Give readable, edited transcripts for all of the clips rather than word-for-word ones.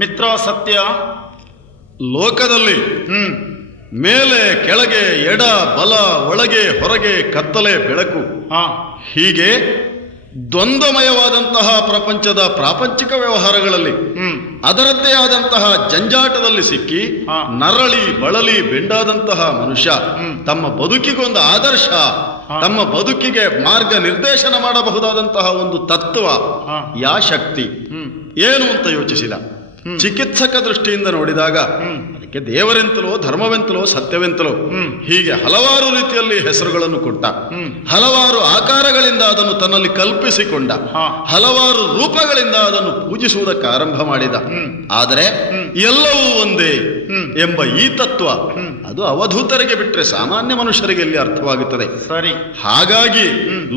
ಮಿತ್ರ ಸತ್ಯ. ಲೋಕದಲ್ಲಿ ಮೇಲೆ ಕೆಳಗೆ ಎಡ ಬಲ ಒಳಗೆ ಹೊರಗೆ ಕತ್ತಲೆ ಬೆಳಕು ಹೀಗೆ ದ್ವಂದ್ವಮಯವಾದಂತಹ ಪ್ರಪಂಚದ ಪ್ರಾಪಂಚಿಕ ವ್ಯವಹಾರಗಳಲ್ಲಿ ಅದರದ್ದೇ ಆದಂತಹ ಜಂಜಾಟದಲ್ಲಿ ಸಿಕ್ಕಿ ನರಳಿ ಬಳಲಿ ಬೆಂಡಾದಂತಹ ಮನುಷ್ಯ ತಮ್ಮ ಬದುಕಿಗೊಂದು ಆದರ್ಶ, ತಮ್ಮ ಬದುಕಿಗೆ ಮಾರ್ಗ ನಿರ್ದೇಶನ ಮಾಡಬಹುದಾದಂತಹ ಒಂದು ತತ್ವ, ಯಾ ಶಕ್ತಿ ಏನು ಅಂತ ಯೋಚಿಸಿದ. ಚಿಕಿತ್ಸಕ ದೃಷ್ಟಿಯಿಂದ ನೋಡಿದಾಗ ಅದಕ್ಕೆ ದೇವರೆಂತಲೋ ಧರ್ಮವೆಂತಲೋ ಸತ್ಯವೆಂತಲೋ ಹೀಗೆ ಹಲವಾರು ರೀತಿಯಲ್ಲಿ ಹೆಸರುಗಳನ್ನು ಕೊಟ್ಟ, ಹಲವಾರು ಆಕಾರಗಳಿಂದ ಅದನ್ನು ತನ್ನಲ್ಲಿ ಕಲ್ಪಿಸಿಕೊಂಡ, ಹಲವಾರು ರೂಪಗಳಿಂದ ಅದನ್ನು ಪೂಜಿಸುವುದಕ್ಕೆ ಆರಂಭ ಮಾಡಿದ. ಆದರೆ ಎಲ್ಲವೂ ಒಂದೇ ಎಂಬ ಈ ತತ್ವ ಅದು ಅವಧೂತರಿಗೆ ಬಿಟ್ಟರೆ ಸಾಮಾನ್ಯ ಮನುಷ್ಯರಿಗೆ ಎಲ್ಲಿ ಅರ್ಥವಾಗುತ್ತದೆ. ಸರಿ. ಹಾಗಾಗಿ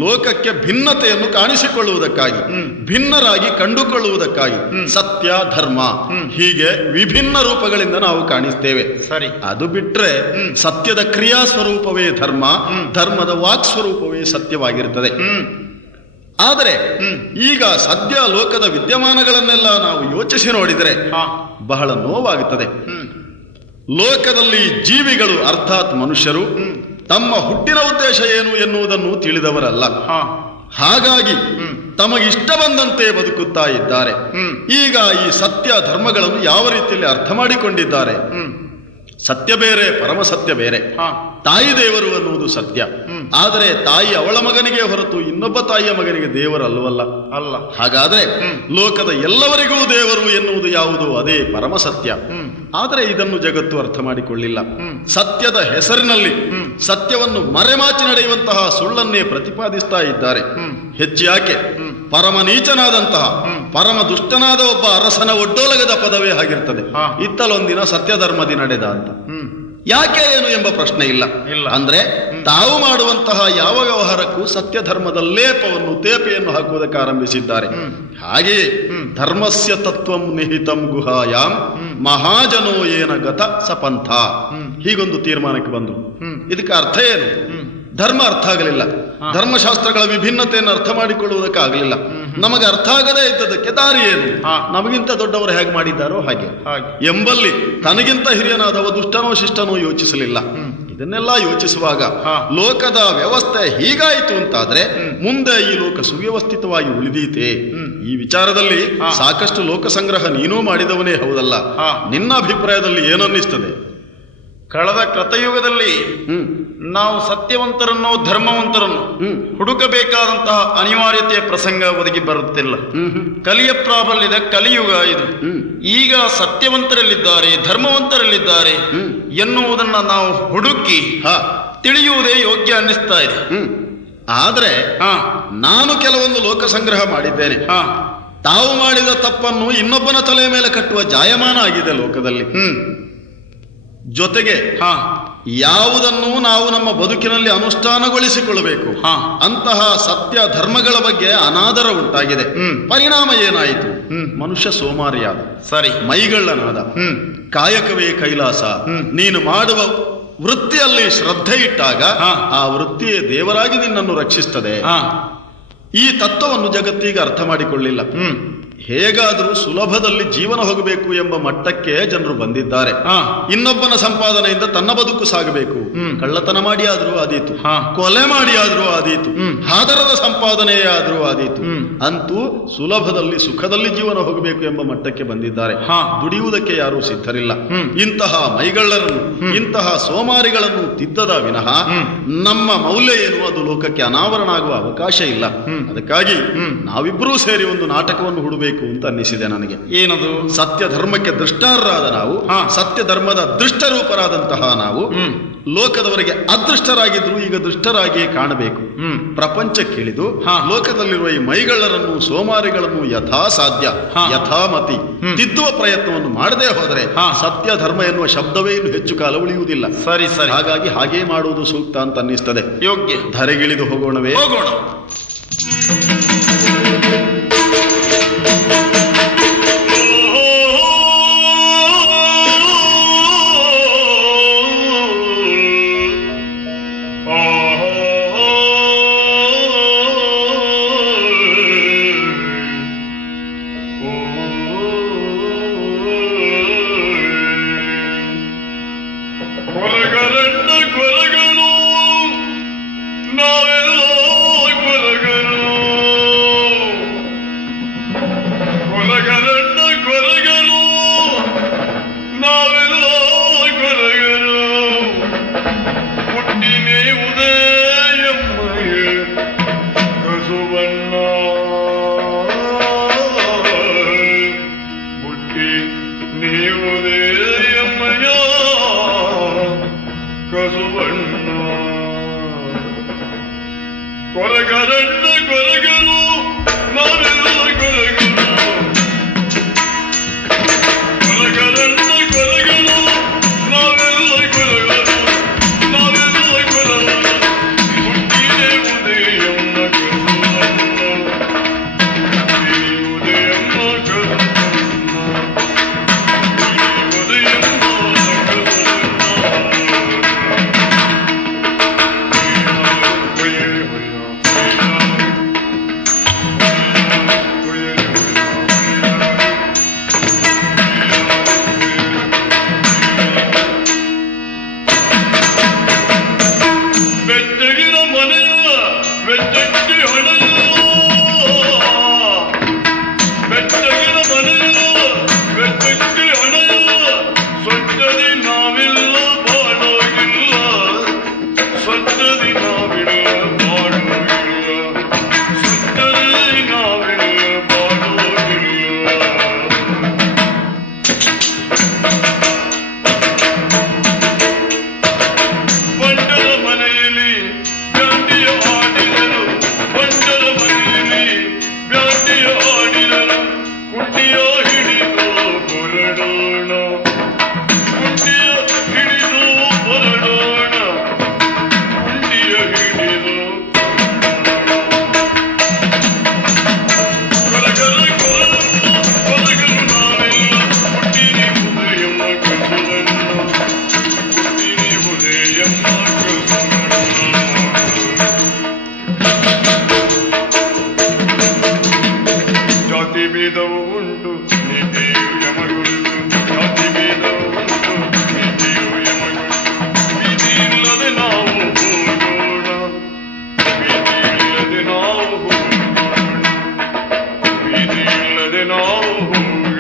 ಲೋಕಕ್ಕೆ ಭಿನ್ನತೆಯನ್ನು ಕಾಣಿಸಿಕೊಳ್ಳುವುದಕ್ಕಾಗಿ, ಭಿನ್ನರಾಗಿ ಕಂಡುಕೊಳ್ಳುವುದಕ್ಕಾಗಿ ಸತ್ಯ ಧರ್ಮ ಹೀಗೆ ವಿಭಿನ್ನ ರೂಪಗಳಿಂದ ನಾವು ಕಾಣಿಸ್ತೇವೆ. ಸರಿ. ಅದು ಬಿಟ್ರೆ ಸತ್ಯದ ಕ್ರಿಯಾ ಸ್ವರೂಪವೇ ಧರ್ಮ, ಧರ್ಮದ ವಾಕ್ ಸ್ವರೂಪವೇ ಸತ್ಯವಾಗಿರುತ್ತದೆ. ಆದರೆ ಈಗ ಸದ್ಯ ಲೋಕದ ವಿದ್ಯಮಾನಗಳನ್ನೆಲ್ಲ ನಾವು ಯೋಚಿಸಿ ನೋಡಿದರೆ ಬಹಳ ನೋವಾಗುತ್ತದೆ. ಲೋಕದಲ್ಲಿ ಜೀವಿಗಳು ಅರ್ಥಾತ್ ಮನುಷ್ಯರು ತಮ್ಮ ಹುಟ್ಟಿನ ಉದ್ದೇಶ ಏನು ಎನ್ನುವುದನ್ನು ತಿಳಿದವರಲ್ಲ. ಹಾಗಾಗಿ ತಮಗಿಷ್ಟ ಬಂದಂತೆ ಬದುಕುತ್ತಾ ಇದ್ದಾರೆ. ಈಗ ಈ ಸತ್ಯ ಧರ್ಮಗಳನ್ನು ಯಾವ ರೀತಿಯಲ್ಲಿ ಅರ್ಥ ಮಾಡಿಕೊಂಡಿದ್ದಾರೆ. ಸತ್ಯ ಬೇರೆ, ಪರಮ ಸತ್ಯ ಬೇರೆ. ತಾಯಿ ದೇವರು ಅನ್ನುವುದು ಸತ್ಯ. ಆದರೆ ತಾಯಿ ಅವಳ ಮಗನಿಗೆ ಹೊರತು ಇನ್ನೊಬ್ಬ ತಾಯಿಯ ಮಗನಿಗೆ ದೇವರಲ್ಲವಲ್ಲ. ಅಲ್ಲ. ಹಾಗಾದ್ರೆ ಲೋಕದ ಎಲ್ಲವರಿಗೂ ದೇವರು ಎನ್ನುವುದು ಯಾವುದು? ಅದೇ ಪರಮ ಸತ್ಯ. ಆದರೆ ಇದನ್ನು ಜಗತ್ತು ಅರ್ಥ ಮಾಡಿಕೊಳ್ಳಿಲ್ಲ. ಸತ್ಯದ ಹೆಸರಿನಲ್ಲಿ ಸತ್ಯವನ್ನು ಮರೆಮಾಚಿ ನಡೆಯುವಂತಹ ಸುಳ್ಳನ್ನೇ ಪ್ರತಿಪಾದಿಸ್ತಾ ಇದ್ದಾರೆ. ಹೆಚ್ಚು ಯಾಕೆ, ಪರಮ ನೀಚನಾದಂತಹ ಪರಮ ದುಷ್ಟನಾದ ಒಬ್ಬ ಅರಸನ ಒಡ್ಡೋಲಗದ ಪದವೇ ಆಗಿರ್ತದೆ. ಇತ್ತಲೊಂದಿನ ಸತ್ಯಧರ್ಮದಿ ನಡೆದ ಅಂತ. ಯಾಕೆ ಏನು ಎಂಬ ಪ್ರಶ್ನೆ ಇಲ್ಲ. ಅಂದ್ರೆ ತಾವು ಮಾಡುವಂತಹ ಯಾವ ವ್ಯವಹಾರಕ್ಕೂ ಸತ್ಯ ಧರ್ಮದ ಲೇಪವನ್ನು ತೇಪೆಯನ್ನು ಹಾಕುವುದಕ್ಕೆ ಆರಂಭಿಸಿದ್ದಾರೆ. ಹಾಗೆಯೇ ಧರ್ಮಸ್ಯ ತತ್ವಂ ನಿಹಿತಂ ಗುಹಾಯಾಮ್ ಮಹಾಜನೋ ಏನ ಗತ ಸಪಂಥ, ಹೀಗೊಂದು ತೀರ್ಮಾನಕ್ಕೆ ಬಂದರು. ಇದಕ್ಕೆ ಅರ್ಥ ಏನು? ಧರ್ಮ ಅರ್ಥ ಆಗಲಿಲ್ಲ, ಧರ್ಮಶಾಸ್ತ್ರಗಳ ವಿಭಿನ್ನತೆಯನ್ನು ಅರ್ಥ ಮಾಡಿಕೊಳ್ಳುವುದಕ್ಕೆ ಆಗಲಿಲ್ಲ. ನಮಗೆ ಅರ್ಥ ಆಗದೇ ಇದ್ದದಕ್ಕೆ ದಾರಿ ಏನು? ನಮಗಿಂತ ದೊಡ್ಡವರು ಹೇಗೆ ಮಾಡಿದ್ದಾರೋ ಹಾಗೆ ಎಂಬಲ್ಲಿ ತನಗಿಂತ ಹಿರಿಯನಾದವ ದುಷ್ಟನೋ ಶಿಷ್ಟನೋ ಯೋಚಿಸಲಿಲ್ಲ. ಇದನ್ನೆಲ್ಲ ಯೋಚಿಸುವಾಗ ಲೋಕದ ವ್ಯವಸ್ಥೆ ಹೀಗಾಯಿತು ಅಂತಾದ್ರೆ ಮುಂದೆ ಈ ಲೋಕ ಸುವ್ಯವಸ್ಥಿತವಾಗಿ ಉಳಿದೀತೆ. ಈ ವಿಚಾರದಲ್ಲಿ ಸಾಕಷ್ಟು ಲೋಕ ಸಂಗ್ರಹ ನೀನೂ ಮಾಡಿದವನೇ ಹೌದಲ್ಲ. ನಿನ್ನ ಅಭಿಪ್ರಾಯದಲ್ಲಿ ಏನನ್ನಿಸ್ತದೆ? ಕಳೆದ ಕೃತಯುಗದಲ್ಲಿ ನಾವು ಸತ್ಯವಂತರನ್ನು ಧರ್ಮವಂತರನ್ನು ಹುಡುಕಬೇಕಾದಂತಹ ಅನಿವಾರ್ಯತೆಯ ಪ್ರಸಂಗ ಒದಗಿ ಬರುತ್ತಿಲ್ಲ. ಕಲಿಯ ಪ್ರಾಬಲ್ಯದ ಕಲಿಯುಗ ಇದು. ಈಗ ಸತ್ಯವಂತರಲ್ಲಿದ್ದಾರೆ, ಧರ್ಮವಂತರಲ್ಲಿದ್ದಾರೆ ಎನ್ನುವುದನ್ನ ನಾವು ಹುಡುಕಿ ತಿಳಿಯುವುದೇ ಯೋಗ್ಯ ಅನ್ನಿಸ್ತಾ ಇದೆ. ಆದ್ರೆ ನಾನು ಕೆಲವೊಂದು ಲೋಕ ಸಂಗ್ರಹ ಮಾಡಿದ್ದೇನೆ. ತಾವು ಮಾಡಿದ ತಪ್ಪನ್ನು ಇನ್ನೊಬ್ಬನ ತಲೆಯ ಮೇಲೆ ಕಟ್ಟುವ ಜಾಯಮಾನ ಆಗಿದೆ ಲೋಕದಲ್ಲಿ. ಜೊತೆಗೆ ಯಾವುದನ್ನು ನಾವು ನಮ್ಮ ಬದುಕಿನಲ್ಲಿ ಅನುಷ್ಠಾನಗೊಳಿಸಿಕೊಳ್ಳಬೇಕು ಅಂತಹ ಸತ್ಯ ಧರ್ಮಗಳ ಬಗ್ಗೆ ಅನಾದರ ಉಂಟಾಗಿದೆ. ಪರಿಣಾಮ ಏನಾಯಿತು? ಮನುಷ್ಯ ಸೋಮಾರಿಯಾದ, ಸರಿ, ಮೈಗಳ್ಳನಾದ. ಕಾಯಕವೇ ಕೈಲಾಸ. ನೀನು ಮಾಡುವ ವೃತ್ತಿಯಲ್ಲಿ ಶ್ರದ್ಧೆ ಇಟ್ಟಾಗ ಆ ವೃತ್ತಿಯೇ ದೇವರಾಗಿ ನಿನ್ನನ್ನು ರಕ್ಷಿಸ್ತದೆ. ಈ ತತ್ವವನ್ನು ಜಗತ್ತಿಗೆ ಅರ್ಥ ಮಾಡಿಕೊಳ್ಳಿಲ್ಲ. ಹೇಗಾದರೂ ಸುಲಭದಲ್ಲಿ ಜೀವನ ಹೋಗಬೇಕು ಎಂಬ ಮಟ್ಟಕ್ಕೆ ಜನರು ಬಂದಿದ್ದಾರೆ. ಇನ್ನೊಬ್ಬನ ಸಂಪಾದನೆಯಿಂದ ತನ್ನ ಬದುಕು ಸಾಗಬೇಕು. ಕಳ್ಳತನ ಮಾಡಿ ಆದ್ರೂ ಆದೀತು, ಕೊಲೆ ಮಾಡಿ ಆದ್ರೂ ಆದೀತು, ಆಧಾರದ ಸಂಪಾದನೆಯೇ ಆದ್ರೂ ಆದೀತು. ಅಂತೂ ಸುಲಭದಲ್ಲಿ ಸುಖದಲ್ಲಿ ಜೀವನ ಹೋಗಬೇಕು ಎಂಬ ಮಟ್ಟಕ್ಕೆ ಬಂದಿದ್ದಾರೆ. ದುಡಿಯುವುದಕ್ಕೆ ಯಾರೂ ಸಿದ್ಧರಿಲ್ಲ. ಇಂತಹ ಮೈಗಳ್ಳರನ್ನು, ಇಂತಹ ಸೋಮಾರಿಗಳನ್ನು ತಿದ್ದದ ವಿನಃ ನಮ್ಮ ಮೌಲ್ಯ ಏನು ಅದು ಲೋಕಕ್ಕೆ ಅನಾವರಣ ಆಗುವ ಅವಕಾಶ ಇಲ್ಲ. ಅದಕ್ಕಾಗಿ ನಾವಿಬ್ಬರೂ ಸೇರಿ ಒಂದು ನಾಟಕವನ್ನು ಹುಡುಬೇಕು ಅಂತ ಅನ್ನಿಸಿದೆ ನನಗೆ. ಏನದು? ಸತ್ಯ ಧರ್ಮಕ್ಕೆ ದೃಷ್ಟಾರರಾದ ನಾವು, ಸತ್ಯ ಧರ್ಮದ ದೃಷ್ಟರೂಪರಾದಂತಹ ನಾವು ಲೋಕದವರಿಗೆ ಅದೃಷ್ಟರಾಗಿದ್ರು ಈಗ ದೃಷ್ಟರಾಗಿಯೇ ಕಾಣಬೇಕು. ಪ್ರಪಂಚಕ್ಕಿಳಿದು ಲೋಕದಲ್ಲಿರುವ ಈ ಮೈಗಳ್ಳರನ್ನು, ಸೋಮಾರಿಗಳನ್ನು ಯಥಾ ಸಾಧ್ಯ ಯಥಾಮತಿ ತಿದ್ದುವ ಪ್ರಯತ್ನವನ್ನು ಮಾಡದೇ ಹೋದರೆ ಸತ್ಯ ಧರ್ಮ ಎನ್ನುವ ಶಬ್ದವೇ ಇನ್ನು ಹೆಚ್ಚು ಕಾಲ ಉಳಿಯುವುದಿಲ್ಲ. ಸರಿ ಸರಿ. ಹಾಗಾಗಿ ಹಾಗೇ ಮಾಡುವುದು ಸೂಕ್ತ ಅಂತ ಅನ್ನಿಸ್ತದೆ. ಯೋಗ್ಯ. ಧರೆಗಿಳಿದು ಹೋಗೋಣವೇ? ಹೋಗೋಣ. ಕೊರಗರಣ್ಣ ಕೊರಗಲು ನಾವೆಲ್ಲ ಕೊರಗ ಭೇದವು ಉಂಟು ನೀತಿಯು ಯಮಗುಂಟು ಜಾತಿ ಭೇದವು ಉಂಟು ನೀತಿಯು ಯಮಗುಂಟು ವಿಧಿ ಇಲ್ಲದೆ ನಾವು ಹೋಗೋಣ ವಿಧಿ ಇಲ್ಲದೆ ನಾವು ಹೋಗೋಣ ವಿಧಿ ಇಲ್ಲದೆ ನಾವು ಹೋಗೋಣ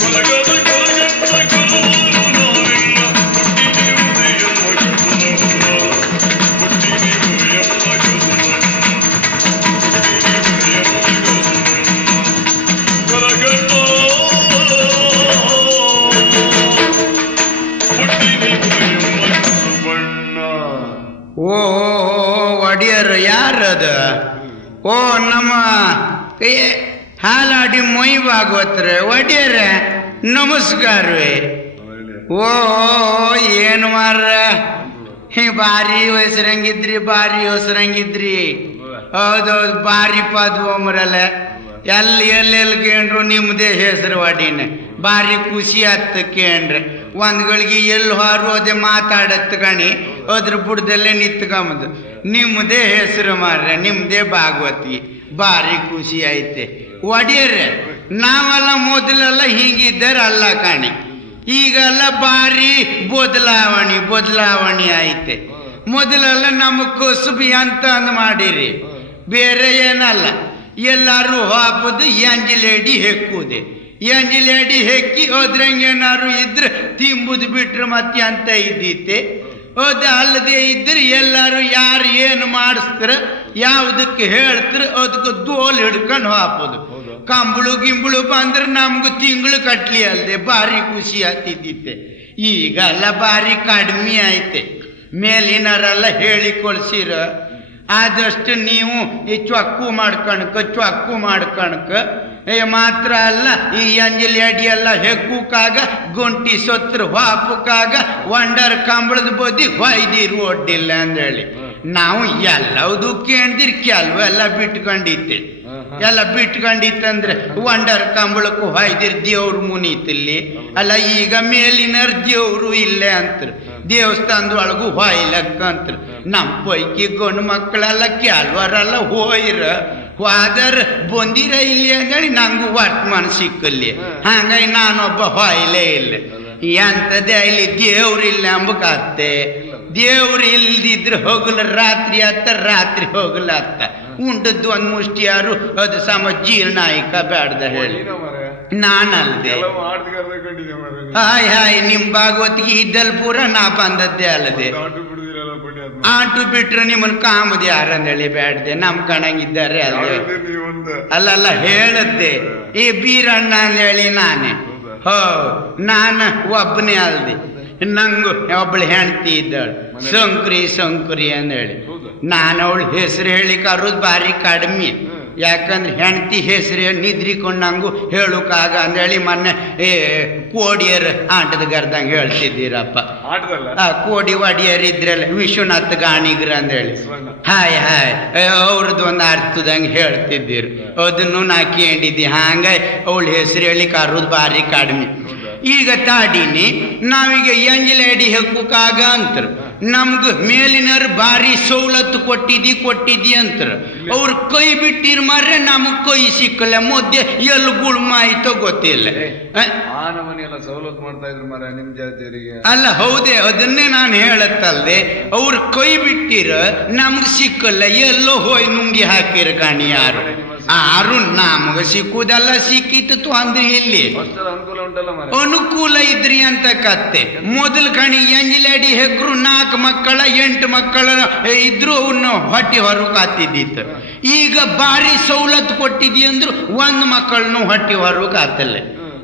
ಕೊಲಗದ ಕೊಲಗತ್ತ ಕೊಲವನು ನಾವಿಲ್ಲ ಹುಟ್ಟಿದೆಯುವುದೇ ಎಂಬ ಕಸುಲಲ್ಲ ಹುಟ್ಟಿದೆಯುವುದು ಎಂಬ ಕಸುಲಲ್ಲ ಓ ಒಡೆಯರು ಯಾರದ? ಓ ನಮ್ಮ ಹಾಲಾಡಿ ಮೊಯ್ ಭಾಗವತ್ರ ಒಡೆಯರ ನಮಸ್ಕಾರವೇ. ಓ ಏನು ಮಾರ ಭಾರಿ ಹೊಸರಂಗಿದ್ರಿ ಭಾರಿ ಹೊಸರಂಗಿದ್ರಿ. ಹೌದೌದು ಭಾರಿ ಪದ್ವಮ್ರಲ್ಲ ಎಲ್ಲೆಲ್ಲಿ ಕೇಂಡ್ರು ನಿಮ್ಮದೇ ಹೆಸರು ವಾಡಿನ ಭಾರಿ ಖುಷಿ ಆತ್ ಕೇಂದ್ರ ಒಂದ್ಗಳಿಗೆ ಎಲ್ಲಿ ಹೊರೋದೆ ಮಾತಾಡತ್ ಕಣಿ ಅದ್ರ ಬುಡದಲ್ಲೇ ನಿತ್ಕೊಂಬುದು ನಿಮ್ಮದೇ ಹೆಸರು ಮಾರ್ರೆ ನಿಮ್ಮದೇ ಭಾಗವತಿ ಭಾರಿ ಖುಷಿ ಐತೆ ಒಡೆಯರ್ರೆ. ನಾವೆಲ್ಲ ಮೊದಲೆಲ್ಲ ಹೀಗಿದ್ದಾರೆ ಅಲ್ಲ ಕಾಣಿ ಈಗೆಲ್ಲ ಭಾರಿ ಬದಲಾವಣೆ ಐತೆ. ಮೊದಲೆಲ್ಲ ನಮ್ಮ ಕಸುಬಿ ಅಂತ ಅಂದ್ ಮಾಡಿರಿ ಬೇರೆ ಏನಲ್ಲ ಎಲ್ಲಾರು ಹಾಪುದು ಎಂಜಿಲೇಡಿ ಹೆಕ್ಕುದೆ ಎಂಜಿಲೇಡಿ ಹೆಕ್ಕಿ ಹೋದ್ರಂಗೇನಾರು ಇದ್ರೆ ತಿಂಬುದು ಬಿಟ್ರೆ ಮತ್ತೆ ಅಂತ ಇದ್ದೀತೆ. ಅದು ಅಲ್ಲದೆ ಇದ್ರೆ ಎಲ್ಲಾರು ಯಾರು ಏನು ಮಾಡಿಸ್ತಾರ ಯಾವುದಕ್ಕೆ ಹೇಳ್ತಾರ ಅದಕ್ಕೆ ದೋಲ್ ಹಿಡ್ಕೊಂಡು ಹಾಪುದು. ಕಂಬಳು ಗಿಂಬಳು ಬಂದ್ರೆ ನಮ್ಗೆ ತಿಂಗಳು ಕಟ್ಲಿ ಅಲ್ದೆ ಭಾರಿ ಖುಷಿ ಆಗ್ತಿದ್ದಿತ್ತೆ. ಈಗೆಲ್ಲ ಭಾರಿ ಕಡಿಮೆ ಐತೆ. ಮೇಲಿನರೆಲ್ಲ ಹೇಳಿ ಕೊಳ್ಸಿರ ಆದಷ್ಟು ನೀವು ಈ ಚೊಕ್ಕು ಮಾಡ್ಕಣಕ ಮಾತ್ರ ಅಲ್ಲ ಈ ಅಂಜಲಿ ಅಡಿ ಎಲ್ಲ ಹೆಕ್ಕುಕಾಗ ಗುಂಟಿ ಸೊತ್ರ ಹಾಪುಕಾಗ ವಂಡರ್ ಕಂಬಳದ ಬದಿ ಹೊಯ್ದಿರು ಒಡ್ಡಿಲ್ಲ ಅಂದೇಳಿ ನಾವು ಎಲ್ಲವುದು ಕೇಳಿದಿರಿ ಕೆಲವೆಲ್ಲ ಬಿಟ್ಕೊಂಡಿತ್ತೆ. ಎಲ್ಲ ಬಿಟ್ಕೊಂಡಿತ್ತಂದ್ರೆ ವಂಡರ್ ಕಂಬಳಕ್ಕೂ ಹೊಯ್ದಿರ್ ದೇವ್ರು ಮುನೀತಿಲ್ಲಿ ಅಲ್ಲ. ಈಗ ಮೇಲಿನರ್ ದೇವ್ರು ಇಲ್ಲೇ ಅಂತಾರೆ ದೇವಸ್ಥಾನದೊಳಗೂ ಹೊಯ್ಲಕ್ಕಂತ. ನಮ್ಮ ಪೈಕಿ ಗಂಡು ಮಕ್ಕಳೆಲ್ಲ ಕೆಲವರೆಲ್ಲ ಹೋದರ್ ಬಂದಿರ ಇಲ್ಲಿ ಅಂದೇಳಿ ನಂಗೂ ವರ್ತಮಾನ ಸಿಕ್ಕಲ್ಲಿ ಹಾಗಾಗಿ ನಾನೊಬ್ಬ ಹೊಯ್ಲೇ ಇಲ್ಲ. ಎಂಥದ್ದೇ ಇಲ್ಲಿ ದೇವ್ರಿಲ್ಲ ಅಂಬಕತ್ತೆ. ದೇವ್ರು ಇಲ್ದಿದ್ರೆ ಹೋಗಲ ರಾತ್ರಿ ಹೋಗಲತ್ತ ಉಂಡದ್ದು ಒಂದ್ ಮುಷ್ಟಿ ಯಾರು ಅದು ಸಮ ಜೀರ್ಣಾಯಿಕ ಬೇಡ್ದ ಹೇಳಿ ನಾನಲ್ದೆ. ಹಾಯ್ ನಿಮ್ ಭಾಗವತಿಗೆ ಇದ್ದಲ್ಲಿ ಪೂರ ನಾ ಬಂದದ್ದೇ ಅಲ್ಲದೆ ಆಟು ಬಿಟ್ರೆ ನಿಮ್ಮನ್ ಕಾಮದ ಯಾರಂದೇಳಿ ಬೇಡ್ದೆ ನಮ್ ಕಣಂಗಿದ್ದಾರೆ ಅಲ್ಲದೆ ಅಲ್ಲಲ್ಲ ಹೇಳದ್ದೆ ಈ ಬೀರಣ್ಣ ಅಂದೇಳಿ ನಾನೇ ನಾನು ಒಬ್ಬನೇ ಅಲ್ದೆ. ನಂಗು ಒಬ್ಬಳು ಹೆಂಡತಿ ಇದ್ದಾಳು ಶಂಕರಿ ಅಂದೇಳಿ ನಾನು ಅವಳ ಹೆಸರು ಹೇಳಿ ಕರೋದು ಭಾರಿ ಕಡಿಮೆ. ಯಾಕಂದ್ರೆ ಹೆಂಡತಿ ಹೆಸರು ನಿದ್ರಿಕೊಂಡಂಗು ಹೇಳೋಕ್ಕಾಗ ಅಂದೇಳಿ ಮೊನ್ನೆ ಕೋಡಿಯರ್ ಆಟದ ಗರ್ದಂಗೆ ಹೇಳ್ತಿದ್ದೀರಪ್ಪ. ಕೋಡಿ ಒಡಿಯರ್ ಇದ್ರಲ್ಲ ವಿಶ್ವನಾಥ್ ಗಾಣಿಗ್ರ ಅಂದೇಳಿ ಹಾಯ್ ಅವ್ರದ್ದು ಒಂದು ಅರ್ಥದಂಗೆ ಹೇಳ್ತಿದ್ದೀರು ಅದನ್ನು ನಾ ಕೇಳಿದ್ದಿ. ಹಂಗ ಅವಳ ಹೆಸರು ಹೇಳಿ ಕರೋದು ಭಾರಿ ಕಡಿಮೆ. ಈಗ ತಾಡೀನಿ ನಾವೀಗ ಎಂಜಲೇಡಿ ಹೆಕ್ಕುಕಾಗ ಅಂತಾರೆ ನಮ್ಗೆ ಮೇಲಿನರು ಭಾರಿ ಸವಲತ್ತು ಕೊಟ್ಟಿದ್ದಿ ಅಂತಾರೆ. ಅವ್ರ ಕೈ ಬಿಟ್ಟಿರ್ ಮಾರ್ರೆ ನಮಗ್ ಕೈ ಸಿಕ್ಕಲ್ಲ ಮುದ್ದೆ ಎಲ್ಲಿ ಗುಳ್ಮ ಆಯ್ತೋ ಗೊತ್ತಿಲ್ಲ. ಸವಲತ್ತು ಮಾಡ್ತಾ ಇದ್ರು ಮರ ನಿಮ್ ಜಾತಿಯವರಿಗೆ ಅಲ್ಲ ಹೌದೇ ಅದನ್ನೇ ನಾನು ಹೇಳತ್ತಲ್ದೆ ಅವ್ರ ಕೈ ಬಿಟ್ಟಿರ ನಮ್ಗೆ ಸಿಕ್ಕಲ್ಲ ಎಲ್ಲೋ ಹೋಯ್ ನುಂಗಿ ಹಾಕಿರ ಕಾಣಿ ಯಾರು ನಮಗ ಸಿಕ್ಕುದೆಲ್ಲ ಸಿಕ್ಕಿತ್ತು ಅಂದ್ರೆ ಇಲ್ಲಿ ಅನುಕೂಲ ಇದ್ರಿ ಅಂತ ಕತ್ತೆ. ಮೊದಲು ಕಣಿ ಎಂಜಿಲಾಡಿ ಹೆಗ್ರು 4 ಮಕ್ಕಳ 8 ಮಕ್ಕಳ ಇದ್ರು ಅವನ್ನ ಹೊಟ್ಟಿ ಹೊರಗೆ ಹಾತಿದ್ದಿತ್ತು. ಈಗ ಭಾರಿ ಸವಲತ್ತು ಕೊಟ್ಟಿದ್ದಿ ಅಂದ್ರು 1 ಮಕ್ಕಳನ್ನು ಹೊಟ್ಟಿ ಹೊರಗೆ ಹಾತಲ್ಲ.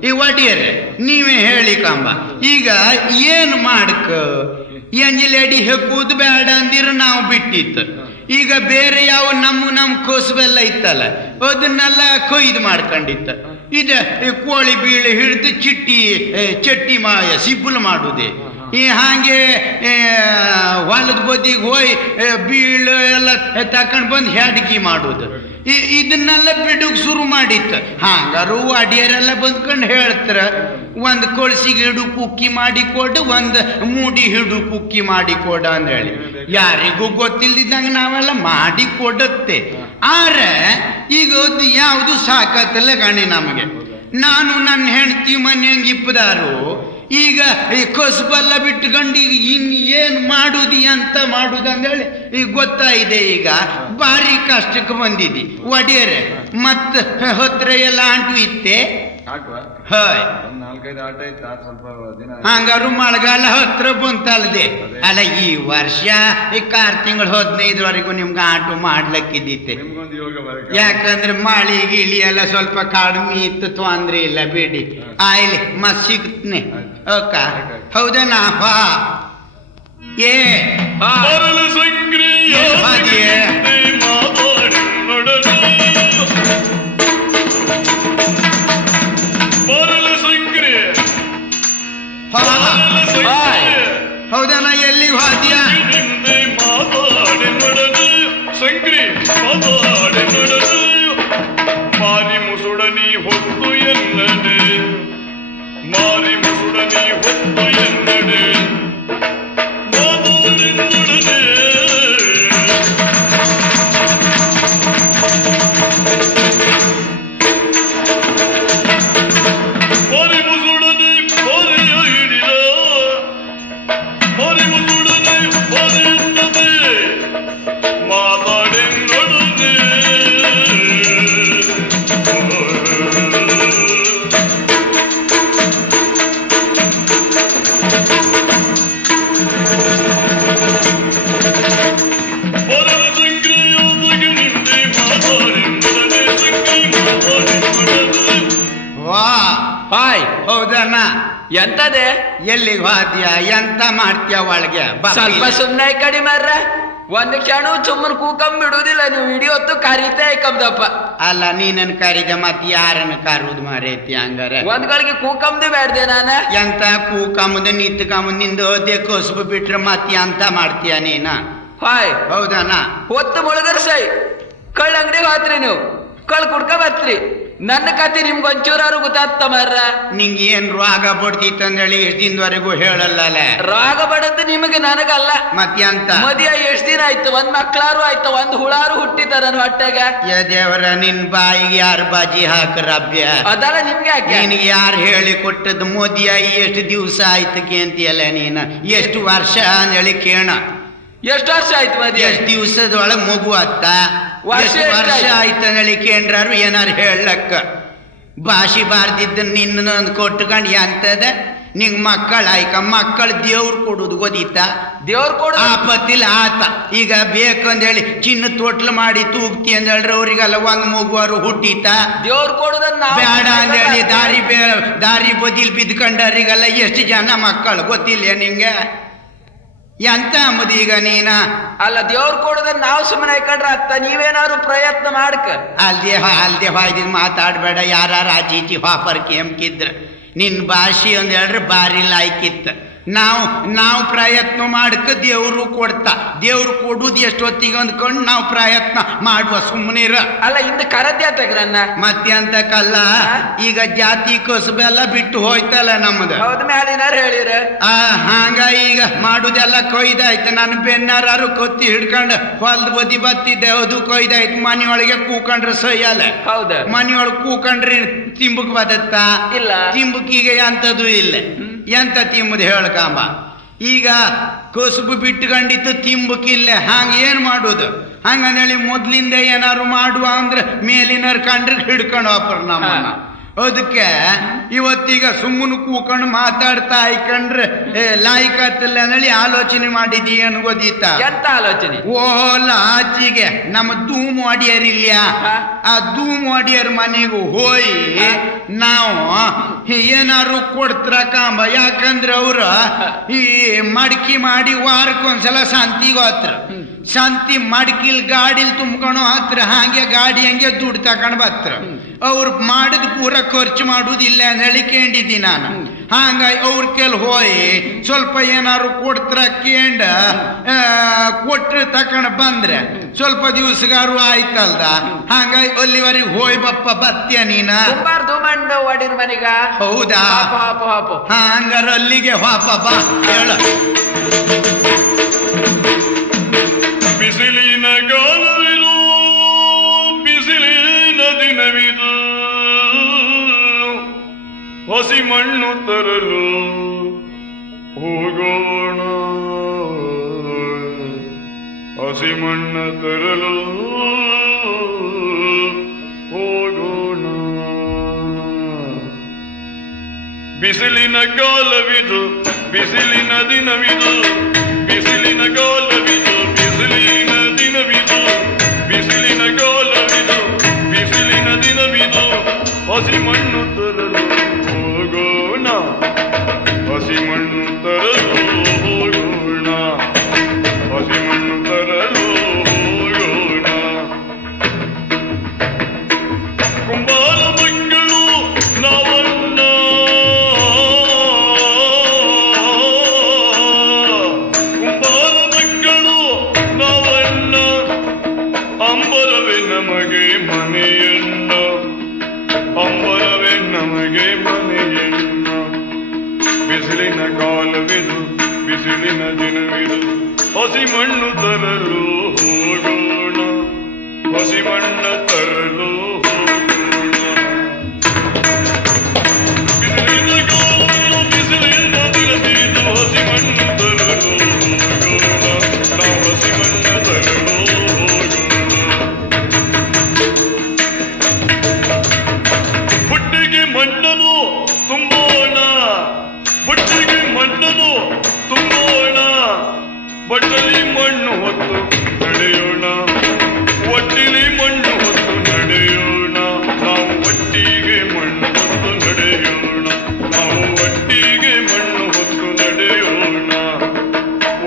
ಈ ಒಡಿಯರೇ ನೀವೇ ಹೇಳಿ ಕಂಬ ಈಗ ಏನು ಮಾಡಕ ಎಂಜಿಲಾಡಿ ಹೆಕ್ಕುದು ಬೇಡ ಅಂದಿರ ನಾವು ಬಿಟ್ಟಿತ್ತು. ಈಗ ಬೇರೆ ಯಾವ ನಮ್ಮ ಕೋಸುವೆಲ್ಲ ಇತ್ತಲ್ಲ ಅದನ್ನೆಲ್ಲ ಕೊಯ್ದು ಮಾಡ್ಕೊಂಡಿತ್ತ. ಇದು ಕೋಳಿ ಬೀಳು ಹಿಡಿದು ಚಟ್ಟಿ ಸಿಬ್ಬಲು ಮಾಡುವುದೇ ಈ ಹಾಗೆ ಹೊಲದ ಬದಿಗೆ ಹೋಯ್ ಬೀಳು ಎಲ್ಲ ತಕೊಂಡ್ ಬಂದು ಹೆಡ್ಗಿ ಮಾಡುವುದು ಇದನ್ನೆಲ್ಲ ಬಿಡುಗ್ ಶುರು ಮಾಡಿತ್ತು. ಹಂಗಾರು ಅಡಿಯರೆಲ್ಲ ಬಂದ್ಕೊಂಡು ಹೇಳ್ತಾರ ಒಂದು ಕೊಳಸಿಗೆ ಹಿಡು ಕುಕ್ಕಿ ಮಾಡಿಕೊಡು ಒಂದು ಮೂಡಿ ಹಿಡು ಕುಕ್ಕಿ ಮಾಡಿಕೊಡ ಅಂತ ಹೇಳಿ ಯಾರಿಗೂ ಗೊತ್ತಿಲ್ದಿದ್ದಂಗೆ ನಾವೆಲ್ಲ ಮಾಡಿ ಕೊಡುತ್ತೆ. ಆರೆ ಈಗ ಯಾವುದು ಸಾಕತ್ತಲ್ಲ ಗಣಿ ನಮಗೆ. ನಾನು ನನ್ನ ಹೆಂಡತಿ ಮನೆಯಂಗೆ ಇಪ್ಪದಾರು ಈಗ ಈ ಕಸುಬೆಲ್ಲ ಬಿಟ್ಟುಕೊಂಡು ಈಗ ಏನು ಮಾಡುದು ಅಂತ ಮಾಡುದಂದೇಳಿ ಈಗ ಗೊತ್ತಾಯಿದೆ. ಈಗ ಭಾರಿ ಕಷ್ಟಕ್ಕೆ ಬಂದಿದ್ದಿ ಒಡೆಯರೆ ಮತ್ತ ಹೊತ್ರ ಎಲ್ಲ ಅಂಟು ಇತ್ತೆ. ಆಟವಾ ಹಾಯ್ ಒಂದ್ 4-5 ಆಟ ಇತ್ತು ಸ್ವಲ್ಪ ದಿನ. ಹಂಗಾರು ಮಳೆಗಾಲ ಹತ್ರ ಬಂತಲ್ದೆ. ಅಲ್ಲ ಈ ವರ್ಷ ಈ 6 ತಿಂಗಳು 15ವರೆಗೂ ನಿಮ್ಗೆ ಆಟು ಮಾಡ್ಲಕ್ಕಿದ್ದಿತ್ತೆ. ನಿಮ್ಗೊಂದು ಯೋಗ ಬರಕ. ಯಾಕಂದ್ರೆ ಮಳಿ ಗಿಳಿ ಎಲ್ಲ ಸ್ವಲ್ಪ ಕಡಿಮೆ ಇತ್ತು, ತೊಂದ್ರೆ ಇಲ್ಲ ಬಿಡಿ. ಆಯ್ಲಿ ಮತ್ ಸಿಗ್ತನೆ. ಓಕ ಹೌದನಾ? ಹಾ ಏ ಹಾಗೆ ಹೌದನ? ಎಲ್ಲಿ ವಾದ್ಯ? ಮಾರಿ ಮುಸುಡನಿ ಹೊತ್ತು ಎನ್ನಡೆ, ಮಾರಿ ಮುಸುಡನಿ ಹೊತ್ತು ಎನ್ನಡೆ, ಮಾತಾಡೆನ್ನೊಡನೆ. ಮಾರಿ ಮುಸುಡನೆ ಬಾರೆಯ ಹಿಡಿದ, ಮಾರಿ ಮುಸುಡನೆ ಬಾರೆ ಎನ್ನದೆ, ಮಾತಾಡೆನ್ನೊಡನೆ. ವಾ ಹಾಯ್, ಹೌದನ? ಎಂತದೆ? ಎಲ್ಲಿಗೆ ವಾದ್ಯ? ಎಂತ ಮಾಡ್ತೀಯ ಒಳಗೆ? ಸ್ವಲ್ಪ ಸುಮ್ನೆ ಈ ಕಡಿ ಮಾರ್ರ. ಒಂದು ಕ್ಷಣ ಸುಮ್ಮನೆ ಕೂಕಂಬ್ ಬಿಡುದಿಲ್ಲ ನೀವು. ಇಡೀ ಹೊತ್ತು ಕರೀತೆ ಐಕಂದಪ್ಪ. ಅಲ್ಲ ನೀನನ್ ಕರಿದೆ ಮತ್ ಯಾರನ್ನ ಕರುದು ಮಾರೈತಿ ಹಂಗಾರೆ? ಒಂದ್ಗಳಿಗೆ ಕೂಕಂದು ಬೇಡ್ದೆ ನಾನ. ಎಂತ ಕೂಕಂಬುದ ನಿತ್ ಕಂಬುದ ನಿಂದು ಹೋದೆ ಕಸುಬು ಬಿಟ್ರೆ ಮತ್ತೆ ಎಂತ ಮಾಡ್ತೀಯ ನೀನ? ಹಾಯ್, ಹೌದನ? ಹೊತ್ತು ಮುಳುಗರ್ ಸೈ ಕಳ್ಳ ಅಂಗಡಿಗೆ ಹೋತ್ರಿ ನೀವು, ಕಳ್ ಕುಡ್ಕ ಬರ್ತ್ರಿ. ನನ್ನ ಕತೆ ನಿಮ್ಗೆ ಒಂಚೂರಾರು ಗೊತ್ತಾಗ್ತ ಮಾರ್ರ. ನಿಂಗೆ ಏನ್ ರೋಗ ಬಡ್ತಿತ್ತಂದೇಳಿ ಎಷ್ಟ್ ದಿನದವರೆಗೂ ಹೇಳಲ್ಲ. ರಾಗ ಬಡದ್ದು ನಿಮಗೆ ನನಗಲ್ಲ. ಮತ್ತೆ ಅಂತ ಮದಿಯ ಎಷ್ಟ್ ದಿನ ಆಯ್ತು? ಒಂದ್ ಮಕ್ಳಾರು ಆಯ್ತು, ಒಂದ್ ಹುಳಾರು ಹುಟ್ಟಿತ ನನ್ನ ಹೊಟ್ಟೆಗ. ಯ ದೇವರ, ನಿನ್ ಬಾಯಿಗೆ ಯಾರು ಬಾಜಿ ಹಾಕರಬ್ಯ? ಅದಲ್ಲ ನಿಮ್ಗೆ ಯಾಕೆ? ನಿನಗೆ ಯಾರು ಹೇಳಿ ಕೊಟ್ಟದ್ದು? ಮೋದಿಯಾಗಿ ಎಷ್ಟು ದಿವಸ ಆಯ್ತಕ್ಕೆ ಅಂತೀಯಲ್ಲ ನೀನ? ಎಷ್ಟು ವರ್ಷ ಅಂದೇಳಿ ಕೇಳ. ಎಷ್ಟು ವರ್ಷ ಆಯ್ತು ಮದಿ? ಎಷ್ಟ್ ದಿವಸದೊಳಗೆ ಮಗು ಅತ್ತ? ವರ್ಷ ಎಷ್ಟು ಎಷ್ಟ್ ವರ್ಷ ಆಯ್ತು? ಆಯ್ತಂದೇಳಿ ಕೇಂದ್ರಾರು ಏನಾರು ಹೇಳಕ್ಕ? ಭಾಷೆ ಬಾರ್ದಿದ್ದ ನಿನ್ನ ಕೊಟ್ಕೊಂಡು ಎಂತದ? ನಿಂಗ್ ಮಕ್ಕಳ ಆಯ್ಕ ಮಕ್ಕಳು ದೇವ್ರು ಕೊಡುದು ಗೊತ್ತಿತ್ತ? ದೇವ್ರು ಕೊಡು. ಆಪತ್ತಿಲ್ಲ ಆತ. ಈಗ ಬೇಕಂದೇಳಿ ಚಿನ್ನ ತೊಟ್ಲು ಮಾಡಿ ತೂಗ್ತಿ ಅಂದೇಳ್ರಿ ಅವ್ರಿಗೆಲ್ಲ ಒಂದ್ ಮಗುವಾರು ಹುಟ್ಟಿತ? ದೇವ್ರು ಕೊಡುದನ್ನ ಬೇಡ ಅಂದೇಳಿ ದಾರಿ ಬದಿಲ್ ಬಿದ್ಕೊಂಡವ್ರಿಗೆಲ್ಲ ಎಷ್ಟು ಜನ ಮಕ್ಕಳು ಗೊತ್ತಿಲ್ಲ ನಿಂಗೆ? ಎಂತ ಅಂಬುದು ಈಗ ನೀನ? ಅಲ್ಲ, ದೇವ್ರು ಕೊಡುದನ್ನ ನಾವು ಸುಮ್ಮನೆ ಹಾಕೊಂಡ್ರೆ ಅತ್ತ. ನೀವೇನಾದ್ರು ಪ್ರಯತ್ನ ಮಾಡ್ಕ. ಅಲ್ದೆ ಹಾಯ್ದಿದ್ ಮಾತಾಡ್ಬೇಡ. ಯಾರು ಆಚೀಚಿ ಹಾಪರ್ ಕೆಂಕಿದ್ರ ನಿನ್ ಭಾಷೆ ಅಂದ್ ಹೇಳ್ರೆ ಬಾರಿ ಲಾಯ್ಕಿತ್ತ. ನಾವು ಪ್ರಯತ್ನ ಮಾಡಕ ದೇವ್ರು ಕೊಡ್ತಾ. ದೇವ್ರು ಕೊಡುದು ಎಷ್ಟೊತ್ತಿಗೆ ಅಂದ್ಕೊಂಡು ನಾವು ಪ್ರಯತ್ನ ಮಾಡುವ. ಸುಮ್ಮನಿರ. ಅಲ್ಲ, ಇಂದ ಕರದ್ಯ ತೆಗ್ರನ್ನ ಮತ್ತೆ ಅಂತಕ್ಕಲ್ಲ. ಈಗ ಜಾತಿ ಕಸುಬೆಲ್ಲ ಬಿಟ್ಟು ಹೋಯ್ತಲ್ಲ ನಮ್ದು. ಹೌದ್ ಮ್ಯಾಲಿನಾರು ಹೇಳಿರ. ಹಂಗ ಈಗ ಮಾಡುದೆಲ್ಲ ಕೊಯ್ದಾಯ್ತು. ನನ್ನ ಬೆನ್ನಾರು ಕೊತ್ತಿ ಹಿಡ್ಕೊಂಡು ಹೊಲ್ದ ಬದಿ ಬತ್ತಿದ್ದೆ. ಅದು ಕೊಯ್ದಾಯ್ತು. ಮನೆಯೊಳಗೆ ಕೂಕೊಂಡ್ರೆ ಸೊಯ್ಯಲ್ಲ. ಹೌದ? ಮನೆಯೊಳಗೆ ಕೂಕೊಂಡ್ರಿ ತಿಂಬಕ್ ಬದತ್ತಾ? ಇಲ್ಲ. ತಿಂಬುಕಿಗೆ ಎಂತದೂ ಇಲ್ಲ. ಎಂತ ತಿಂಬುದು ಹೇಳ್ಕಂಬ. ಈಗ ಕಸುಬು ಬಿಟ್ಟುಕೊಂಡಿತ್ತು, ತಿಂಬುಕಿಲ್ಲ. ಹಂಗ ಏನ್ ಮಾಡುದು? ಹಂಗಂದೇಳಿ ಮೊದ್ಲಿಂದ ಏನಾರು ಮಾಡುವ ಅಂದ್ರೆ ಮೇಲಿನವ್ರು ಕಂಡ್ರೆ ಹಿಡ್ಕೊಂಡು ಹೋಗ್ರ ನಮ್ಮನ್ನ. ಅದಕ್ಕೆ ಇವತ್ತೀಗ ಸುಮ್ಮನೆ ಕೂಕೊಂಡು ಮಾತಾಡ್ತಾ ಆಯ್ಕೊಂಡ್ರೆ ಲಾಯ್ಕತ್ತಿಲ್ಲ ಅಂದೇಳಿ ಆಲೋಚನೆ ಮಾಡಿದಿ ಅನ್ಗೋದಿತ್ತ? ಎಂತ ಆಲೋಚನೆ? ಓಲ ಆಚಿಗೆ ನಮ್ಮ ಧೂಮು ಅಡಿಯರಿಲ್ಲ. ಆ ಧೂಮು ಅಡಿಯರ್ ಮನೆಗೂ ಹೋಯಿ ನಾವು ಏನಾರು ಕೊಡ್ತಾರ ಕಾಂಬ. ಯಾಕಂದ್ರೆ ಅವ್ರ ಈ ಮಡ್ಕಿ ಮಾಡಿ ವಾರಕ್ಕೊಂದ್ಸಲ ಸಂತಿಗೆ ಹೋತ್ರ. ಸಂತಿ ಮಡ್ಕಿಲ್ ಗಾಡಿಲ್ ತುಂಬ್ಕೊಂಡು ಹತ್ರ. ಹಾಗೆ ಗಾಡಿ ಹಂಗೆ ದುಡ್ಡು ತಕೊಂಡ್ ಬತ್ರ. ಅವ್ರು ಮಾಡಿದ ಪೂರ ಖರ್ಚು ಮಾಡುದಿಲ್ಲ ಅಂತ ಹೇಳಿ ಕೇಳಿದ್ದಿ ನಾನು. ಹಂಗಾಗಿ ಅವ್ರ ಕೆಲ್ ಹೋಯಿ ಸ್ವಲ್ಪ ಏನಾರು ಕೊಡ್ತಾರ ಕೇಂಡ ಕೊಟ್ರೆ ತಕೊಂಡ್ ಬಂದ್ರೆ ಸ್ವಲ್ಪ ದಿವಸಗಾರು ಆಯ್ತಲ್ದ. ಹಂಗಾಗಿ ಅಲ್ಲಿವರೆಗೆ ಹೋಯ್ ಬಪ್ಪ ಬರ್ತೀಯ ನೀನ? ತುಂಬಾರ್ದು ಮಂಡು ಒಡಿನ ಮನಿಗ. ಹೌದಾ? ಹಂಗಾರ ಅಲ್ಲಿಗೆ ಹಾಪ ಬಾ ಹೇಳ. ಬಿಸಿಲಿನ ಗಾಲವಿರೋ ದಿನವಿದು ಹಸಿ ಮಣ್ಣು ತರಲು ಹೋಗೋಣ, ಹಸಿ ಮಣ್ಣ ತರಲು ಹೋಗೋಣ. ಬಿಸಿಲಿನ ಕಾಲವಿದು, ಬಿಸಿಲಿನ ದಿನವಿದು, ಬಿಸಿಲಿನ ಕಾಲವಿದು, ಬಿಸಿಲಿನ ದಿನವಿದು, ಬಿಸಿಲಿನ ಕಾಲವಿದು, ಬಿಸಿಲಿನ ದಿನವಿದು, ಹಸಿ ಮಣ್ಣು ತರಲು ಹೋಗೋಣ, ಹಸಿ ಮಣ್ಣು ತರಲು ಹೋಗೋಣ, ಹಸಿ ಮಣ್ಣು ತರಲು ಹೋಗೋಣ. ಕುಂಬಾರ ಮಕ್ಕಳು ನಾವನ್ನ, ಕುಂಬಾರ ಮಕ್ಕಳು ನಾವನ್ನ, ಅಂಬರವೇ ನಮಗೆ ಮನೆಯನ್ನ, ಅಂಬರವೇ ನಮಗೆ ಮನೆಯನ್ನ. ಬಿಸಿಲಿನ ಕಾಲವಿದು, ಬಿಸಿಲಿನ ದಿನವಿದು, ಹಸಿ ಮಣ್ಣು ತರಲು ಹೋಗೋಣ, ಹಸಿ ಮಣ್ಣ ತರಲು ಹೋಗೋಣ. ಬಿಸಿಲಿನ ಕಾಲವಿದು, ಬಿಸಿಲಿನ ದಿನವಿದು, ಹಸಿ ಮಣ್ಣು ತರಲು ಹೋಗೋಣ, ನಾವು ಹಸಿ ಮಣ್ಣ ತರಲು ಹೋಗೋಣ. ಬುಟ್ಟಿಗೆ ಮಣ್ಣನು ತುಂಬೋಣ, ಬುಟ್ಟಿಗೆ ಮಣ್ಣನು ತುಂಬೋಣ, ಬಟ್ಟಲಿ ಮಣ್ಣು ಹೊತ್ತು ನಡೆಯೋಣ, ಒಟ್ಟಿಲಿ ಮಣ್ಣು ಹೊತ್ತು ನಡೆಯೋಣ, ನಾವು ಒಟ್ಟಿಗೆ ಮಣ್ಣು ಹೊತ್ತು ನಡೆಯೋಣ, ನಾವು ಒಟ್ಟಿಗೆ ಮಣ್ಣು ಹೊತ್ತು ನಡೆಯೋಣ,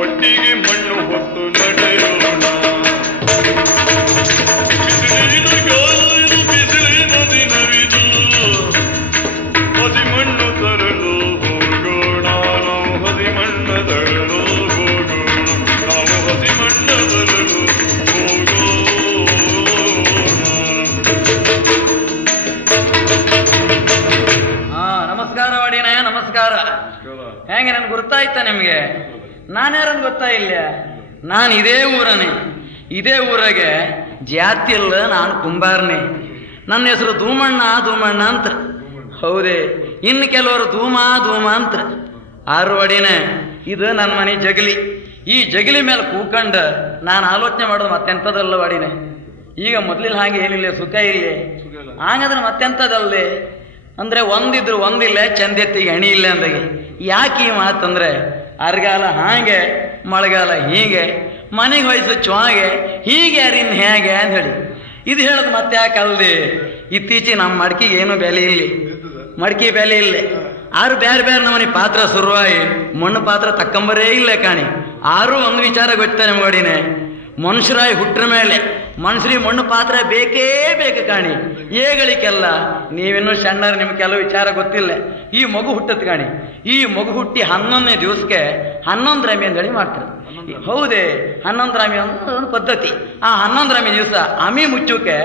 ಒಟ್ಟಿಗೆ ಮಣ್ಣು ಹೊತ್ತು ನಡೆಯೋಣ. ಬಿಸಿಲಿನ ಕಾಲವಿದು, ಬಿಸಿಲಿನ ದಿನವಿದು, ಹಸಿ ಮಣ್ಣು ತರಲು ಹೋಗೋಣ, ನಾವು ಹಸಿ ಮಣ್ಣ ತರಲು ಹೋಗೋಣ, ನಾವು ಹಸಿ ಮಣ್ಣ ತರಲು ಹೋಗೋಣ. ನಮಸ್ಕಾರ ವಾಡಿನಯ್ಯ, ನಮಸ್ಕಾರ. ಹೆಂಗೆ ನನ್ಗೆ ಗೊತ್ತಾಯ್ತಾ ನಿಮಗೆ? ನಾನ್ಯಾರನ್ನು ಗೊತ್ತಾ ಇಲ್ಲ? ನಾನು ಇದೇ ಊರನೇ, ಇದೇ ಊರಾಗೆ ಜಾತಿ ಇಲ್ಲ, ನಾನು ಕುಂಬಾರನೇ. ನನ್ನ ಹೆಸರು ಧೂಮಣ್ಣ, ಧೂಮಣ್ಣ ಅಂತ. ಹೌದೇ, ಇನ್ನು ಕೆಲವರು ಧೂಮ ಧೂಮ ಅಂತ. ಆರು ಅಡಿನ ಇದು ನನ್ನ ಮನೆ ಜಗಲಿ. ಈ ಜಗಲಿ ಮೇಲೆ ಕೂಕಂಡು ನಾನು ಆಲೋಚನೆ ಮಾಡೋದು ಮತ್ತೆಂಥದಲ್ಲ ವಾಡಿನ. ಈಗ ಮೊದಲಿಲ್ಲ ಹಾಗೆ ಏನಿಲ್ಲ, ಸುಖ ಇಲ್ಲ. ಹಾಗಾದ್ರೆ ಮತ್ತೆಂಥದಲ್ಲೇ ಅಂದರೆ ಒಂದಿದ್ರು ಒಂದಿಲ್ಲ, ಚಂದೆತ್ತಿಗೆ ಹಣಿ ಇಲ್ಲ ಅಂದಾಗೆ. ಯಾಕೆ ಈ ಮಾತಂದರೆ ಅರ್ಗಾಲ ಹಾಗೆ, ಮಳೆಗಾಲ ಹೀಗೆ, ಮನೆಗೆ ವಯಸ್ಸು ಚೊಹಾಗೆ, ಹೀಗೆ ಯಾರಿನ್ ಹೇಗೆ ಅಂತ ಹೇಳಿ ಇದು ಹೇಳೋದು ಮತ್ತೆ ಯಾಕೆ ಅಲ್ದಿ. ಇತ್ತೀಚೆಗೆ ನಮ್ಮ ಮಡ್ಕಿಗೆ ಏನು ಬೆಲೆ ಇಲ್ಲ, ಮಡ್ಕಿ ಬೆಲೆ ಇಲ್ಲ. ಆರು ಬೇರೆ ಬೇರೆ ನಮ್ಮನೆ ಪಾತ್ರ ಶುರುವಾಗಿ ಮಣ್ಣು ಪಾತ್ರ ತಕ್ಕಂಬರೇ ಇಲ್ಲ ಕಾಣಿ. ಆರೂ ಒಂದು ವಿಚಾರ ಗೊತ್ತಾ ನಿಮ್ಗಡಿನೇ, ಮನುಷ್ಯರಾಗಿ ಹುಟ್ಟರ ಮೇಲೆ ಮನುಷ್ಯರಿಗೆ ಮಣ್ಣು ಪಾತ್ರ ಬೇಕೇ ಬೇಕು ಕಾಣಿ. ಏಗಳಿಕೆಲ್ಲ ನೀವಿನ್ನೂ ಸಣ್ಣರು, ನಿಮ್ಗೆ ಕೆಲವು ವಿಚಾರ ಗೊತ್ತಿಲ್ಲ. ಈ ಮಗು ಹುಟ್ಟತ್ ಕಾಣಿ, ಈ ಮಗು ಹುಟ್ಟಿ 11ನೇ ದಿವಸಕ್ಕೆ 11 ರಾಮಿ ಅಂತೇಳಿ ಮಾಡ್ತಾರೆ. ಹೌದೇ, 11 ರಾಮಿ ಅಂತ ಒಂದು ಪದ್ಧತಿ. ಆ 11 ರಾಮಿ ದಿವಸ ಅಮಿ ಮುಚ್ಚೋಕೆ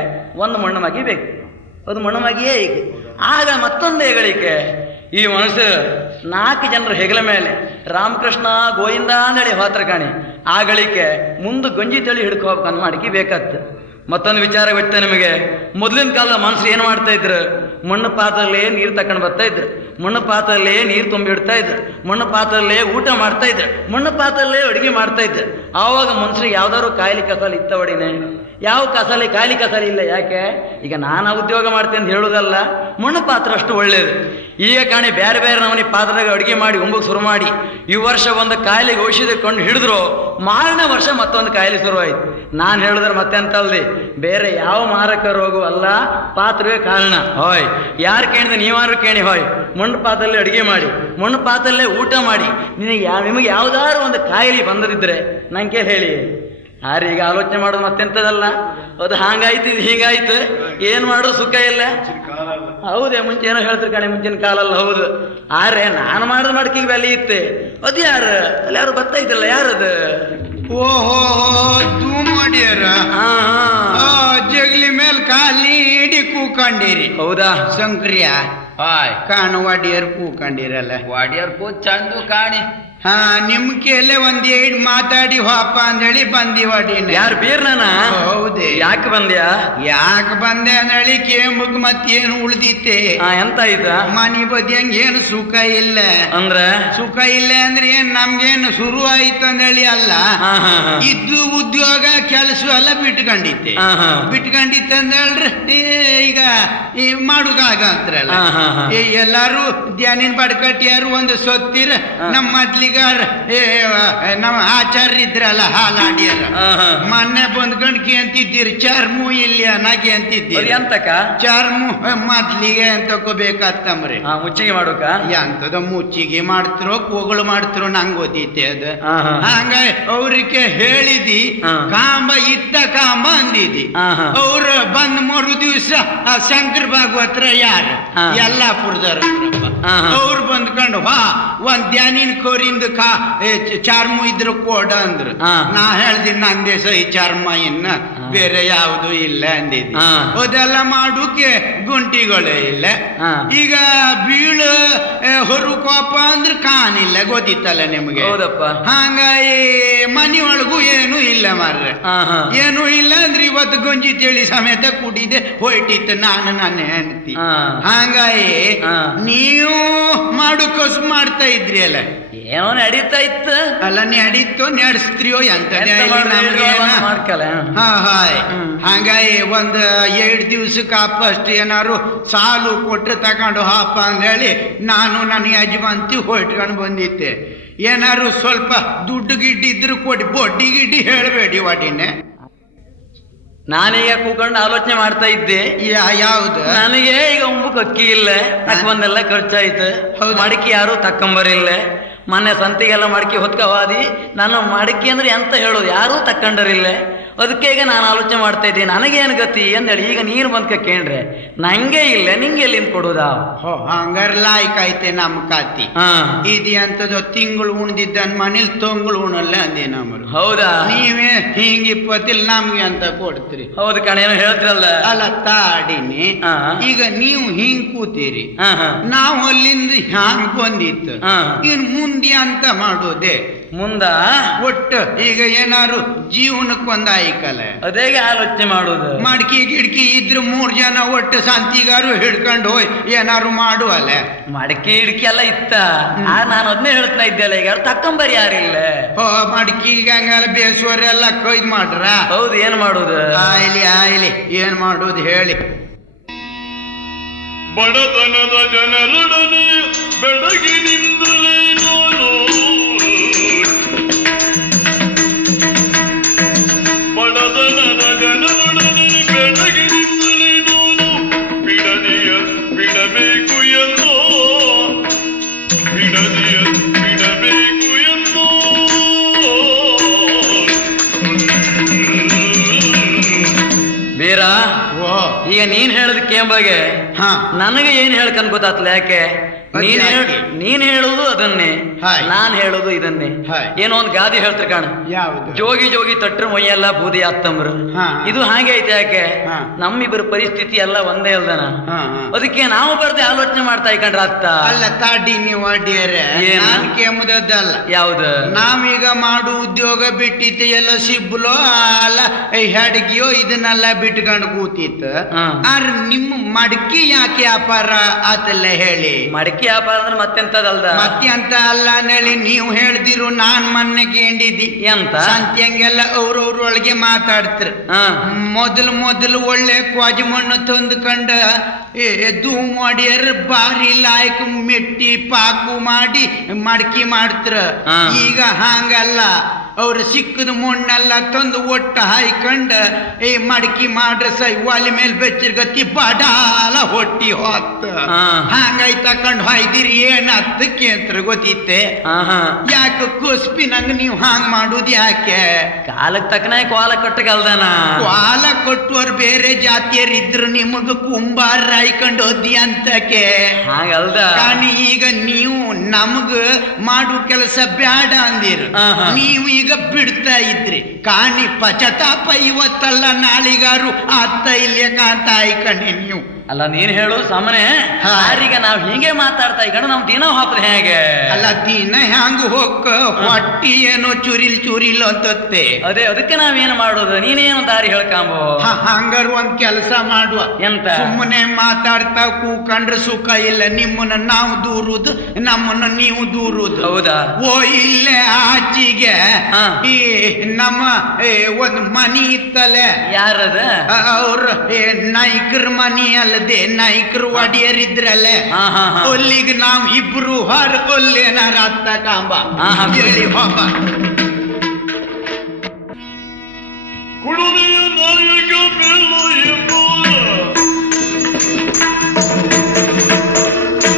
ಒಂದು ಮಣ್ಣು ಮಗಿ ಬೇಕು, ಅದು ಮಣ್ಣು ಮಗಿಯೇ ಈಗ. ಆಗ ಮತ್ತೊಂದು ಹೆಗಳಿಕೆ, ಈ ಮನುಷ್ಯ 4 ಜನರ ಹೆಗಲ ಮೇಲೆ ರಾಮಕೃಷ್ಣ ಗೋವಿಂದ ಅಂತೇಳಿ ಹೋತ್ರ ಕಾಣಿ. ಆ ಗಳಿಕೆ ಮುಂದೆ ಗಂಜಿ ತಳಿ ಹಿಡ್ಕೋಬೇಕು ಅನ್ನೋ ಅಡಿಕೆ ಬೇಕಾಗ್ತದೆ. ಮತ್ತೊಂದು ವಿಚಾರ ಗೊತ್ತೆ ನಿಮಗೆ, ಮೊದಲಿನ ಕಾಲದ ಮನುಷ್ಯರು ಏನು ಮಾಡ್ತಾ ಇದ್ರು? ಮಣ್ಣು ಪಾತ್ರಲ್ಲೇ ನೀರು ತಕೊಂಡು ಬರ್ತಾ ಇದ್ರು, ಮಣ್ಣು ಪಾತ್ರಲ್ಲೇ ನೀರು ತುಂಬಿ ಇಡ್ತಾ ಇದ್ರು, ಮಣ್ಣು ಪಾತ್ರಲ್ಲೇ ಊಟ ಮಾಡ್ತಾ ಇದ್ರು, ಮಣ್ಣು ಪಾತ್ರಲ್ಲೇ ಅಡುಗೆ ಮಾಡ್ತಾ ಇದ್ರು. ಆವಾಗ ಮನುಷ್ಯರಿಗೆ ಯಾವ್ದಾದ್ರು ಕಾಯಿಲೆ ಕಸಾಲಿ ಇತ್ತವಡಿನೇ? ಯಾವ ಕಸಾಲಿ ಕಾಯಿಲೆ ಕಸಾಲಿ ಇಲ್ಲ. ಯಾಕೆ? ಈಗ ನಾನು ಉದ್ಯೋಗ ಮಾಡ್ತೇನೆ ಅಂತ ಹೇಳೋದಲ್ಲ, ಮಣ್ಣು ಪಾತ್ರ ಅಷ್ಟು ಒಳ್ಳೇದು. ಈಗ ಕಾಣಿ ಬೇರೆ ಬೇರೆ ನಮ್ಮನೆ ಪಾತ್ರದಾಗ ಅಡುಗೆ ಮಾಡಿ ಉಂಬಕ್ಕೆ ಶುರು ಮಾಡಿ, ಈ ವರ್ಷ ಒಂದು ಕಾಯಿಲೆಗೆ ಔಷಧಿ ಕೊಂಡು ಹಿಡಿದ್ರು, ಮಾರನೇ ವರ್ಷ ಮತ್ತೊಂದು ಕಾಯಿಲೆ ಶುರುವಾಯಿತು. ನಾನು ಹೇಳಿದ್ರೆ ಮತ್ತೆಂತಲ್ದಿ, ಬೇರೆ ಯಾವ ಮಾರಕ ರೋಗ ಅಲ್ಲ, ಪಾತ್ರವೇ ಕಾರಣ. ಹೋಯ್, ಯಾರು ಕೇಳಿದ್ರೆ ನೀವಾರು ಕೇಳಿ, ಹೋಯ್ ಮಣ್ಣು ಪಾತ್ರಲ್ಲೇ ಅಡುಗೆ ಮಾಡಿ, ಮಣ್ಣು ಪಾತ್ರಲ್ಲೇ ಊಟ ಮಾಡಿ, ನಿಮಗೆ ಯಾವ್ದಾದ್ರು ಒಂದು ಕಾಯಿಲೆ ಬಂದದಿದ್ರೆ ನಂಗೆ ಹೇಳಿ. ಯಾರೀಗ ಆಲೋಚನೆ ಮಾಡೋದು ಮತ್ತೆಂಥದಲ್ಲ, ಅದು ಹಾಗಾಯ್ತು ಇದು ಹೀಗಾಯ್ತು, ಏನು ಮಾಡೋದು ಸುಖ ಇಲ್ಲ. ಹೌದೇ, ಮುಂಚೆ ಏನೋ ಹೇಳ್ತಾರೆ ಕಣೆ, ಮುಂಚಿನ ಕಾಲಲ್ಲ. ಹೌದು, ಆರೆ ನಾನು ಮಾಡಿದ ಮಡ್ಕಿಗೆ ಬೆಲೆ ಇತ್ತೆ. ಅದು ಯಾರು ಅಲ್ಲಿ ಯಾರು ಬರ್ತಾಯಿದ್ರಲ್ಲ, ಯಾರದು? ಓಹೋ, ತೂ ಮಾಡ್ಯಾರ ಜಗಲಿ ಮೇಲೆ ಖಾಲಿ ಇಡಿ ಕೂಕೊಂಡಿರಿ. ಹೌದಾ ಶಂಕ್ರಿಯ ಹಾಯ್ ಕಾಣು ವಾಡಿಯರ್ ಕೂಕೊಂಡಿರಲ್ಲ. ವಾಡಿಯರ್ ಪೂ ಚಂದು ಕಾಣಿ ಹಾ ನಿಮ್ ಕೇಲೆ ಒಂದ್ ಏಡ್ ಮಾತಾಡಿ ಹೋಪ ಅಂದೇಳಿ ಬಂದಿವಾಡಿನ. ಯಾರು ಬೀರ್ನಾನ? ಹೌದೇ. ಯಾಕೆ ಬಂದ್ಯಾ? ಯಾಕೆ ಬಂದೆ ಅಂದೇಳಿ ಕೇಂಬಕ್ ಮತ್ತೇನು ಉಳ್ದಿತ್ತೆ? ಎಂತ ಆಯ್ತ? ಮನಿ ಬದಿಯಂಗ್ ಏನು ಸುಖ ಇಲ್ಲ. ಅಂದ್ರೆ ಸುಖ ಇಲ್ಲ ಅಂದ್ರೆ ಏನ್ ನಮ್ಗೇನು ಶುರು ಆಯ್ತು ಅಂದೇಳಿ ಅಲ್ಲ, ಇದ್ದು ಉದ್ಯೋಗ ಕೆಲಸ ಎಲ್ಲ ಬಿಟ್ಕೊಂಡಿತ್ತೆ. ಬಿಟ್ಕೊಂಡಿತ್ತು ಅಂದೇಳ್ರಿ ಈಗ ಈ ಮಾಡುವಾಗ ಅಂತಾರಲ್ಲ, ಎಲ್ಲಾರು ಧ್ಯಾನಿನ ಬಡ್ಕಟ್ಟಿಯಾರು ಒಂದು ಸೊತ್ತಿರ ನಮ್ಮ ಮೊದ್ಲಿಗಾರ ನಮ್ಮ ಆಚಾರ್ಯ ಇದ್ರಲ್ಲ ಹಾಲಾಡಿಯರ ಮೊನ್ನೆ ಬಂದ್ಕೊಂಡ್ ಕೇಂತಿದ್ದೀರಿ ಚರ್ಮು ಇಲ್ಲಿ ಅನಾಗೆ ಅಂತಿದ್ದೀರಿ. ಎಂತಕ ಚರ್ಮು ಮೊದ್ಲಿಗೆ ತಕೋಬೇಕಾತ್ತಮ್ರಿ. ಮುಚ್ಚಿಗೆ ಮಾಡೋಕ ಎಂತದ ಮುಚ್ಚಿಗೆ ಮಾಡ್ತಿರೋ ಕೋಗಳು ಮಾಡ್ತಿರೋ ನಂಗೆ ಗೊತ್ತೈತೆ ಅದು. ಹಂಗ ಅವ್ರಿಗೆ ಹೇಳಿದಿ ಕಾಂಬ ಇತ್ತ ಕಾಂಬ ಅಂದಿದಿ. ಅವ್ರು ಬಂದ್ ಮರು ದಿವ್ಸ ಶಂಕರ ಭಾಗವತ್ರ ಯಾರು ಯಲ್ಲಾಪುರದವ್ರ ಅವ್ರು ಬಂದ್ಕೊಂಡು ಒಂದ್ ಧ್ಯಾನಿನ ಕೋರಿಂದ ಚಾರ್ಮು ಇದ್ರು ಕೊಡ ಅಂದ್ರು. ನಾ ಹೇಳ್ದಿ ನಂದೇ ಸಹಿ ಚರ್ಮ ಇನ್ನ ಬೇರೆ ಯಾವುದು ಇಲ್ಲ ಅಂದಿದ್ದಿ. ಅದೆಲ್ಲ ಮಾಡುಕೆ ಗುಂಟಿಗಳೇ ಇಲ್ಲ. ಈಗ ಬೀಳು ಹೊರಕೋಪ ಅಂದ್ರೆ ಕಾಣಿಲ್ಲ, ಗೊತ್ತಿತ್ತಲ್ಲ ನಿಮ್ಗೆ. ಹಂಗಾಗಿ ಮನಿ ಒಳಗೂ ಏನು ಇಲ್ಲ ಮಾರ್ರೆ. ಏನು ಇಲ್ಲ ಅಂದ್ರೆ ಇವತ್ತು ಗಂಜಿ ತಿಳಿ ಸಮೇತ ಕುಡಿದೆ ಹೋಯ್ತಿತ್ತು ನಾನು ನನ್ನ ಹೆಂಡತಿ. ಹಂಗಾಗಿ ನೀವು ಮಾಡು ಕಸು ಮಾಡ್ತಾ ಇದ್ರಿ ಅಲ್ಲ, ಏನೋ ನಡೀತಾ ಇತ್ತು ಅಲ್ಲ. ನಡೀತು ನಡೆಸ್ತ್ರಿಯೋ ಎಂತ ಹಂಗಾಗಿ ಒಂದ್ 2 ದಿವ್ಸಕ್ಕೆ ಅಪ್ಪಷ್ಟು ಏನಾರು ಸಾಲು ಕೊಟ್ಟು ತಗೊಂಡು ಹಾಪ ಅಂದೇಳಿ ನಾನು ನನ್ನ ಯಜಮಾಂತಿ ಹೊಯ್ಟ್ಕೊಂಡು ಬಂದಿದ್ದೆ. ಏನಾರು ಸ್ವಲ್ಪ ದುಡ್ಡು ಗಿಡ್ಡಿ ಇದ್ರು ಕೊಡಿ, ಬಡ್ಡಿ ಗಿಡ್ಡಿ ಹೇಳಬೇಡಿ ವಾಡಿನೇ. ನಾನೀಗ ಕೂಕೊಂಡು ಆಲೋಚನೆ ಮಾಡ್ತಾ ಇದ್ದೆ. ಯಾವ್ದು? ನನಗೆ ಈಗ ಉಂಬಕ್ ಅಕ್ಕಿ ಇಲ್ಲ, ಬಂದೆಲ್ಲ ಖರ್ಚಾಯ್ತು. ಮಡಿಕೆ ಯಾರು ತಕ್ಕಂಬರಿಲ್ಲ. ಮೊನ್ನೆ ಸಂತಿಗೆಲ್ಲ ಮಡಿಕೆ ಹೊತ್ಕವಾದಿ. ನಾನು ಮಡಿಕೆ ಅಂದ್ರೆ ಎಂತ ಹೇಳೋದು, ಯಾರೂ ತಕ್ಕಂಡರಿಲ್ಲ. ಅದಕ್ಕೆ ಈಗ ನಾನು ಆಲೋಚನೆ ಮಾಡ್ತಾ ಇದ್ದೀನಿ ನನಗೇನು ಗತಿ ಅಂದೇಳಿ. ಈಗ ನೀರು ಬಂದ್ಕ ಕೇಳ್ರೆ ನಂಗೆ ಇಲ್ಲ, ನಿಂಗೆ ಎಲ್ಲಿಂದ ಕೊಡುದಾ? ಹಂಗಾರ ಲಾಯ್ಕಾಯ್ತೆ ನಮ್ ಕಾತಿ. ಇದು ಅಂತದ ತಿಂಗಳು ಉಣ್ದಿದ್ದನ್ ಮನೇಲಿ ತೊಂಗಳು ಉಣಲ್ಲ ಅಂದಿ ನಮ್ಮರು. ಹೌದಾ? ನೀವೇ ಹಿಂಗ 20 ನಮ್ಗೆ ಅಂತ ಕೊಡ್ತೀರಿ. ಹೌದು ಕಣ, ಏನೋ ಹೇಳ್ತಿರಲ್ಲ. ಅಲ್ಲ ತಾಡಿನಿ, ಈಗ ನೀವು ಹಿಂಗ್ ಕೂತೀರಿ, ನಾವು ಅಲ್ಲಿಂದ ಹ್ಯಾಂಗ್ ಬಂದಿತ್ತು. ಇನ್ ಮುಂದೆ ಅಂತ ಮಾಡೋದೆ ಮುಂದ ಒಟ್ಟು ಈಗ ಏನಾರು ಜೀವನಕ್ಕೊಂದು ಆಯ್ಕಲ್ಲ, ಅದೇ ಆಲೋಚನೆ ಮಾಡೋದು. ಮಡ್ಕಿ ಗಿಡ್ಕಿ ಇದ್ರು 3 ಜನ ಒಟ್ಟು ಸಂತಿಗಾರು ಹಿಡ್ಕೊಂಡು ಹೋಯ್ ಏನಾರು ಮಾಡುವಲ್ಲ. ಮಡಕಿ ಹಿಡ್ಕಿ ಎಲ್ಲ ಇತ್ತ, ನಾನು ಅದನ್ನೇ ಹೇಳ್ತಾ ಇದ್ದೆಲ್ಲ. ಈಗ ತಕ್ಕಂಬರಿ ಯಾರಿಲ್ಲ. ಮಡ್ಕಿ ಹಂಗೆಲ್ಲ ಬೇಸುವರೆಲ್ಲ ಕೊಯ್ದು ಮಾಡ್ರ. ಹೌದು, ಏನ್ ಮಾಡುದು? ಆಯ್ಲಿ ಏನ್ ಮಾಡುದು ಹೇಳಿ. ಬಡತನದ ಜನರೊಡನೆ ಬೆಳಗಿನಿಂದಲೇ ನಾನು, ಬಡತನದ ಜನರೊಡನೆ ಬೆಳಗಿನಿಂದಲೇ ನಾನು ಬಿಡಬೇಕು ಎಂದೋ, ಬಿಡಬೇಕು ಎಂದೋ. ಬೀರ, ಈಗ ನೀನ್ ಹೇಳದ್ ಕೇಂಬಗೆ ನನಗೆ ಏನ್ ಹೇಳ್ಕನ್ ಗೊತ್ತಾತ್ಲ. ಯಾಕೆ ನೀನ್ ಹೇಳುದು ಅದನ್ನೇ, ನಾನ್ ಹೇಳುದು ಇದನ್ನೇ. ಏನೋ ಒಂದ್ ಗಾದಿ ಹೇಳ್ತಾರೆ ಕಾಣ, ಜೋಗಿ ಜೋಗಿ ತಟ್ರ ಮೊಯ್ಯೆಲ್ಲ ಬೂದಿ ಆತ್ತಂಬ್ರು. ಇದು ಹಾಗೆ ಐತೆ. ಯಾಕೆ ನಮ್ಮಿಬ್ಬರ ಪರಿಸ್ಥಿತಿ ಎಲ್ಲ ಒಂದೇ ಅಲ್ದನ. ಅದಕ್ಕೆ ನಾವು ಬರ್ದೆ ಆಲೋಚನೆ ಮಾಡ್ತಾ ಇಕೊಂಡ್ರ ಅತ್ತ. ಅಲ್ಲ ತಾಡಿ ನೀವು ಅಡ್ಡಿಯರೆ, ನಾನ್ ಕೆಮ್ಮದಲ್ಲ. ಯಾವ್ದು? ನಾವೀಗ ಮಾಡು ಉದ್ಯೋಗ ಬಿಟ್ಟಿತ್ತು, ಎಲ್ಲ ಸಿಬ್ಬಲೋ ಅಲ್ಲ ಹೆಡ್ಗಿಯೋ ಇದನ್ನೆಲ್ಲ ಬಿಟ್ಕೊಂಡು ಕೂತಿತ್ತು. ಆದ್ರೆ ನಿಮ್ಮ ಮಡಕಿ ಯಾಕೆ ವ್ಯಾಪಾರ ಆತಲ್ಲ ಹೇಳಿ? ಮಡಕಿ ವ್ಯಾಪಾರ ಅಂದ್ರೆ ಮತ್ತೆಂತದಲ್ದ? ಮತ್ತೆ ಅಂತ ಅಲ್ಲ ಹೇಳಿ ನೀವು ಹೇಳ್ದಿರು. ನಾನ್ ಮೊನ್ನೆ ಕೇಳಿದ್ದಿ ಎಂತ ಸಂತ್ಯಂಗೆಲ್ಲ ಅವ್ರವ್ರೊಳಗೆ ಮಾತಾಡ್ತಿರು. ಮೊದಲು ಒಳ್ಳೆ ಕ್ವಾಜಿ ಮಣ್ಣು ತಂದುಕೊಂಡ ಎದ್ದು ಮಾಡ್ಯಾರ, ಬಾರಿ ಲಾಯ್ಕ್ ಮೆಟ್ಟಿ ಪಾಕು ಮಾಡಿ ಮಡಕಿ ಮಾಡ್ತಿರ. ಈಗ ಹಂಗಲ್ಲ, ಅವ್ರು ಸಿಕ್ಕದ ಮಣ್ಣೆಲ್ಲ ತಂದು ಒಟ್ಟ ಹಾಯ್ಕೊಂಡ ಮಡಕಿ ಮಾಡ್ರ ಸೈ ಒಲಿ ಮೇಲೆ ಬೆಚ್ಚರ್ಗತಿ ಬಡಾಲ ಹೊಟ್ಟಿ ಹೊತ್ತ ಹಂಗಾಯ್ ತಕೊಂಡ್ ಹಾಯ್ದಿರಿ. ಏನ್ ಹತ್ತಕ್ಕೆ ಅಂತ ಗೊತ್ತಿತ್ತೆ? ಯಾಕೆ ಕುಸ್ಪಿ ನಂಗ ನೀವು ಹಾಂಗ್ ಮಾಡುದು ಯಾಕೆ? ಕಾಲಕ್ ತಕ್ಕನ ಕೋಲ ಕಟ್ಟಗಲ್ದಾನ. ಕೋಲ ಕೊಟ್ಟವ್ರು ಬೇರೆ ಜಾತಿಯರಿದ್ರು ನಿಮಗ ಕುಂಬಾರ ಹಾಯ್ಕೊಂಡು ಹೋದಿ ಅಂತಕ್ಕೆ ಹಾಗಲ್ದ. ಕಾಣಿ ಈಗ ನೀವು ನಮಗ ಮಾಡು ಕೆಲಸ ಬ್ಯಾಡ ಅಂದಿರು, ನೀವು ಈಗ ಬಿಡ್ತಾ ಇದ್ರಿ. ಕಾಣಿ ಪಚತಾಪ ಇವತ್ತಲ್ಲ ನಾಳಿಗಾರು ಆತ್ತ ಇಲ್ಲೇ ಕಾಂತಾಯಿ ಕಣಿ ನೀವು. ಅಲ್ಲ ನೀನ್ ಹೇಳು ಸಾಮಾನ್ಯ ಹಾ. ಯಾರೀಗ ನಾವ್ ಹೀಗೆ ಮಾತಾಡ್ತಾ ಈಗ ನಮ್ ದಿನ ಹಾಕುದು ಹೇಗೆ? ಅಲ್ಲ ದಿನ ಹ್ಯಾಂಗ ಹೋಗ ಹೊಟ್ಟಿ ಏನೋ ಚುರಿಲ್ ಅಂತತ್ತೆ. ಅದೇ ಅದಕ್ಕೆ ನಾವೇನು ಮಾಡೋದು? ನೀನೇನು ದಾರಿ ಹೇಳ್ಕಾಂಬೋ. ಹಂಗಾರ ಒಂದ್ ಕೆಲಸ ಮಾಡುವ. ಎಂತ? ಸುಮ್ಮನೆ ಮಾತಾಡ್ತಾ ಕೂಕಂಡ್ರೆ ಸುಖ ಇಲ್ಲ. ನಿಮ್ಮನ್ನ ನಾವು ದೂರುದು, ನಮ್ಮನ್ನ ನೀವು ದೂರುದು. ಹೌದಾ? ಓ ಇಲ್ಲೇ ಆಚಿಗೆ ಹಾ. ಈ ನಮ್ಮ ಒಂದ್ ಮನಿ ಇತ್ತಲೆ. ಯಾರದ? ಅವ್ರ ನಾಯ್ಕರ ಮನಿ ಅಲ್ಲದೆ ನಾಯ್ಕರು ಒಡೆಯರಿದ್ರಲ್ಲೇ. ಹಾ, ಹಾ, ಹಾ. ಅಲ್ಲಿಗೆ ನಾವ್ ಇಬ್ರು ಹೊರಗೊಲ್ಲೇನಾರ ಅತ್ತ ಕಾಂಬ ಹಾ, ಹಾ. ಹೇಳಿ ಹೋಗ. ಕುಡುಮೆಯ ನಾಯಕ ಬೆಲ್ಲ ಎಂಬುವ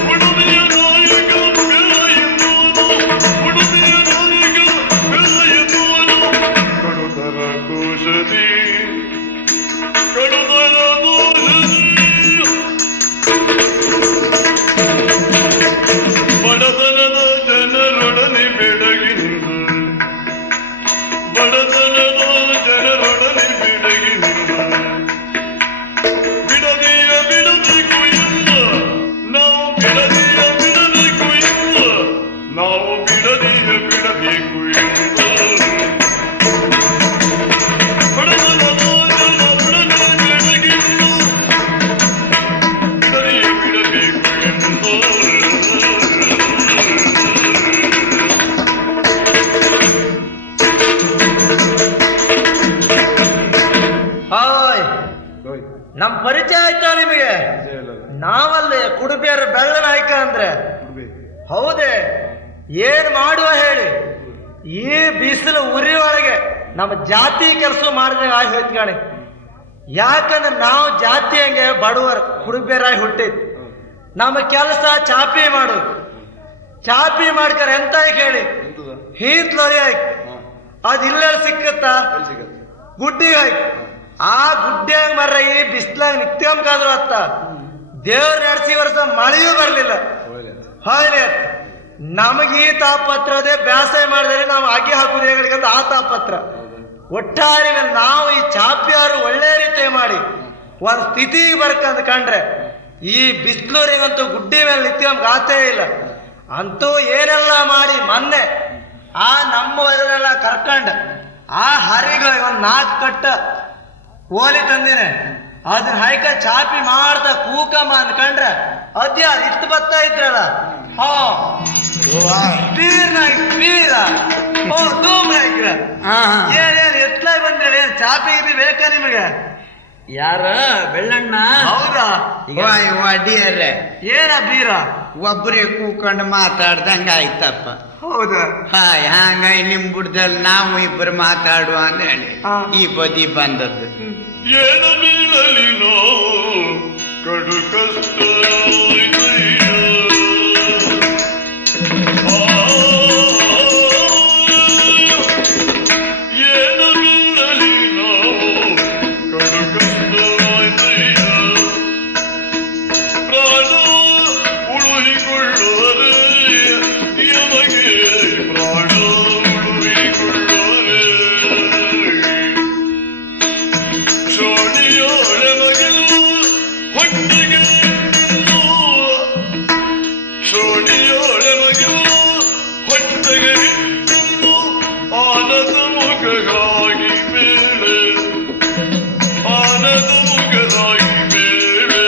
ಕುಡುಮೆಯ ನಾಯಕ ಬೆಲ್ಲ ಎಂಬುವನು ಕುಡುಮೆಯ ನಾಯಕ ಬೆಲ್ಲ ಎಂಬುವನು ಕಡುತರ ಕೋಶದಿ ಕಡುತರ ದೋಷದಿ ಬಡತನದ ಜನರೊಡನೆ ಬೆಡಗಿ ನಿಂತು ಬಡತನದ ಜನರೊಡನೆ ಬೆಡಗಿ ನಿಂತು ಬಿಡಬೇಕು ಎಂಬ ನಾವು ಬಿಡಬೇಕು ಎಂಬ ನಾವು ಬಿಡಬೇಕು ಎಂಬ ಬಡತನದ ಜನರೊಡನೆ ಬೆಡಗಿ ಬಿಡಬೇಕು ಎಂಬ ಹಾಯ್, ನಮ್ ಪರಿಚಯ ಆಯ್ತಾ ನಿಮಗೆ? ನಾವಲ್ಲೇ ಕುಡುಬಿಯರ ಬೆಳ್ಳ ನಾಯಕ ಅಂದ್ರೆ. ಹೌದೇ? ಏನ್ ಮಾಡುವ ಹೇಳಿ? ಈ ಬಿಸಿಲು ಉರಿ ಒಳಗೆ ನಮ್ಮ ಜಾತಿ ಕೆಲಸ ಮಾಡಿದಾಗ ಆಗಿ ಹೋಯ್ತು ಕಾಣಿ. ಯಾಕಂದ್ರೆ ನಾವು ಜಾತಿ ಹಂಗೆ ಬಡವರು ಕುಡುಬಿಯರಾಗಿ ಹುಟ್ಟಿದ್. ನಮ್ಮ ಕೆಲಸ ಚಾಪಿ ಮಾಡೋದು. ಚಾಪಿ ಮಾಡ್ಕರ ಎಂತ ಕೇಳಿ ಹೀತ್ಲರಿ ಆಯ್ತು. ಅದಿಲ್ಲ ಸಿಕ್ಕತ್ತಾ? ಗುಡ್ಡಿಗೆ ಆಯ್ತು. ಆ ಗುಡ್ಡ್ಯಾಗ ಮರ್ರ ಈ ಬಿಸ್ಲಾಗ ನಿತ್ಯಂಕಾದ್ರು ಅತ್ತ ದೇವ್ರ ನಡೆಸಿ ವರ್ಷ ಮಳೆಯೂ ಬರ್ಲಿಲ್ಲ. ಹಾಗೆ ನಮಗೆ ಈ ತಾಪತ್ರದೇ ಬ್ಯಾಸೆ ಮಾಡಿದ್ರೆ ನಾವು ಅಗಿ ಹಾಕುದು ಹೇಗಂತ ಆ ತಾಪತ್ರ. ಒಟ್ಟಾರೆ ನಾವು ಈ ಚಾಪಿಯಾರು ಒಳ್ಳೆ ರೀತಿ ಮಾಡಿ ಒಂದ್ ಸ್ಥಿತಿಗೆ ಬರ್ಕಂತ ಕಂಡ್ರೆ ಈ ಬಿಸ್ಲೂರಿಗಂತೂ ಗುಡ್ಡಿ ಮೇಲೆ ನಿತ್ಯಂಕ ಆತೇ ಇಲ್ಲ. ಅಂತೂ ಏನೆಲ್ಲ ಮಾಡಿ ಮೊನ್ನೆ ಆ ನಮ್ಮವರನ್ನೆಲ್ಲ ಕರ್ಕಂಡ ಆ ಹರಿಗಳಿಗೆ ಒಂದ್ 4 ಕಟ್ಟ ಓಲಿ ತಂದಿನ. ಅದನ್ನ ಹೈಕ ಚಾಪಿ ಮಾಡ್ತಾ ಕೂಕಮ್ಮ ಅನ್ಕಂಡ್ರೆ ಅದ್ಯ ಇತ್ತು ಬತ್ತಾ ಇದ್ರಲ್ಲ. ಬೀರ ಓ ಧೂಮ್ ಹಾಕಿರ ಏನೇನು ಎತ್ಲಾಗಿ ಬಂದ್ರೆ ಏನ್ ಚಾಪಿ ಇದು ಬೇಕಾ ನಿಮಗೆ? ಯಾರ ಬೆಳ್ಳಣ್ಣ? ಹೌದಾ? ಒಡಿಯರೇ ಏನ ಬೀರ? ಒಬ್ಬರೇ ಕೂಕೊಂಡು ಮಾತಾಡ್ದಂಗ ಆಯ್ತಪ್ಪ. ಹೌದಾ? ಹಾಯ್ ಹಂಗಾಗಿ ನಿಮ್ ಬುಡ್ದಲ್ಲಿ ನಾವು ಇಬ್ಬರು ಮಾತಾಡುವ ಅಂತ ಹೇಳಿ ಈ ಬದಿ ಬಂದದ್ದು. ಏನ ಬೀಳಲಿ ನಾವು ಕಡು ಕಷ್ಟ ಏನ ಬೀಳಲಿ ನಾವು ಕಡು ಕಷ್ಟ ಪ್ರಾಣ ಉಳುಹಿಕೊಳ್ಳುವರೆ ಯಮಗೆ ಪ್ರಾಣ ಉಳುಹಿಕೊಳ್ಳುವರೆ ಶೋಣಿಯೋಳೆ ಮಗಿಲು ಹೊಟ್ಟಿಗೆ ಶೋಣಿಯೋಳೆ ಮಗಿಲು ಹೊಟ್ಟೆಗೆ ಇಟ್ಟು ಆನದ ಮುಖಗಾಗಿ ಬೇಳೆ ಆನದ ಮುಖಗಾಗಿ ಬೇಳೆ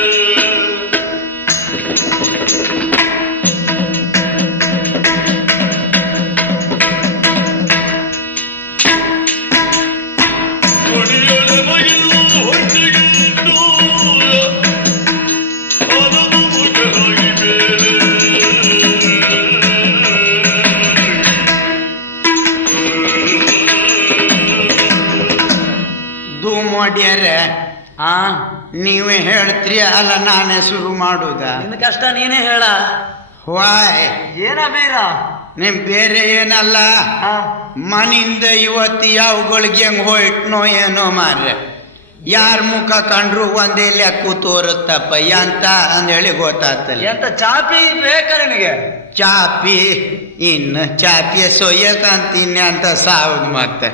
ಶೋಣಿಯೋಳೆ ಮಗಿಲು ಹೊಟ್ಟಿಗೆ ಇಟ್ಟು ಆನದ ಮುಖಗಾಗಿ ಬೇಳೆ ಧೂಮ್ ಒಡಿಯರೇ ಆ ನೀವೇ ಹೇಳ್ತೀರಿ ಅಲ್ಲ ನಾನೇ ಶುರು ಮಾಡುದ? ನಿನ್ನ ಕಷ್ಟ ನೀನೇ ಹೇಳ. ವಾಯ್ ಏನ ಬೀರ? ನಿಮ್ ಬೇರೆ ಏನಲ್ಲ, ಮನಿಂದ ಇವತ್ತು ಯಾವಗಳಿಗೆ ಹೆಂಗ್ ಹೋಯ್ಟ್ನೋ ಏನೋ ಮಾರ್ರೆ. ಯಾರ ಮುಖ ಕಂಡ್ರು ಒಂದೇ ಲೆಕ್ಕ ತೋರುತ್ತಪ್ಪ ಎಂತ ಅಂದೇಳಿ ಗೊತ್ತಾಗ್ತಲ್ಲ. ಎಂತ ಚಾಪಿ ಬೇಕಾ ನಿನಗೆ? ಚಾಪಿ ಇನ್ನು ಚಾಪಿಯ ಸೊಯ್ಯಕಂತೀನಿ ಅಂತ ಸಾವ್ದು ಮತ್ತೆ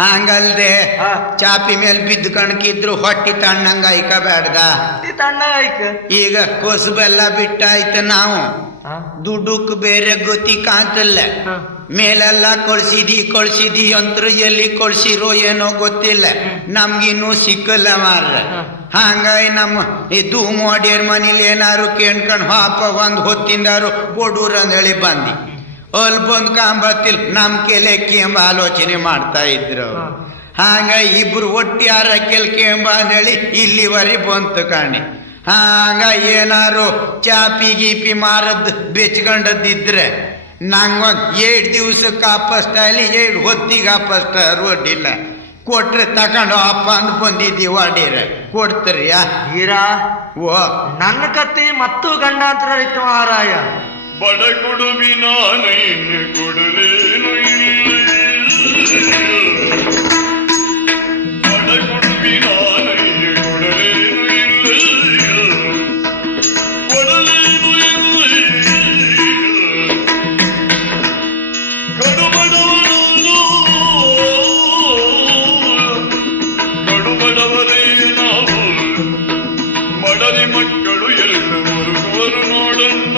ಹಂಗಲ್ದೆ ಹಾ. ಚಾಪಿ ಮೇಲೆ ಬಿದ್ದು ಕಣ್ಕಿದ್ರು ಹೊಟ್ಟಿ ತಣ್ಣಂಗ ಐಕಬೇಡ್ದ. ತಣ್ಣ ಆಯ್ಕ ಈಗ ಕೊಸುಬೆಲ್ಲ ಬಿಟ್ಟಾಯ್ತು ನಾವು ದುಡ್ಡಕ್ ಬೇರೆ ಗೊತ್ತಿ ಕಾಂತಲ್ಲ. ಮೇಲೆಲ್ಲ ಕೊಳ್ಸಿದಿ ಅಂತೂ ಎಲ್ಲಿ ಕೊಳ್ಸಿರೋ ಏನೋ ಗೊತ್ತಿಲ್ಲ, ನಮ್ಗಿನ್ನೂ ಸಿಕ್ಕಲ್ಲ ಮಾರ್ರೆ. ಹಂಗಾಗಿ ನಮ್ಮ ಇದು ಮೋಡಿಯರ್ ಮನೇಲಿ ಏನಾರು ಕೇಳ್ಕೊಂಡು ಹಾಪ ಒಂದ್ ಹೊತ್ತಿಂದಾರು ಕೊಡೂರ್ ಅಂದೇಳಿ ಬಂದಿ. ಅಲ್ಲಿ ಬಂದ್ ಕಾಂಬತ್ತಿಲ್ ನಮ್ ಕೆಲೆಕ್ಕಿ ಎಂಬ ಆಲೋಚನೆ ಮಾಡ್ತಾ ಇದ್ರು. ಹಾಗ ಇಬ್ರು ಒಟ್ಟಿ ಆರಕ್ಕೆಲ್ಕೆ ಎಂಬ ಅಂದೇಳಿ ಇಲ್ಲಿವರೆಗೆ ಬಂತು ಕಾಣಿ. ಹಾಗ ಏನಾರು ಚಾಪಿ ಗೀಪಿ ಮಾರದ್ ಬೆಚ್ಕೊಂಡದ್ದಿದ್ರೆ ನಂಗೊಂದ್ 7 ದಿವ್ಸಕ್ಕೆ ಆಪಸ್ಟಾಗಲಿ 7 ಹೊತ್ತಿಗೆ ಆಪಸ್ಟ ರೋಡಿಲ್ಲ ಕೊಟ್ರೆ ತಗೊಂಡು ಅಪ್ಪ ಅಂದ್ ಬಂದಿದ್ದೀವಿ ಅಡೀರ ಕೊಡ್ತೀರಿ. ಹೀರಾ ಓ ನನ್ನ ಕತ್ತಿ ಮತ್ತು ಗಂಡಾಂತರ ಇತ್ತು ಮಹಾರಾಯ. ಬಡ ಕೊಡುವಿ ನಾನೇನು ಕೊಡಲೇನು ಬಡ ಕೊಡುವಿ ನಾನೇನು ಕೊಡಲೇನು ಕೊಡಲೇನು ಕಡುಬಡವನು ಕಡುಬಡವರೇ ನಾವು ಮಡಲಿ ಮಕ್ಕಳು ಎಲ್ಲ ಮರುಗುವರು ನೋಡಣ್ಣ.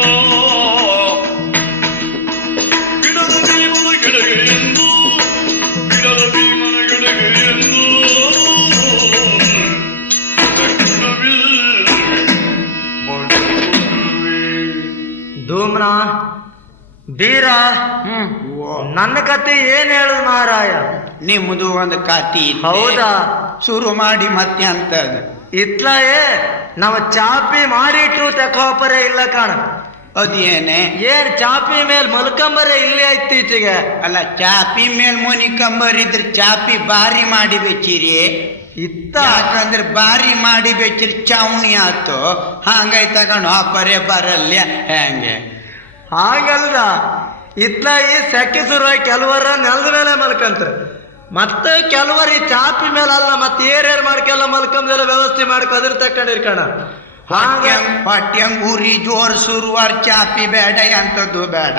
ಬಿಡದ ಭೀಮನ ಗೆಡಗೆಯನ್ನು ಬಿಡದ ಭೀಮನ ಗೆಡಗೆಯನ್ನು ಧೂಮ್ರ ಬೀರ ನನ್ನ ಕತೆ ಏನ್ ಹೇಳುದು ಮಹಾರಾಯ? ನಿಮ್ಮದು ಒಂದು ಕಾತಿ ಇತ್ತೆ. ಹೌದಾ? ಶುರು ಮಾಡಿ ಮತ್ತೆ ಅಂತದ ಇತ್ಲಾಯೇ ನಾವು ಚಾಪಿ ಮಾಡಿಟ್ರು ತೆಕೋಪರೇ ಇಲ್ಲ ಕಾಣ. ಅದೇನೆ ಏನ್ ಚಾಪಿ ಮೇಲ್ ಮಲ್ಕಂಬರೇ ಇಲ್ಲೇ ಇತ್ತೀಚೆಗೆ. ಅಲ್ಲ ಚಾಪಿ ಮೇಲ್ ಮೊನಿಕಂಬರಿದ್ರೆ ಚಾಪಿ ಬಾರಿ ಮಾಡಿ ಬೆಚ್ಚಿರಿ ಇತ್ತ ಯಾಕಂದ್ರೆ ಬಾರಿ ಮಾಡಿ ಬೆಚ್ಚಿರಿ ಚಾವಣಿ ಆತು. ಹಂಗೈ ತಗೊಂಡು ಹಾಪರೆ ಬರಲ್ಲ ಹೆಂಗೆ ಹಾಗಲ್ದ ಇತ್ಲ ಈ ಸೆಕೆ ಶುರುವಾಗಿ ಕೆಲವರ ನೆಲದ ಮೇಲೆ ಮಲ್ಕಂತ್ರ, ಮತ್ತೆ ಕೆಲವರು ಈ ಚಾಪಿ ಮೇಲೆ ಅಲ್ಲ ಮತ್ತೆ ಏರೇರ್ ಮಾಡ್ಕೆಲ್ಲ ಮಲ್ಕಂದೆಲ್ಲ ವ್ಯವಸ್ಥೆ ಮಾಡ್ಕೊ ಅದ್ರ ತಕೊಂಡಿರ್ಕಣ. ಪಟ್ಯಂಗೂರಿ ಜೋರ್ ಶುರುವಾರ ಚಾಪಿ ಬೇಡ ಎಂತದ್ದು ಬೇಡ,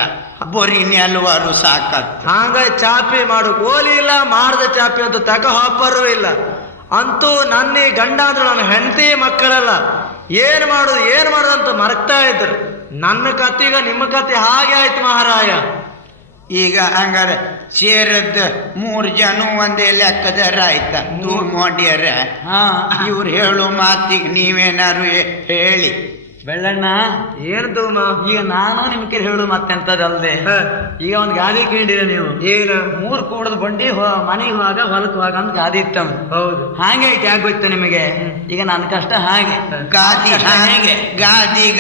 ಬರೀ ನೆಲವಾರು ಸಾಕತ್. ಹಾಗಾಗಿ ಚಾಪಿ ಮಾಡು ಗೋಲಿ ಇಲ್ಲ, ಮಾಡ್ದ ಚಾಪಿ ಅಂತ ತಕ ಹಾಪರೂ ಇಲ್ಲ. ಅಂತೂ ನನ್ನ ಈ ಗಂಡ ಅಂದ್ರೆ ನನ್ನ ಹೆಂಡತಿ ಮಕ್ಕಳೆಲ್ಲ ಏನ್ ಮಾಡುದು ಅಂತ ಮರಗ್ತಾ ಇದ್ರು. ನನ್ನ ಕತ್ತಿಗ ನಿಮ್ಮ ಕತೆ ಹಾಗೆ ಆಯ್ತು ಮಹಾರಾಯ. ಈಗ ಹಂಗಾರೆ ಸೇರದ್ 3 ಜನ ಒಂದೇ ಲೆಕ್ಕದರ ಆಯ್ತ. ನೋಡ್ಯಾರ ಇವ್ರು ಹೇಳು ಮಾತಿಗೆ ನೀವೇನಾರು ಹೇಳಿ. ಬೆಳ್ಳಣ್ಣ ಏನ್ ಧೂಮ? ಈಗ ನಾನು ನಿಮ್ಗೆ ಹೇಳು ಮತ್ತೆಂತದಲ್ದೆ, ಈಗ ಒಂದ್ ಗಾದಿ ಕೇಳಿರ ನೀವು ಏನ 3 ಕೂಡದ ಬಂಡಿ ಮನೆಗೆ ಹೋಗ ಹೊಲಕ್ ಹೋಗ ಅಂತ ಗಾದಿ ಇತ್ತವ. ಹೌದು ಹಾಗೆ ಐತೆ ಆಗೋಯ್ತು ನಿಮಗೆ. ಈಗ ನನ್ನ ಕಷ್ಟ ಹಾಗೆ ಗಾದಿ ಹಾಗೆ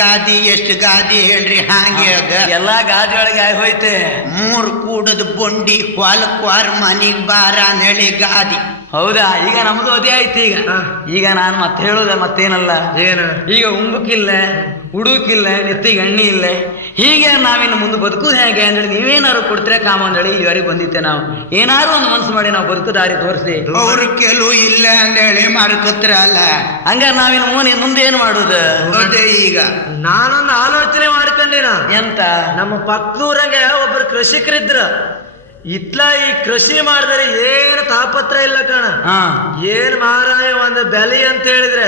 ಗಾದಿ ಎಷ್ಟು ಗಾದಿ ಹೇಳ್ರಿ ಹಾಗೆ ಅದ. ಎಲ್ಲಾ ಗಾದಿ ಒಳಗೆ ಆಗೋಯ್ತೆ. 3 ಕೂಡದ ಬಂಡಿ ಹೊಲಕ್ ವಾರ ಮನಿಗ್ ಬಾರ ಹೇಳಿ ಗಾದಿ. ಹೌದಾ? ಈಗ ನಮ್ದು ಅದೇ ಆಯ್ತು. ಈಗ ನಾನು ಮತ್ತೆ ಹೇಳುದ ಮತ್ತೇನಲ್ಲ, ಏನ ಈಗ ಉಂಬಕ್ಕಿಲ್ಲ ಹುಡುಕಿಲ್ಲ ನೆತ್ತಿಗೆ ಎಣ್ಣೆ ಇಲ್ಲ. ಹೀಗೆ ನಾವಿನ್ನು ಮುಂದೆ ಬದುಕುದು ಹೇಗೆ ಅಂದೇಳಿ ನೀವೇನಾದ್ರು ಕೊಡ್ತೀರ ಕಾಮ ಅಂದೇಳಿ ಇಲ್ಲಿವರೆಗೆ ಬಂದಿತ್ತೆ. ನಾವು ಏನಾದ್ರು ಒಂದು ಮನಸ್ಸು ಮಾಡಿ ನಾವು ಬದುಕು ದಾರಿ ತೋರಿಸಿ. ಅವ್ರ ಕೆಲವು ಇಲ್ಲ ಅಂದೇಳಿ ಮಾರ್ಕತ್ರಲ್ಲ. ಹಂಗಾರೆ ನಾವಿನ್ನು ಮುಂದೆ ಏನು ಮಾಡುದು? ಅದೇ ಈಗ ನಾನೊಂದು ಆಲೋಚನೆ ಮಾಡ್ಕೊಂಡಿನ. ಎಂತ? ನಮ್ಮ ಪಕ್ಕೂರಂಗೆ ಒಬ್ರು ಕೃಷಿಕರಿದ್ರ. ಇತ್ಲ ಈ ಕೃಷಿ ಮಾಡಿದ್ರೆ ಏನು ತಾಪತ್ರ ಇಲ್ಲ ಕಣ. ಏನ್ ಮಾರಾಯ ಒಂದು ಬೆಲೆ ಅಂತ ಹೇಳಿದ್ರೆ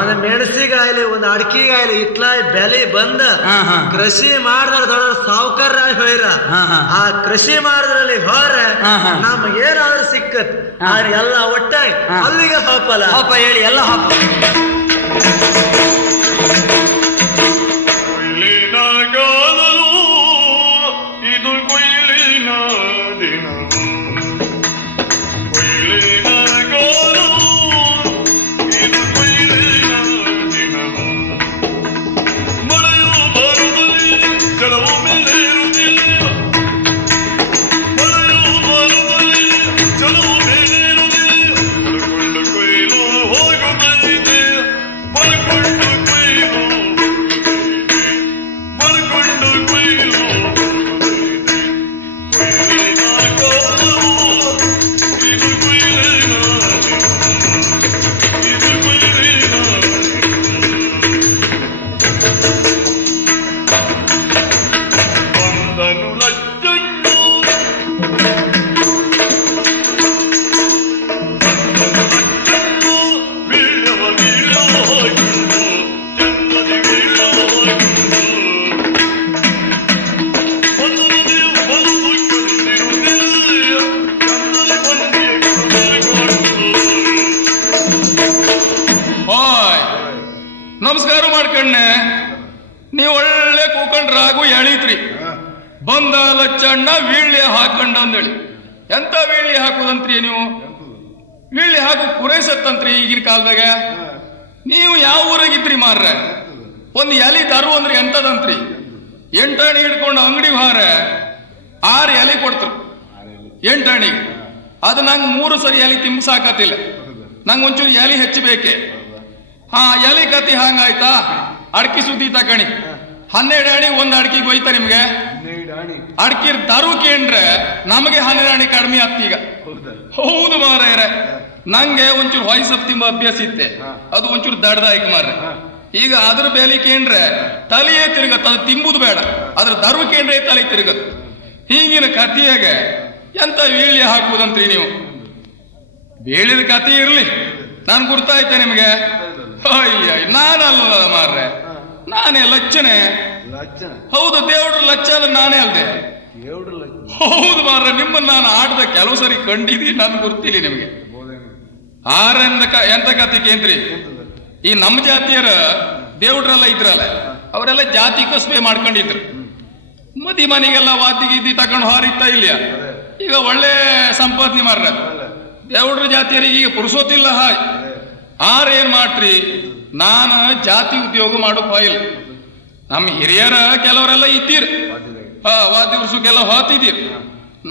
ಒಂದು ಮೆಣಸಿಗಾಯ್ಲಿ ಒಂದು ಅಡಿಕೆಗಾಯ್ಲಿ ಇತ್ಲ ಬೆಲೆ ಬಂದ ಕೃಷಿ ಮಾಡಿದ್ರೆ ದೊಡ್ಡ ಸಾವುಕಾರ ಹೊಯ್ರ. ಆ ಕೃಷಿ ಮಾಡಿದ್ರಲ್ಲಿ ಹೊರ ನಮ್ಗೆ ಏನಾದ್ರೂ ಸಿಕ್ಕತ್ ಎಲ್ಲ ಒಟ್ಟಾಗಿ ಅಲ್ಲಿಗೆ ಹಾಪಲ್ಲ ಹಾಪ ಹೇಳಿ ಎಲ್ಲ ಹಾಪ. ಕೊಯ್ಲಿನ ಗಾಲಲು ಇದು ಕೊಯ್ಲಿನ ದಿನವು, ಕೊಯ್ಲಿನ ಗಾಲಲು ಇದು ಕೊಯ್ಲಿನ ದಿನವು. ಮಳೆಯು ಬರುವುದಿಲ್ಲ, ಜಲವು ಮೇಲೇರುವುದಿಲ್ಲ. ಮಳೆಯು ಬರುವುದಿಲ್ಲ, ಜಲವು ಮೇಲೇರುವುದಿಲ್ಲ. ಕೊಯ್ಲು ಹೋಗು ಬಂದಿದೆ ನಮಸ್ಕಾರ ಮಾಡ್ಕಣ್ಣೆ. ನೀವು ಒಳ್ಳೆ ಕೂಕೊಂಡ್ರಾಗು ಎಳೀತ್ರಿ. ಬಂದ ಲಚ್ಚಣ್ಣ ವೀಳ್ಯ ಹಾಕೊಂಡ ಅಂದೇಳಿ. ಎಂತ ವೀಳ್ಯ ಹಾಕುದಂತ್ರಿ ನೀವು? ವೀಳ್ಯ ಹಾಕು ಪುರೈಸತ್ತಂತ್ರಿ ಈಗಿನ ಕಾಲದಾಗ. ನೀವು ಯಾವ ಊರಾಗಿದ್ರಿ ಮಾರ್ರೆ? ಒಂದು ಎಲಿ ತರು ಅಂದ್ರೆ ಎಂತದಂತ್ರಿ? 8 ಅಣಿ ಹಿಡ್ಕೊಂಡು ಅಂಗಡಿ ಹಾರ 6 ಎಲೆ ಕೊಡ್ತರು 8 ಅಣಿಗೆ. ಅದು ನಂಗೆ 3 ಸರಿ ಎಲೆ ತಿಂಬ ಸಾಕತ್ತಿಲ್ಲ. ನಂಗೆ ಒಂಚೂರು ಎಲೆ ಹೆಚ್ಚಬೇಕೆ. ಹಾ, ಎಲೆ ಕತಿ ಹಂಗಾಯ್ತಾ? ಅಡ್ಕಿ ಸುದ್ದಿ ತಕಣಿ 12 ಅಣಿ ಒಂದು ಅಡ್ಕಿಗೆ ಹೋಯ್ತಾ ನಿಮ್ಗೆ? ಅಡ್ಕಿ ದಾರು ಕೇಂದ್ರೆ ನಮಗೆ 12 ಅಣಿ ಕಡಿಮೆ ಆತ್ತೀಗ. ಹೌದು ಮಾರ್ರೆ, ನಂಗೆ ಒಂಚೂರು ಹೊಯ್ಸಪ್ ತಿಂಬ ಅಭ್ಯಾಸ ಇತ್ತೆ. ಅದು ಒಂಚೂರು ದಡ್ದಾಯ್ಕ ಮಾರ್ರೆ. ಈಗ ಅದ್ರ ಬೇಲಿ ಕೇಂದ್ರೆ ತಲೆಯೇ ತಿರುಗತ್ತ. ಅದು ತಿಂಬುದು ಬೇಡ, ಅದ್ರ ದರ್ವ ಕೇಂದ್ರೆ ತಲೆ ತಿರುಗತ್. ಹೀಗಿನ ಕಥೆಯಾಗ ಎಂತ ವೀಳ್ಯ ಹಾಕುವುದಂತ್ರಿ ನೀವು? ಬೇಳಿದ ಕಥೆ ಇರ್ಲಿ, ನಾನು ಗುರ್ತಾಯ್ತೆ ನಿಮ್ಗೆ? ಅಯ್ಯ, ನಾನಲ್ಲ ಮಾರ್ರೆ, ನಾನೇ ಲಚ್ಚನೆ. ಹೌದು, ದೇವ್ರ ಲಚ್ಚ ಅಂದ್ರೆ ನಾನೇ ಅಲ್ದೆ. ಹೌದು ಮಾರ್ರೆ, ನಿಮ್ಮನ್ನ ನಾನು ಆಟದ ಕೆಲವು ಸರಿ ಕಂಡಿದ್ದೀನಿ, ನನ್ ಗುರ್ತಿಲಿ ನಿಮ್ಗೆ. ಎಂತ ಕಥೆ ಕೇಂದ್ರಿ? ಈ ನಮ್ಮ ಜಾತಿಯರ ದೇವ್ರೆಲ್ಲ ಇದ್ರಲ್ಲ, ಅವರೆಲ್ಲ ಜಾತಿ ಕಸ್ಬೆ ಮಾಡ್ಕೊಂಡಿದ್ರು. ಮದಿ ಮನೆಗೆಲ್ಲ ವಾದಿ ಗಿದ್ದಿ ತಗೊಂಡು ಹಾರಿತ್ತಾ ಇಲ್ಲ. ಈಗ ಒಳ್ಳೆ ಸಂಪಾದನೆ ಮಾಡ್ರ. ದೇವ್ರ ಜಾತಿಯರಿಗೆ ಈಗ ಪುರುಸೋತಿಲ್ಲ. ಹಾಯ್ ಏನ್ ಮಾಡ್ರಿ? ನಾನು ಜಾತಿ ಉದ್ಯೋಗ ಮಾಡೋಕ್ ಹೋಯಿಲ್ಲ. ನಮ್ಮ ಹಿರಿಯರ ಕೆಲವರೆಲ್ಲ ಇದ್ದೀರಿ, ವಾದ್ಯ ವರ್ಷಕ್ಕೆಲ್ಲ ಹೋತಿದ್ದೀರಿ.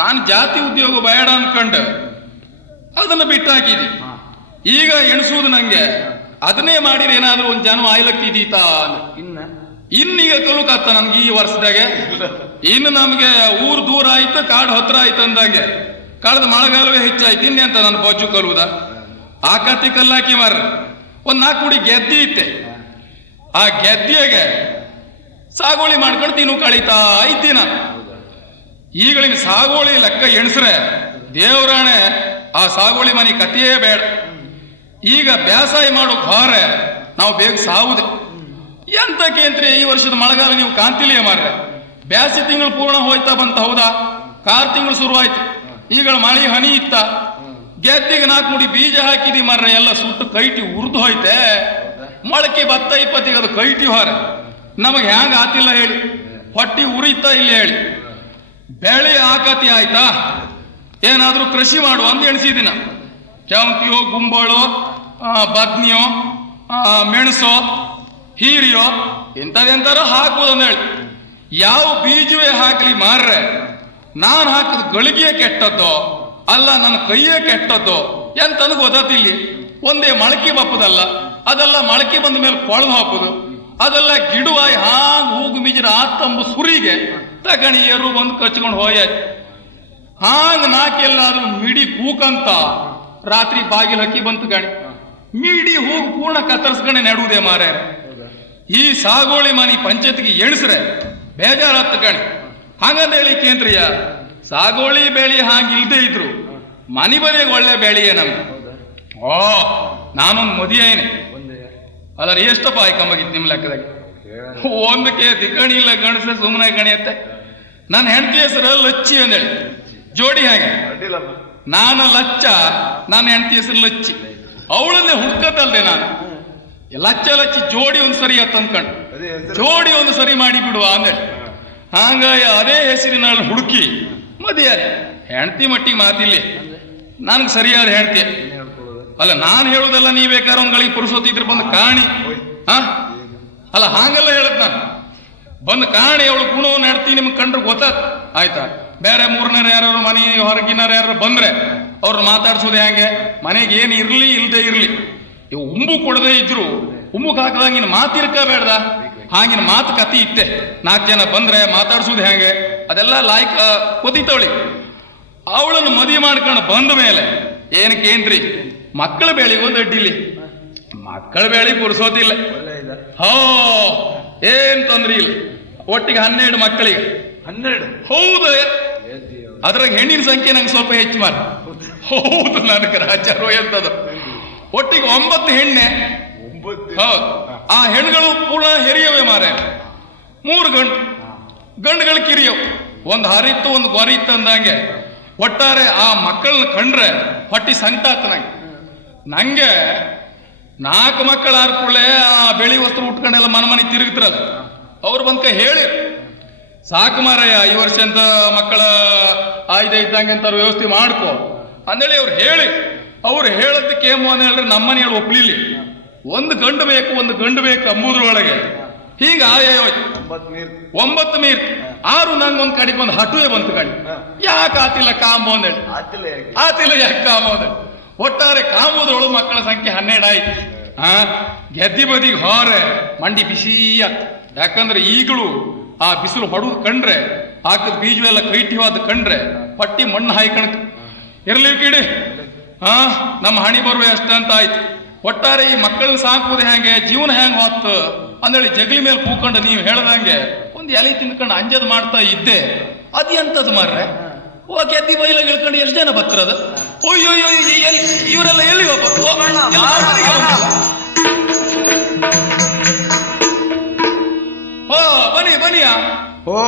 ನಾನು ಜಾತಿ ಉದ್ಯೋಗ ಬೇಡ ಅನ್ಕಂಡು ಅದನ್ನ ಬಿಟ್ಟಾಕಿದಿ. ಈಗ ಎಣಿಸುವುದು ನಂಗೆ ಅದನ್ನೇ ಮಾಡಿರಿ ಏನಾದ್ರೂ ಒಂದ್ ಜನ ಆಯ್ಲಕ್ಕಿದೀತಾ. ಇನ್ನೀಗ ಕಲುಕತ್ತ ನನ್ಗೆ ಈ ವರ್ಷದಾಗೆ. ಇನ್ನು ನಮ್ಗೆ ಊರ್ ದೂರ ಆಯ್ತು, ಕಾಡು ಹತ್ರ ಆಯ್ತು ಅಂದಂಗೆ. ಕಳೆದ ಮಳೆಗಾಲವೇ ಹೆಚ್ಚಾಯ್ತು, ಇನ್ನೆ ಅಂತ ನನ್ನ ಬೊಜ್ಜು ಕಲುವುದ? ಆ ಕತ್ತಿ ಕಲ್ಲಾಕಿ ಮಾರ್ರಿ. ಒಂದ್ 4 ಕುಡಿ ಗೆದ್ದಿ ಇತ್ತೆ. ಆ ಗೆದ್ದಿಯಾಗೆ ಸಾಗೋಳಿ ಮಾಡ್ಕೊಂಡು ತಿನ್ನು ಕಳೀತಾ ಇದ್ದೀನ. ಈಗಳಿನ ಸಾಗೋಳಿ ಲೆಕ್ಕ ಎಣಿಸ್ರೆ ದೇವರಾಣೆ ಆ ಸಾಗೋಳಿ ಮನೆ ಕಥೆಯೇ ಬೇಡ. ಈಗ ಬೇಸಾಯ ಮಾಡೋಕ್ ಹೊರೆ ನಾವು ಬೇಗ ಸಾವುದೆ. ಎಂತ ಕೇಂದ್ರಿ, ಈ ವರ್ಷದ ಮಳೆಗಾಲ ನೀವು ಕಾಂತಿಲಿಯೇ ಮಾರ್ರೆ. ಬ್ಯಾಸಿ ತಿಂಗಳು ಪೂರ್ಣ ಹೋಯ್ತಾ ಬಂತ, ಹೌದಾ? 4 ತಿಂಗಳು ಶುರುವಾಯ್ತು. ಈಗ ಮಳೆ ಹನಿ ಇತ್ತ. ಗೆದ್ದಿಗೆ 4 ಮುಡಿ ಬೀಜ ಹಾಕಿದಿ ಮಾರ್ರೆ, ಎಲ್ಲ ಸುಟ್ಟು ಕೈಟಿ ಉರ್ದು ಹೋಯ್ತೆ. ಮೊಳಕೆ ಭತ್ತ 20 ಅದು ಕೈಟಿ ಹೊರ. ನಮಗೆ ಹ್ಯಾಂಗ ಆತಿಲ್ಲ ಹೇಳಿ? ಹೊಟ್ಟಿ ಉರಿತಾ ಇಲ್ಲ ಹೇಳಿ? ಬೆಳೆ ಆಕತಿ ಆಯ್ತಾ? ಏನಾದ್ರೂ ಕೃಷಿ ಮಾಡುವ ಅಂತ ಎಣಿಸಿದಿನ. ಕ್ಯಾಂತಿಯೋ, ಗುಂಬಳೋ, ಬದ್ನಿಯೋ, ಮೆಣಸೋ, ಹೀರಿಯೋ ಇಂಥದೆಂತಾರ ಹಾಕುವುದಂತ ಹೇಳಿ. ಯಾವ ಬೀಜವೇ ಹಾಕಲಿ ಮಾರ್ರೆ, ನಾನು ಹಾಕಿದ ಗಳಿಗೆಯೇ ಕೆಟ್ಟದ್ದೋ ಅಲ್ಲ ನನ್ನ ಕೈಯೇ ಕೆಟ್ಟದ್ದೋ ಎಂತಂದು ಗೊತ್ತಿಲ್ಲಿ. ಒಂದೇ ಮೊಳಕೆ ಬಪ್ಪದಲ್ಲ, ಅದೆಲ್ಲ ಮೊಳಕೆ ಬಂದ ಮೇಲೆ ಕೊಳದು ಹಾಕುದು. ಅದೆಲ್ಲ ಗಿಡುವಾಯಿ ಹಾಂಗ್ ಹೂಗು ಮಿಜಿರ ಆತ್ತಂಬು ಸುರಿಗೆ ತಗಣಿ ಏರು ಬಂದು ಕಚ್ಕೊಂಡು ಹೋಯಾಯ್ತು. ಹಾಂಗ್ ನಾಕೆಲ್ಲಾದ್ರೂ ಮಿಡಿ ಕೂಕಂತ ರಾತ್ರಿ ಬಾಗಿಲು ಹಕ್ಕಿ ಬಂತು ಗಣಿ. ಮಿಡಿ ಹೋಗಿ ಪೂರ್ಣ ಕತ್ತರಿಸ್ಕೊಂಡೆ ನೆಡುವುದೇ ಮಾರೇ. ಈ ಸಾಗೋಳಿ ಮನಿ ಪಂಚಾಯತ್ಗೆ ಎಣಿಸ್ರೆ ಬೇಜಾರತ್ತು ಗಣಿ. ಹಾಗಂದ ಹೇಳಿ ಕೇಂದ್ರೀಯ ಸಾಗೋಳಿ ಬೇಳಿ ಹಾಗಿಲ್ದೇ ಇದ್ರು ಮನಿ ಬದಿಗೆ ಒಳ್ಳೆ ಬೇಳಿಯೇ ನಮ್ಗೆ. ನಾನೊಂದು ಮದಿಯೇನೆ ಅದರ ಎಷ್ಟಪ್ಪ ಆಯ್ಕೊಂಬಾಗಿತ್ತು ನಿಮ್ ಲೆಕ್ಕದಾಗ? ಒಂದಕ್ಕೆ ಗಣಿ ಇಲ್ಲ, ಗಣಸ ಸುಮ್ಮನೆ ಗಣಿಯತ್ತೆ. ನನ್ನ ಹೆಂಡತಿ ಹೆಸರು ಲಚ್ಚಿ ಅಂದೇಳಿ, ಜೋಡಿ ಹಾಗೆ. ನಾನು ಲಚ್ಚ, ನನ್ನ ಹೆಂಡತಿ ಹೆಸರು ಲಚ್ಚಿ. ಅವಳನ್ನೇ ಹುಡ್ಕತ್ತಲ್ದೆ ನಾನು. ಲಚ್ಚ ಲಚ್ಚಿ ಜೋಡಿ ಒಂದು ಸರಿ ಅತ್ತಂದ್ಕೊಂಡು ಜೋಡಿ ಒಂದು ಸರಿ ಮಾಡಿ ಬಿಡುವ ಅಂದೇಳಿ. ಹಂಗಾಯ ಅದೇ ಹೆಸರಿನ ಹುಡುಕಿ ಮದಿಯಾರೆ. ಹೆಂಡತಿ ಮಟ್ಟಿಗೆ ಮಾತಿಲ್ಲಿ ನನ್ಗೆ ಸರಿಯಾದ ಹೆಂಡತಿ ಅಲ್ಲ. ನಾನು ಹೇಳುದಲ್ಲ, ನೀ ಬೇಕಾದ್ರೆ ಒಂದ್ಗಳಿಗೆ ಪುರುಸೋತಿದ್ರೆ ಬಂದು ಕಾಣಿ. ಅಲ್ಲ ಹಾಗೆಲ್ಲ ಹೇಳತ್ ನಾನು. ಬಂದು ಕಾಣಿ, ಅವಳು ಗುಣವನ್ನು ಹೆಂಡತಿ ನಿಮ್ಗೆ ಕಂಡ್ರೆ ಗೊತ್ತಾತ್ ಆಯ್ತಾ? ಬೇರೆ ಮೂರನೇರು ಯಾರು ಮನೆ ಹೊರಗಿನಾರ ಯಾರು ಬಂದ್ರೆ ಅವ್ರನ್ನ ಮಾತಾಡ್ಸೋದು ಹೆಂಗೆ? ಮನೆಗೆ ಏನು ಇರ್ಲಿ ಇಲ್ದೇ ಇರ್ಲಿ, ಇವು ಉಂಬು ಕೊಡದೇ ಇದ್ರು ಉಂಬುಕ್ ಹಾಕದಂಗಿನ ಮಾತಿರ್ಕಬೇಡ್ದ. ಹಾಗಿನ ಮಾತು ಕತಿ ಇತ್ತೆ. 4 ಜನ ಬಂದ್ರೆ ಮಾತಾಡ್ಸೋದು ಹೆಂಗೆ? ಅದೆಲ್ಲ ಲಾಯ್ಕ ಗೊತ್ತಿತ್ತವಳಿ. ಅವಳನ್ನು ಮದುವೆ ಮಾಡ್ಕೊಂಡು ಬಂದ ಮೇಲೆ ಏನಕ್ಕೇನ್ರಿ ಮಕ್ಕಳ ಬೇಳಿಗೆ ಒಂದು ಅಡ್ಡಿಲಿ. ಮಕ್ಕಳ ಬೇಳಿ ಪುರ್ಸೋತಿಲ್ಲ. ಏನ್ ತೊಂದ್ರೆ ಇಲ್ಲ. ಒಟ್ಟಿಗೆ 12 ಮಕ್ಕಳಿಗೆ. 12? ಹೌದು. ಅದ್ರಾಗ ಹೆಣ್ಣಿನ ಸಂಖ್ಯೆ ನಂಗೆ ಸ್ವಲ್ಪ ಹೆಚ್ಚು ಮಾರ. ಹೌದು, ನನಗೆ ರಾಚಾರೋ ಎಂತದು. ಒಟ್ಟಿಗೆ 9 ಹೆಣ್ಣೆ. ಹೌದು. ಆ ಹೆಣ್ಣುಗಳು ಪೂರ್ಣ ಹೆರಿಯವೆ ಮಾರೆ. 3 ಗಂಡುಗಳು ಕಿರಿಯವು. ಒಂದು ಹರಿತ್ತು ಒಂದು ಗೊರಿತ್ತು ಅಂದಂಗೆ. ಒಟ್ಟಾರೆ ಆ ಮಕ್ಕಳನ್ನ ಕಂಡ್ರೆ ಹೊಟ್ಟಿ ಸಂಕಟ ನಂಗೆ. 4 ಮಕ್ಕಳ ಆರ್ಕುಳೆ ಆ ಬೆಳಿ ವಸ್ತ್ರ ಉಟ್ಕೊಂಡೆಲ್ಲ ಮನೆ ತಿರುಗ್ತಿರಲ್ಲ ಅವ್ರು ಬಂದ್ಕ ಹೇಳಿ ಸಾಕು ಮಾರಯ್ಯ ಈ ವರ್ಷ ಅಂತ ಮಕ್ಕಳ ಆಯ್ದೆ ಇದ್ದಂಗೆ ಅಂತ ವ್ಯವಸ್ಥೆ ಮಾಡ್ಕೊ ಅಂದೇಳಿ ಅವ್ರು ಹೇಳೋದಕ್ಕೆ ಏಮೋ ಅಂತ ಹೇಳಿದ್ರೆ ನಮ್ಮನೆ ಹೇಳಿ ಒಪ್ಲಿಲ್ಲ. ಒಂದು ಗಂಡು ಬೇಕು ಅಂಬುದ್ರೊಳಗೆ ಹೀಗ ಆಯೋಯ್ತು 9 ಮೀರ್ 6 ನಂಗೊಂದ್ ಕಡೆಗೆ ಒಂದು ಹಟುವೆ ಬಂತು ಕಣ್ ಯಾಕೆ ಆತಿಲ್ಲ ಕಾಂಬೋ ಅಂದೇಳಿ ಆತಿಲ್ಲ ಯಾಕೆ ಕಾಂಬೋ ಅಂದೇಳಿ ಒಟ್ಟಾರೆ ಕಾಂಬೋದ್ರೊಳಗೆ ಮಕ್ಕಳ ಸಂಖ್ಯೆ 12 ಆಯ್ತು. ಗೆದ್ದಿ ಬದಿಗೆ ಹೊರೆ ಮಂಡಿ ಬಿಸಿ ಆತ್. ಯಾಕಂದ್ರೆ ಈಗಲೂ ಆ ಬಿಸಿಲು ಹೊಡೆದು ಕಂಡ್ರೆ ಹಾಕದ ಬೀಜವೆಲ್ಲ ಕೈಟಿವಾದ ಕಂಡ್ರೆ ಪಟ್ಟಿ ಮಣ್ಣು ಹಾಯ್ಕಣಕ್ ಇರ್ಲಿ ಕಿಡಿ ನಮ್ಮ ಹಣಿ ಬರುವೆ ಅಷ್ಟ ಅಂತ ಆಯ್ತು. ಒಟ್ಟಾರೆ ಈ ಮಕ್ಕಳನ್ನ ಸಾಕುವುದು ಹೆಂಗೆ ಜೀವನ ಹೆಂಗ್ ಹೊತ್ತು ಅಂದೇಳಿ ಜಗಲಿ ಮೇಲೆ ಕೂಕೊಂಡು ನೀವು ಹೇಳ್ದಂಗೆ ಒಂದು ಎಲೆ ತಿನ್ಕೊಂಡು ಅಂಜದ್ ಮಾಡ್ತಾ ಇದ್ದೆ. ಅದು ಎಂತದ್ ಮಾರ್ರೆ ಓ ಗೆದ್ದಿ ಬೈಲಾಗ ಇಳ್ಕೊಂಡು ಎಷ್ಟು ಜನ ಬರ್ತರದ ಅಯ್ಯೋ ಇವರೆಲ್ಲ ಎಲ್ಲಿ ಬನ್ನಿಯಾ ಓ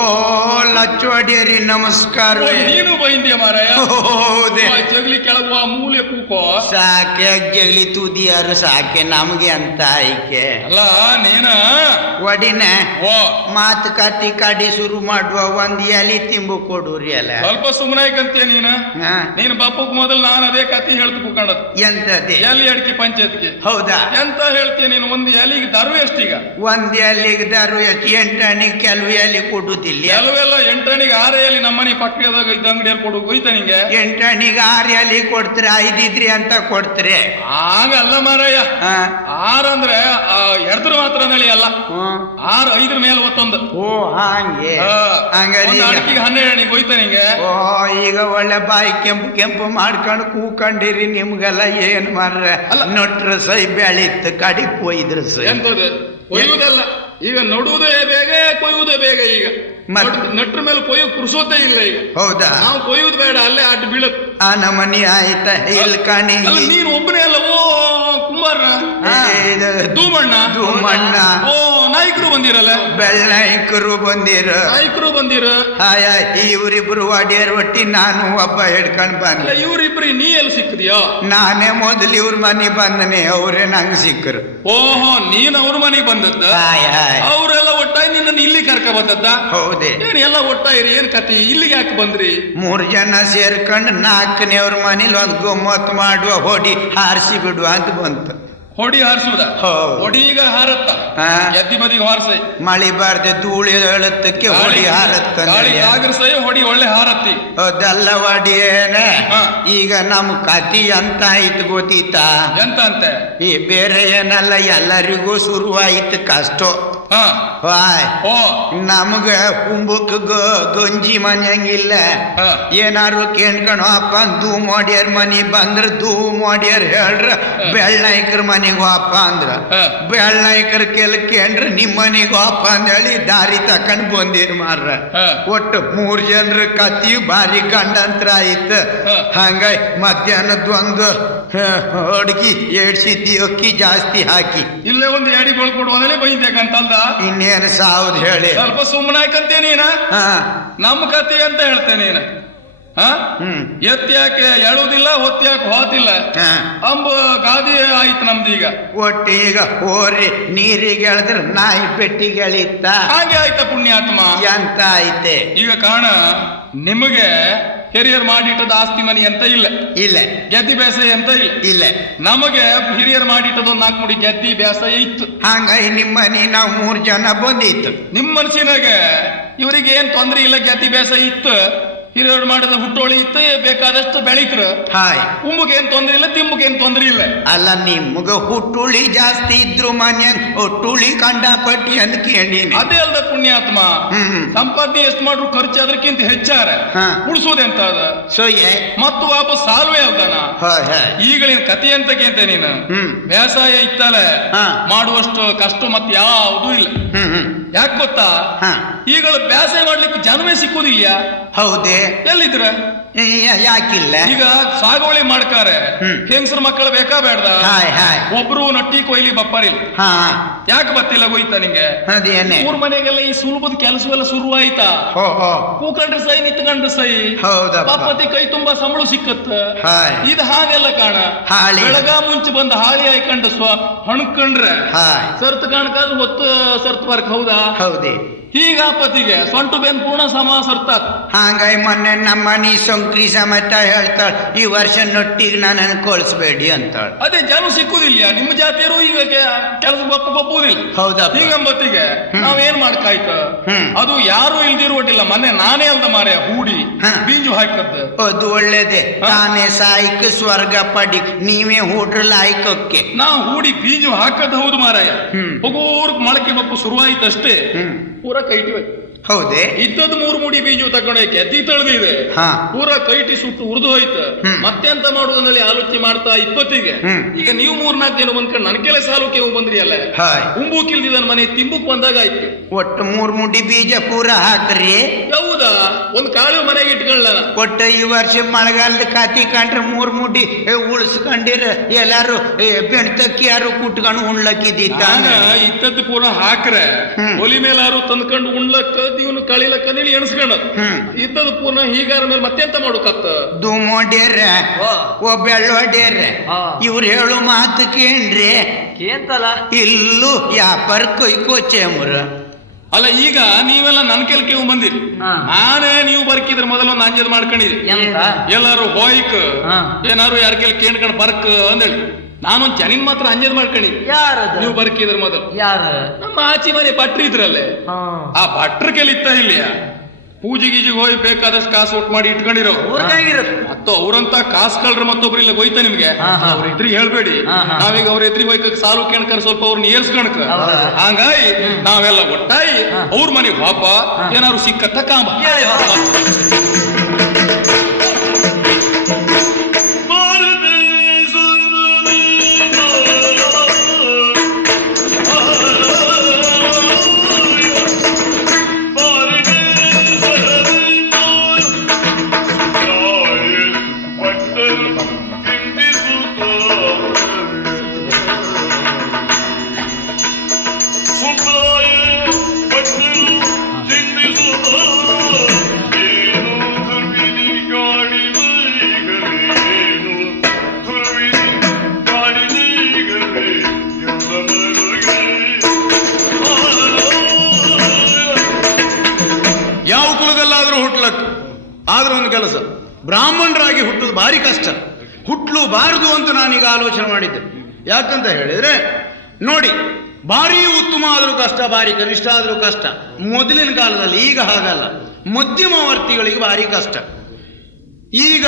ಲಚ್ಚುವಡಿಯರಿ ನಮಸ್ಕಾರ. ನೀನು ಬೈಂದ್ಯ ಮಾರಾಯ. ಹೌದೇ ಜಗಲಿ ಕೆಳಗುವ ಮೂಲೆ ಕೂಕೋ ಸಾಕೆ ಜಗಲಿ ತುದಿಯಾರು ಸಾಕೆ ನಮ್ಗೆ ಅಂತ ಐಕೆ ಅಲ್ಲ ನೀನ ಒಡಿನ ಓ ಮಾತು ಕಟ್ಟಿ ಶುರು ಮಾಡುವ ಒಂದ್ ಎಲಿ ತಿಂಬು ಕೊಡುರಿ ಅಲ್ಲ ಸ್ವಲ್ಪ ಸುಮ್ಮನಾಯ್ಕಂತೀಯ ನೀನು ಬಪ್ಪಕ್ ಮೊದಲು ನಾನು ಅದೇ ಕತೆ ಹೇಳ್ತು ಕೂಕೊಂಡದ್ ಎಂತದೆ ಎಲ್ಲಿ ಅಡಿಕೆ ಪಂಚಾಯತ್ಗೆ ಹೌದಾ ಎಂತ ಹೇಳ್ತೀಯ ನೀನು ಒಂದು ಎಲಿಗೆ ದರು ಎಷ್ಟೀಗ ಒಂದ್ ಎಲಿಗೆ ದರು ಎಷ್ಟು 8 ಅಣಿ ಕೆಲವು ಎಲಿ ಕೊಡುದಿಲ್ಲ ಕೆಲವೆಲ್ಲ 8 ಅಣಿಗೆ 6 ಎಲಿ ನಮ್ಮನೆ ಪಕ್ಕದಾಗ ಇದ್ದ ಅಂಗಡಿಯಲ್ಲಿ ಕೊಡು ಹೋಯ್ತಾ ನಿಂಗೆ 8 ಅಣಿಗೆ 6 ಎಲಿ ಕೊಡ್ತೀರ 5 ಇದ್ರಿ ಅಂತ ಕೊಡ್ತೀರಿ ಆಗಲ್ಲ ಮಾರಾಯ 6 ಅಂದ್ರೆ ಎರ್ದ್ರ ಮಾತ್ರ ನಳಿ ಅಲ್ಲ 6 5 ಮೇಲೆ ಒತ್ತೊಂದು ಓ ಹಂಗೆ ಅಡಿಕೆಗೆ 12 ಅಣಿಗೆ ಹೋಯ್ತಾ ನಿಂಗೆ ಓ ಈಗ ಒಳ್ಳೆ ಬಾಯಿ ಕೆಂಪು ಮಾಡ್ಕೊಂಡು ಕೂಕೊಂಡಿರಿ ನಿಮ್ಗೆಲ್ಲ ಏನ್ ಮಾಡ್ರೆ ನೊಟ್ರ ಸೈ ಬೆಳಿತ್ತು ಕಡಿಗೆ ಕೊಯ್ದ್ರ ಸೈ ಎಂತದು ಕೊಯ್ಯುವುದಲ್ಲ ಈಗ ನಡುವುದೇ ಬೇಗ ಕೊಯ್ಯುವುದೇ ಬೇಗ ಈಗ ನಟ್ರ ಮೇಲೆ ಕೊಯ್ಯು ಕುರ್ಸೋದೇ ಇಲ್ಲ ಈಗ ಹೌದಾ ನಾವು ಕೊಯ್ಯುವುದು ಬೇಡ ಅಲ್ಲೇ ಅಡ್ಡ ಬೀಳುತ್ತೆ ಆ ನಮನಿ ಆಯ್ತಾ ಇಲ್ಲ ಕಾಣಿ ನೀನು ಒಬ್ಬನೇ ಅಲ್ಲ ಓ ಕುಮಾರ ಧೂಮಣ್ಣ ಓ ನಾಯಕರು ಬಂದಿರಲ್ಲ ಬೆಳ್ಳನಾಯಕರು ಬಂದಿರ ಹಾಯ ಇವರಿಬ್ರು ಒಡೆಯರ್ ಒಟ್ಟಿ ನಾನು ಒಬ್ಬ ಹಿಡ್ಕೊಂಡ್ ಬಂದ ಇವ್ರಿಬ್ರಿ ನೀ ಎಲ್ಲಿ ಸಿಕ್ಕಿದ್ಯೋ ನಾನೇ ಮೊದಲು ಇವ್ರ ಮನೆ ಬಂದನೆ ಅವ್ರೇ ನಂಗೆ ಸಿಕ್ಕರು ಓಹೋ ನೀನ್ ಅವ್ರ ಮನೆಗೆ ಬಂದದ್ದ ಅವರೆಲ್ಲ ಒಟ್ಟಾಗಿ ನಿನ್ನ ಇಲ್ಲಿ ಕರ್ಕ ಬಂದದ್ದ ಹೌದೇ ಏನ್ ಎಲ್ಲ ಒಟ್ಟಾಗಿರಿ ಏನ್ ಕತಿ ಇಲ್ಲಿಗೆ ಯಾಕೆ ಬಂದ್ರಿ 3 ಜನ ಸೇರ್ಕೊಂಡು 4ನೇವ್ರ ಮನೇಲಿ ಒಂದ್ ಗಮ್ಮತ್ ಮಾಡುವ ಹೊಡಿ ಹಾರಿಸಿ ಬಿಡುವ ಅಂತ ಬಂತು ಹೊಡಿ ಹಾರಿಸುವುದ ಹೊಡಿ ಈಗ ಹಾರತ್ತ ಎದ್ದಿ ಬದಿಗೆ ಹಾರಿಸೈ ಮಳಿ ಬಾರ್ದೆ ಧೂಳಿ ಹೇಳತ್ತಕ್ಕೆ ಹೊಡಿ ಹಾರತ್ತ ಹೊಡಿ ಒಳ್ಳೆ ಹಾರತ್ತಿ ಅದೆಲ್ಲ ಹೊಡಿಯೇನ ಈಗ ನಮ್ ಕತಿ ಅಂತ ಆಯ್ತು ಗೊತ್ತಿತ್ತಾ ಎಂತ ಅಂತೆ ಈ ಬೇರೆ ಏನಲ್ಲ ಎಲ್ಲರಿಗೂ ಶುರುವಾಯ್ತು ಕಷ್ಟ ನಮಗ ಕುಂಬಕ್ ಗಂಜಿ ಮನೆಯಂಗಿಲ್ಲ ಏನಾರು ಕೇಳ್ಕೊಂಡು ಅಪ್ಪ ದೂ ಮಾಡ್ಯಾರ ಮನಿ ಬಂದ್ರ ದೂ ಮಾಡ್ಯಾರ ಹೇಳ್ರ ಬೆಳ್ಳನಾಯ್ಕರ ಮನಿಗೆ ಹೋಪ ಅಂದ್ರ ಬೆಳ್ಳನಾಯ್ಕರ ಕೇಳ್ರ ನಿಮ್ ಮನಿಗೆ ಹೋಪ ಅಂದೇಳಿ ದಾರಿ ತಕೊಂಡ್ ಬಂದಿರ್ ಮಾರ್ರ ಒಟ್ಟು 3 ಜನರ ಕತಿ ಭಾರಿ ಗಂಡಂತ್ರ ಆಯ್ತು ಹಂಗ ಮಧ್ಯಾಹ್ನದ ಒಂದು ಅಡ್ಗಿ ಏಡ್ಸಿದ್ದಿ ಅಕ್ಕಿ ಜಾಸ್ತಿ ಹಾಕಿ ಇಲ್ಲೇ ಒಂದು ಎಡಿ ಕೊಡುವಾಗಲೇ ಬೈದ್ಯಾಕಂತಲ್ದ ಇನ್ನೇನು ಸಾವ್ದು ಹೇಳಿ ಸ್ವಲ್ಪ ಸುಮ್ಮನಾಯ್ಕಂತೆ ನೀನ ನಮ್ಮ ಕತೆ ಅಂತ ಹೇಳ್ತೇನೆ ನೀನ ಎತ್ತ್ಯಾಕೆ ಎಳುವುದಿಲ್ಲ ಹೊತ್ತ್ಯಾಕೆ ಹೋತಿಲ್ಲ ಅಂಬ ಗಾದಿ ಆಯ್ತು ನಮ್ದೀಗ ಒಟ್ಟೀಗ ಹೋರಿ ನೀರಿಗೆ ಎಳೆದ್ರೆ ನಾಯಿ ಪೆಟ್ಟಿಗೆ ಎಳಿತ ಹಾಗೆ ಆಯ್ತ ಪುಣ್ಯಾತ್ಮ ಎಂತ ಐತೆ ಈಗ ಕಾಣ ನಿಮಗೆ ಹಿರಿಯರ್ ಮಾಡಿಟ್ಟದ ಆಸ್ತಿ ಮನಿ ಅಂತ ಇಲ್ಲ ಗೆದ್ದಿ ಬೇಸಾಯ ಅಂತ ಇಲ್ಲ ನಮಗೆ ಹಿರಿಯರ್ ಮಾಡಿಟ್ಟದ 4 ಮುಡಿ ಗೆದ್ದಿ ಬೇಸಾಯ ಇತ್ತು ಹಂಗಾಗಿ ನಿಮ್ಮ ಮನಿ ನಾವು 3 ಜನ ಬಂದಿತ್ತು ನಿಮ್ ಮನಸ್ಸಿನಾಗ ಇವರಿಗೆ ಏನ್ ತೊಂದ್ರೆ ಇಲ್ಲ ಗೆದ್ದಿ ಬೇಸಾಯ ಇತ್ತು ಹಿರಿಯರು ಮಾಡಿದ ಹುಟ್ಟೋಳಿ ಇತ್ತು ಬೇಕಾದಷ್ಟು ಬೆಳಿಕ್ರು ಉಮ್ಮಗ್ ಏನ್ ತೊಂದ್ರೆ ಇಲ್ಲ ತಿಮ್ಮಗ್ ಏನ್ ತೊಂದ್ರೆ ಇಲ್ಲ ಅಲ್ಲ ನಿಮ್ಗ ಹುಟ್ಟುಳಿ ಜಾಸ್ತಿ ಇದ್ರು ಮನೆ ಹುಟ್ಟುಳಿ ಕಂಡಾಪಟ್ಟಿ ಅಂತ ಕೇಳೀನಿ ಅದೇ ಅಲ್ದ ಪುಣ್ಯಾತ್ಮ ಸಂಪಾದನೆ ಎಷ್ಟು ಮಾಡ್ರು ಖರ್ಚು ಅದಕ್ಕಿಂತ ಹೆಚ್ಚಾರ ಉಳಿಸೋದೆಂತ ಅದ ಮತ್ತು ವಾಪಸ್ ಸಾಲ್ವೇ ಅಲ್ದಾನ ಈಗಳಿನ ಕತೆ ಅಂತ ಕೇಂತ ನೀನು ವ್ಯವಸಾಯ ಇತ್ತಲ್ಲ ಮಾಡುವಷ್ಟು ಕಷ್ಟ ಮತ್ತೆ ಯಾವುದೂ ಇಲ್ಲ ಯಾಕೆ ಗೊತ್ತಾ ಈಗಳು ಬೇಸಾಯ ಮಾಡ್ಲಿಕ್ಕೆ ಜನವೇ ಸಿಕ್ಕುದಿಲ್ಲ ಹೌದೇ ಎಲ್ಲಿದ್ರ ಯಾಕಿಲ್ಲ ಈಗ ಸಾಗುವಳಿ ಮಾಡ್ತಾರೆ ಹೆಂಗಸರ ಮಕ್ಕಳು ಬೇಕಾ ಬೇಡ್ದ ಒಬ್ರು ನಟ್ಟಿ ಕೊಯ್ಲಿ ಬಪ್ಪಾರಿಲ್ಲ ಯಾಕೆ ಬತ್ತಿಲ್ಲ ಹೋಯ್ತಾ ನಿಂಗೆ ಊರ್ ಮನೆಗೆಲ್ಲ ಈ ಸುಲಭದ ಕೆಲಸವೆಲ್ಲ ಶುರು ಆಯ್ತಾ ಕೂಕೊಂಡ್ರೆ ಸೈ ನಿತ್ಕೊಂಡ್ರೆ ಸೈ ಪಾಪ ಆಪತಿ ಕೈ ತುಂಬಾ ಸಂಬಳ ಸಿಕ್ಕತ್ತ. ಹಾಯ್. ಇದು ಹಾಗೆಲ್ಲ ಕಾಣ. ಹಾಳಿ. ಬೆಳಗ ಮುಂಚೆ ಬಂದ ಹಾಳಿ ಹಾಕೊಂಡ ಹಣ್ಕಂಡ್ರೆ ಹಾಯ್. ಸರ್ತ್ ಕಾಣಕಾದ್ರೆ ಹೊತ್ತು ಸರ್ತ್ ಬರ್ಕ್ ಹೌದಾ? ಹೌದೇ. ಈಗ ಆಪತಿಗೆ ಸೊಂಟು ಬೆನ್ ಪೂರ್ಣ ಸಮ ಸರ್ತಾತ್. ಹಾಂಗಾಗಿ ಮೊನ್ನೆ ನಮ್ಮ ಮನಿ ಸೊಂಕ್ರಿ ಸಮೇತ ಹೇಳ್ತಾಳ ಈ ವರ್ಷ ನೊಟ್ಟಿಗೆ ನನ್ನನ್ನು ಕೊಳಿಸ್ಬೇಡಿ ಅಂತಾಳ. ಅದೇ ಜನ ಸಿಕ್ಕುದಿಲ್ಲ, ನಿಮ್ಮ ಜಾತಿಯರು ಈಗ ಕೆಲಸ ಒಪ್ಪುವುದಿಲ್ಲ. ಹೌದಾ? ಹೀಗಂಬತ್ತಿಗೆ ನಾವೇನ್ ಮಾಡ್ಕಾಯ್ತ? ಅದು ಯಾರು ಇಲ್ದಿರು ಒಟ್ಟಿಲ್ಲ. ಮೊನ್ನೆ ನಾನೇ ಅಲ್ದ ಮಾರೆ ಹೂಡಿ ಬೀಂಜು ಹಾಕದ್ದು. ಅದು ಒಳ್ಳೇದೇ. ತಾನೇ ಸಾಯ್ಕ ಸ್ವರ್ಗ ಪಡಿ, ನೀವೇ ಹೂಡ್ರ ಲಾಯ್ಕಕ್ಕೆ. ನಾ ಹೂಡಿ ಬೀಜು ಹಾಕದ್ ಹೌದು ಮಾರಾಯ. ಹೋಗೋರ್ ಮೊಳಕೆ ಬಪ್ಪು ಶುರುವಾಯ್ತಷ್ಟೇ ಪೂರ ಕೈಟಿ ಹೋಯ್ತು. ಹೌದೇ? ಇದ್ದದ್ದು 3 ಮುಡಿ ಬೀಜು ತಗೊಂಡೋಗಿ ಎತ್ತಿ ತಳ್ದಿದೆ. ಪೂರ ಕೈಟಿ ಸುಟ್ಟು ಉರ್ದು ಹೋಯ್ತು. ಮತ್ತೆಂತ ಮಾಡುವುದಲ್ಲಿ ಆಲೋಚನೆ ಮಾಡ್ತಾ ಇಪ್ಪತ್ತಿಗೆ ಈಗ ನೀವು 3-4 ಜನ ಬಂದ್ಕೊಂಡು ನನ್ ಕೆಲ ಸಾಲಕ್ಕೆ ಬಂದ್ರಿ ಅಲ್ಲ. ಉಂಬು ಕಿಲ್ದಿದ ಮನೆ ತಿಂಬುಕ್ ಬಂದಾಗ ಆಯ್ತು. ಒಟ್ಟು 3 ಮುಡಿ ಬೀಜ ಪೂರ ಹಾಕ್ರಿ. ಹೌದಾ? ಒಂದ್ ಕಾಳು ಮನೆಗೆ ಇಟ್ಕೊಳ್ಳ. ಒಟ್ಟು ಈ ವರ್ಷ ಮಳೆಗಾಲದ ಕಾತಿ ಕಂಡ್ರೆ 3 ಮುಡಿ ಉಳಿಸ್ಕೊಂಡಿರ ಎಲ್ಲಾರು ಬೆಣ್ತಕ್ಕಿ ಯಾರು ಕುಟ್ಕೊಂಡು ಉಣ್ಲಕ್ಕಿದ್ದಿತ್ತ. ಇತ್ತದ್ದು ಪೂರ ಹಾಕ್ರೆ ಒಲಿ ಮೇಲಾರು ತಂದ್ಕೊಂಡು ಉಣ್ಲಕ್ಕ ಇವನು ಕಳಿಲಕ್ಕ ನೀನು ಎಣಸ್ಕೊಂಡ ಇದ್ದದ್ದು ಪೂರ್ಣ ಹೀಗಾರ ಮೇಲೆ ಮತ್ತೆಂತ ಮಾಡೋಕತ್ತ. ದುಮೋಡ್ಯಾರ ಓ ಬೆಳ್ಳೋಡ್ಯಾರ ಇವ್ರು ಹೇಳು ಮಾತು ಕೇಳ್ರಿ. ಕೇಂತಲ್ಲ ಇಲ್ಲೂ ಯಾಪರ್ ಕೊಯ್ಕೋಚೇಮ್ರ. ಅಲ್ಲ ಈಗ ನೀವೆಲ್ಲ ನನ್ ಕೆಲ್ಕೆ ಬಂದಿರಿ. ನಾನೇ ನೀವು ಬರ್ಕಿದ್ರ ಮೊದಲು ಒಂದು ಅಂಜದ್ ಮಾಡ್ಕೊಂಡಿರಿ. ಎಲ್ಲಾರು ಹೋಯ್ಕ್ ಏನಾರು ಯಾರ ಕೆಲ್ ಕೇಳ್ಕೊಂಡ್ ಬರ್ಕ್ ಅಂದೇಳಿ ನಾನೊಂದ್ ಜನಿನ್ ಮಾತ್ರ ಅಂಜದ್ ಮಾಡ್ಕೊಂಡಿ. ಯಾರದು? ನೀವು ಬರ್ಕಿದ್ರ ಮೊದಲು ಯಾರ? ನಮ್ಮ ಆಚಿ ಮನೆ ಭಟ್ರು ಇದ್ರಲ್ಲೇ. ಆ ಭಟ್ರ ಕೆಲಿತ್ತ ಇಲ್ಲಿಯ ಪೂಜೆ ಗೀಜಿಗೆ ಹೋಗಿ ಬೇಕಾದಷ್ಟು ಕಾಸು ಒಟ್ಟು ಮಾಡಿ ಇಟ್ಕೊಂಡಿರೋ ಮತ್ತು ಅವ್ರಂತ ಕಾಸು ಕಳ್ರ ಮತ್ತೊಬ್ರು ಇಲ್ಲ ಹೋಯ್ತ ನಿಮ್ಗೆ. ಅವ್ರ ಎದ್ರಿಗೆ ಹೇಳ್ಬೇಡಿ. ನಾವೀಗ ಅವ್ರ ಎದ್ರಿಗೆ ಹೋಯ್ಕ ಸಾಲು ಕೇಳ್ಕರ್ ಸ್ವಲ್ಪ ಅವ್ರನ್ನ ಏರ್ಸ್ಕಣಕ. ಹಂಗಾಗಿ ನಾವೆಲ್ಲ ಒಟ್ಟಾಗಿ ಅವ್ರ ಮನೆಗೆ ಪಾಪ ಏನಾದ್ರು ಸಿಕ್ಕತ್ತ ಕಾಂಬ. ಆದ್ರೆ ಒಂದು ಕೆಲಸ, ಬ್ರಾಹ್ಮಣರಾಗಿ ಹುಟ್ಟುದು ಭಾರಿ ಕಷ್ಟ. ಹುಟ್ಟಲೂಬಾರದು ಅಂತ ನಾನೀಗ ಆಲೋಚನೆ ಮಾಡಿದ್ದೆ. ಯಾಕಂತ ಹೇಳಿದ್ರೆ ನೋಡಿ, ಭಾರಿ ಉತ್ತಮ ಆದರೂ ಕಷ್ಟ, ಭಾರಿ ಕನಿಷ್ಠ ಆದರೂ ಕಷ್ಟ ಮೊದಲಿನ ಕಾಲದಲ್ಲಿ. ಈಗ ಹಾಗಲ್ಲ, ಮಧ್ಯಮವರ್ತಿಗಳಿಗೆ ಭಾರಿ ಕಷ್ಟ. ಈಗ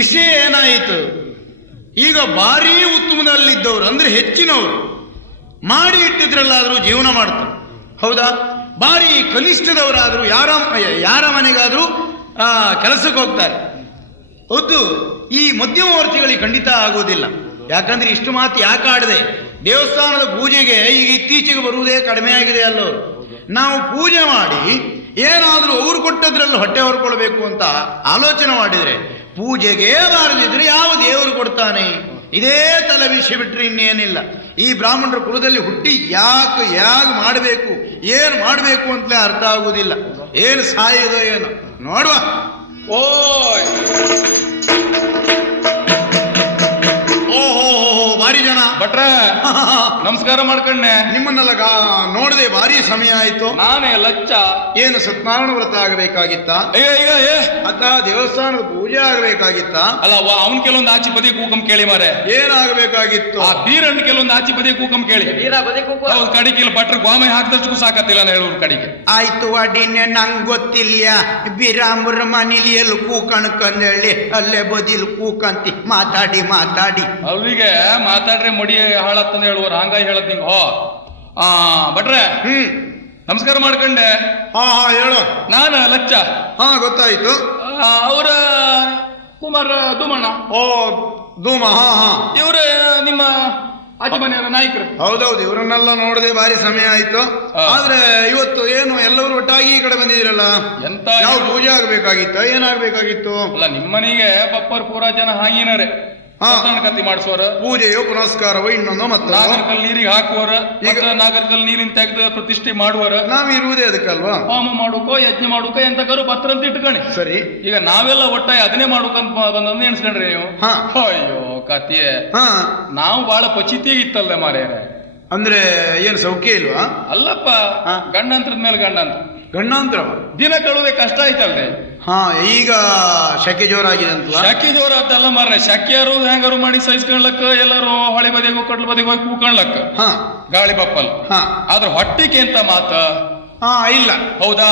ವಿಷಯ ಏನಾಯಿತು, ಈಗ ಭಾರಿ ಉತ್ತಮದಲ್ಲಿದ್ದವರು ಅಂದ್ರೆ ಹೆಚ್ಚಿನವರು ಮಾಡಿ ಇಟ್ಟಿದ್ರಲ್ಲಾದರೂ ಜೀವನ ಮಾಡ್ತಾರೆ. ಹೌದಾ? ಭಾರಿ ಕನಿಷ್ಠದವರಾದರೂ ಯಾರ ಮನೆಗಾದರೂ ಕೆಲಸಕ್ಕೆ ಹೋಗ್ತಾರೆ. ಹೌದು, ಈ ಮಧ್ಯಮವರ್ತಿಗಳಿಗೆ ಖಂಡಿತ ಆಗೋದಿಲ್ಲ. ಯಾಕಂದ್ರೆ ಇಷ್ಟು ಮಾತು ಯಾಕೆ ಆಡದೆ, ದೇವಸ್ಥಾನದ ಪೂಜೆಗೆ ಈಗ ಇತ್ತೀಚೆಗೆ ಬರುವುದೇ ಕಡಿಮೆ ಆಗಿದೆ ಅಲ್ಲವರು. ನಾವು ಪೂಜೆ ಮಾಡಿ ಏನಾದರೂ ಅವ್ರು ಕೊಟ್ಟದ್ರಲ್ಲಿ ಹೊಟ್ಟೆ ಹೊರ್ಕೊಳ್ಬೇಕು ಅಂತ ಆಲೋಚನೆ ಮಾಡಿದ್ರೆ ಪೂಜೆಗೆ ಬಾರದಿದ್ರೆ ಯಾವ ದೇವರು ಕೊಡ್ತಾನೆ? ಇದೇ ತಲೆ ವಿಷಯ ಬಿಟ್ರೆ ಇನ್ನೇನಿಲ್ಲ. ಈ ಬ್ರಾಹ್ಮಣರ ಕುಲದಲ್ಲಿ ಹುಟ್ಟಿ ಯಾಕೆ ಮಾಡಬೇಕು, ಏನು ಮಾಡಬೇಕು ಅಂತಲೇ ಅರ್ಥ ಆಗುವುದಿಲ್ಲ. ಏನು ಸಾಯೋದೋ ಏನು ನೋಡುವ. ಓಹೋ ಭಾರಿ ಜನ ಭಟ್ರ ನಮಸ್ಕಾರ ಮಾಡ್ಕೊಂಡೆ. ನಿಮ್ಮನ್ನೆಲ್ಲ ನೋಡದೆ ಭಾರಿ ಸಮಯ ಆಯ್ತು. ನಾನೇ ಲಚ್ಚ. ಏನು ಸತ್ಯನಾರಾಯಣ ವ್ರತ ಆಗಬೇಕಾಗಿತ್ತ? ಈಗ ಅಥವಾ ದೇವಸ್ಥಾನದ ಪೂಜೆ ಆಗಬೇಕಾಗಿತ್ತ? ಅಲ್ಲ, ಅವನ್ ಕೆಲವೊಂದು ಆಚಿ ಬದಿ ಕೂಕಂ ಕೇಳಿ ಮಾರೆ. ಏನಾಗಬೇಕಾಗಿತ್ತು? ಆ ಬೀರಣ್ಣ ಕೆಲವೊಂದು ಆಚಿ ಬದಿ ಕೂಕಂ ಕೇಳಿ. ಹೌದು, ಕಡಿಗೆ ಭಟ್ರ ಗೋಮೆ ಹಾಕಿದಷ್ಟು ಸಾಕತ್ತಿಲ್ಲ ಹೇಳೋರು ಕಡಿಗೆ. ಆಯ್ತು ಅಡಿನೇ, ನಂಗೆ ಗೊತ್ತಿಲ್ಲ. ಬಿರಾಮುರ ಮನೇಲಿ ಎಲ್ಲಿ ಕೂಕಣ್ಕಂದೇಳಿ ಅಲ್ಲೇ ಬದಿಲ್ ಕೂಕಂತಿ ಮಾತಾಡಿ ಅವ್ರಿಗೆ ಮಾತಾಡ್ರೆ ಮಡಿ ಹಾಳತ್ತಂದ ಹೇಳುವರು. ಹಂಗಾಗಿ ಹೇಳತ್ ನಿಂಗ. ಭಟ್ರೆ ನಮಸ್ಕಾರ ಮಾಡ್ಕೊಂಡೆ. ಹೇಳು. ನಾನು ಲಚ್ಚ. ಗೊತ್ತಾಯ್ತು. ಅವರ ಕುಮಾರ ಧೂಮಣ್ಣ. ಧೂಮ. ಇವ್ರ ನಿಮ್ಮ ಆಚೆ ಮನೆಯವರ ನಾಯಕರು. ಹೌದೌದು, ಇವರನ್ನೆಲ್ಲ ನೋಡದೆ ಭಾರಿ ಸಮಯ ಆಯ್ತು. ಆದ್ರೆ ಇವತ್ತು ಏನು ಎಲ್ಲರೂ ಒಟ್ಟಾಗಿ ಈ ಕಡೆ ಬಂದಿದ್ದೀರಲ್ಲ, ಎಂತ ಯಾವ ಪೂಜೆ ಆಗ್ಬೇಕಾಗಿತ್ತ, ಏನಾಗ್ಬೇಕಾಗಿತ್ತು? ಅಲ್ಲ, ನಿಮ್ಮನೆಗೆ ಬಪ್ಪರ್ ಪೂರಾ ಜನ ಹಾಂಗಿನಾರೆ. ಹಾ. ಕತ್ತಿ ಮಾಡಿಸುವರ, ಪೂಜೆಯೋ ಪುನಸ್ಕಾರವೋ ಇನ್ನೊಂದೋ ಮತ್ತೊಂದೋ. ನಾಗರಕಲ್ ನೀರಿಗೆ ಹಾಕುವರ, ಮತ್ತೆ ನಾಗರಕಲ್ ನೀರಿನ ತೆಗೆದು ಪ್ರತಿಷ್ಠೆ ಮಾಡುವರ, ನಾವಿರುವುದೇ ಅದಕ್ಕಲ್ವಾ? ಹೋಮ ಮಾಡುಕೋ ಯಜ್ಞ ಮಾಡುಕೋ ಎಂತಕಾರು ಪತ್ರ ಅಂತ ಇಟ್ಕೊಳ್ಳಿ. ಸರಿ. ಈಗ ನಾವೆಲ್ಲ ಒಟ್ಟಾಗಿ ಅದನ್ನೇ ಮಾಡುಕಂತ ಬಂದಂದು ಎಣಿಸ್ಕೊಂಡ್ರಿ ನೀವು. ಹಾ. ಅಯ್ಯೋ ಕತಿಯೇ, ಹಾ, ನಾವು ಬಹಳ ಪಚಿತಿ ಇತ್ತಲ್ಲ ಮಾರೇ. ಅಂದ್ರೆ ಏನು ಸೌಖ್ಯ ಇಲ್ವಾ? ಅಲ್ಲಪ್ಪ, ಹಾ. ಗಂಡಂತರದ ಮೇಲೆ ಗಂಡಂತ ಗಂಡಾಂತರವ? ದಿನ ಕಳುವುದೇ ಕಷ್ಟ ಆಯ್ತಲ್ರಿ. ಹಾ, ಈಗ ಶಕೆ ಜೋರಾಗಿದೆ ಅಂತವಾ? ಶಕ್ತಿ ಜೋರ ಅದಲ್ಲ ಮಾರ್ರೆ. ಶಕ್ಯಾರು ಹೆಂಗಾರು ಮಾಡಿ ಸಹಿಸ್ಕೊಳ್ಲಕ್ಕ, ಎಲ್ಲರೂ ಹೊಳೆ ಬದಿಗೆ ಕಡ್ಲು ಬದಿಗೆ ಹೋಗಿ ಕೂಕೊಂಡ್ಲಕ್ಕ ಹಾ, ಗಾಳಿ ಬಪ್ಪಲ್. ಹಾ, ಆದ್ರೆ ಹೊಟ್ಟಿಗೆ ಅಂತ ಮಾತ ಹಾ, ಇಲ್ಲ. ಹೌದಾ?